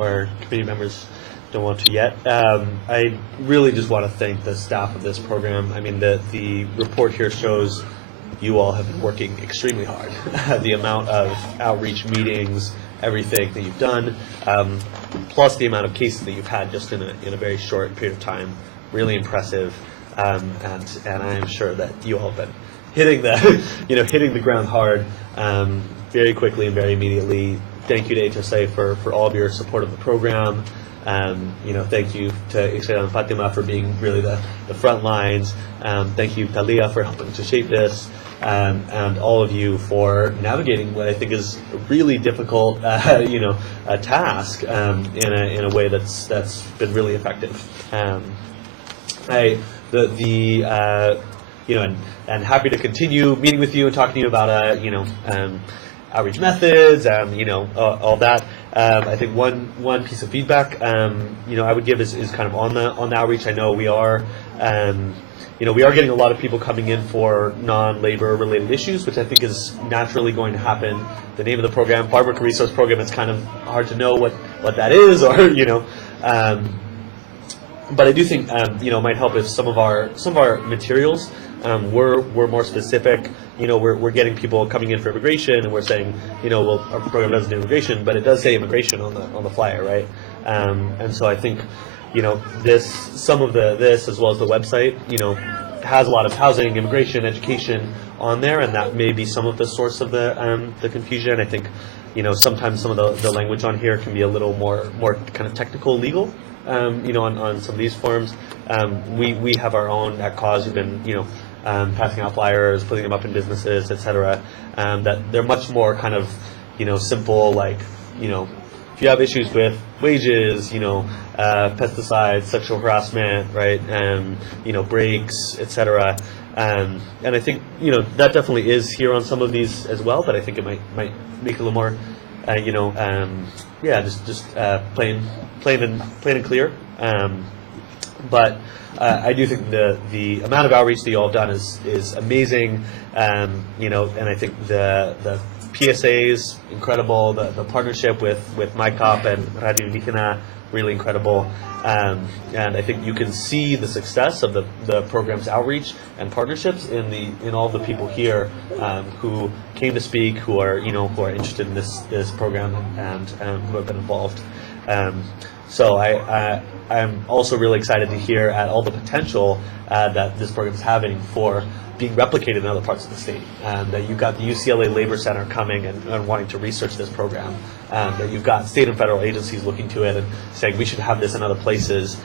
our committee members don't want to yet. I really just want to thank the staff of this program. I mean, the report here shows you all have been working extremely hard. The amount of outreach meetings, everything that you've done, plus the amount of cases that you've had just in a very short period of time, really impressive. And I am sure that you all have been hitting the ground hard very quickly and very immediately. Thank you to HSA for all of your support of the program. Thank you to Israel and Fatima for being really the front lines. Thank you, Talia, for helping to shape this. And all of you for navigating what I think is a really difficult, a task in a way that's been really effective. And happy to continue meeting with you and talking to you about outreach methods and all that. I think one piece of feedback I would give is kind of on the outreach. I know we are. We are getting a lot of people coming in for non-labor related issues, which I think is naturally going to happen. The name of the program, Farmworker Resource Program, it's kind of hard to know what that is, or but I do think it might help if some of our materials were more specific. We're getting people coming in for immigration, and we're saying, well, our program doesn't do immigration, but it does say immigration on the flyer, right? And so I think some of this as well as the website, has a lot of housing, immigration, education on there, and that may be some of the source of the confusion. I think, sometimes some of the language on here can be a little more kind of technical, legal, on some of these forms. We have our own at Cause who've been, passing out flyers, putting them up in businesses, etc. That they're much more kind of, simple, like, if you have issues with wages, pesticides, sexual harassment, right, breaks, etc. And I think that definitely is here on some of these as well. But I think it might make it a little more, just plain and clear. But I do think the amount of outreach that you all have done is amazing. And I think the PSAs incredible. The partnership with MyCop and Radio Indígena really incredible. And I think you can see the success of the program's outreach and partnerships in all the people here who came to speak, who are interested in this program and who have been involved. So I'm also really excited to hear at all the potential that this program is having for being replicated in other parts of the state. That you've got the UCLA Labor Center coming and wanting to research this program. That you've got state and federal agencies looking to it and saying we should have this in other places.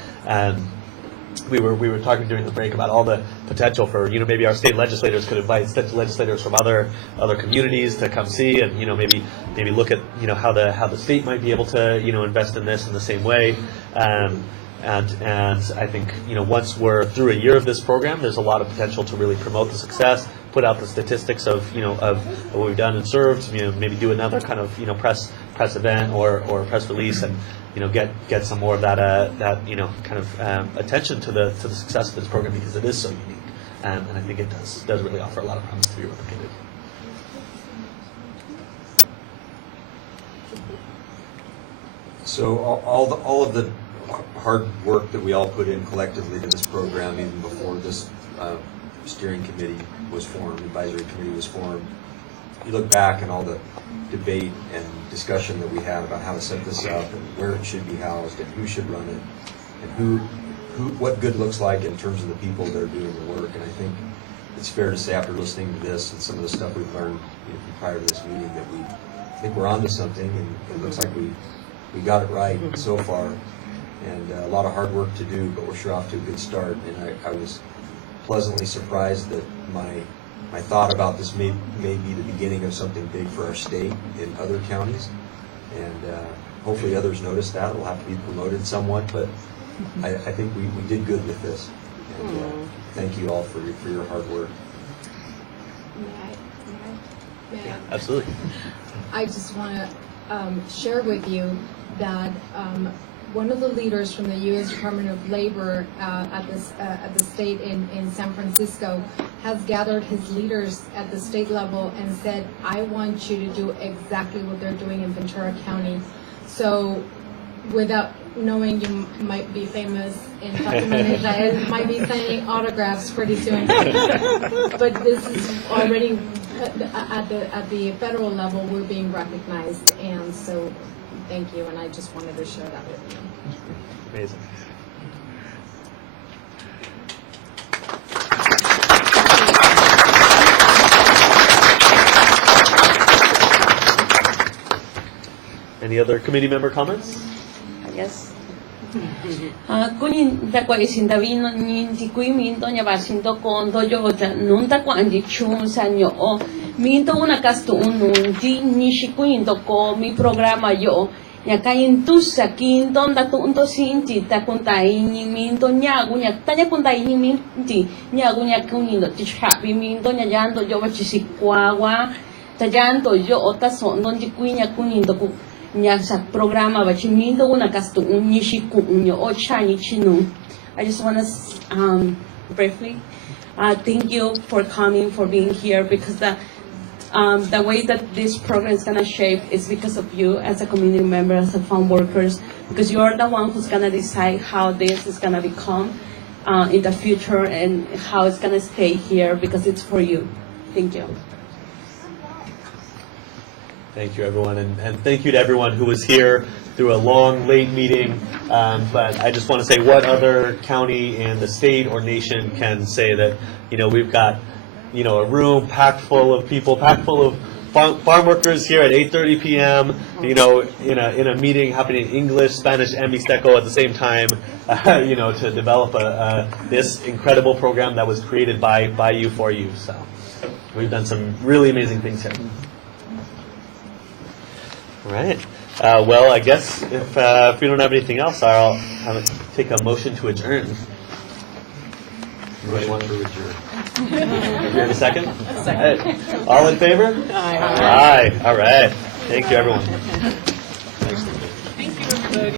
We were talking during the break about all the potential for maybe our state legislators could invite state legislators from other communities to come see and maybe look at how the state might be able to invest in this in the same way. And I think once we're through a year of this program, there's a lot of potential to really promote the success, put out the statistics of what we've done and served. Maybe do another kind of press event or press release and get some more of that kind of attention to the success of this program because it is so unique, and I think it does really offer a lot of promise to be replicated. So all of the hard work that we all put in collectively to this program, even before this steering committee was formed, advisory committee was formed, you look back and all the debate and discussion that we had about how to set this up and where it should be housed and who should run it and what good looks like in terms of the people that are doing the work. And I think it's fair to say after listening to this and some of the stuff we've learned prior to this meeting that I think we're onto something, and it looks like we got it right so far. And a lot of hard work to do, but we're sure off to a good start. And I was pleasantly surprised that my thought about this may be the beginning of something big for our state in other counties. And hopefully others notice that. It'll have to be promoted somewhat, but I think we did good with this. And thank you all for your hard work. May I? Absolutely. I just want to share with you that one of the leaders from the U.S. Department of Labor at the state in San Francisco has gathered his leaders at the state level and said, I want you to do exactly what they're doing in Ventura County. So without knowing, you might be famous in Fatima and Israel, might be signing autographs pretty soon. But this is already at the federal level, we're being recognized, and so thank you, and I just wanted to share that with you. Amazing. Any other committee member comments? Yes. Kunin da kwa isinda vino ninti kui minto nya basinto kondo yo ja nunta kwa andi chun sanyo o minto una kastu ununti nishi kuinto ko mi programa yo nya kain tusa kinto nda tunto sinti ta kuntai ni minto nya gunya tanya kuntai ni minti nya gunya kunindo tichapi minto nya yanto yo bachisikwawa ta yanto yo ota sondo ndi kuinya kunindo ku nya sa programa bachimindo una kastu unishi kunyo o chani chinu. I just want to briefly thank you for coming, for being here, because the way that this program is gonna shape is because of you as a community member, as a farm workers, because you're the one who's gonna decide how this is gonna become in the future and how it's gonna stay here, because it's for you. Thank you. Thank you, everyone, and thank you to everyone who was here through a long, late meeting. But I just want to say, what other county in the state or nation can say that we've got a room packed full of people, packed full of farm workers here at 8:30 p.m. In a meeting happening in English, Spanish, and Mixteco at the same time. To develop this incredible program that was created by you for you. So we've done some really amazing things here. All right. Well, I guess if we don't have anything else, I'll take a motion to adjourn. Anybody want to adjourn? Do we have a second? Second. All in favor? Aye. Aye. All right. Thank you, everyone.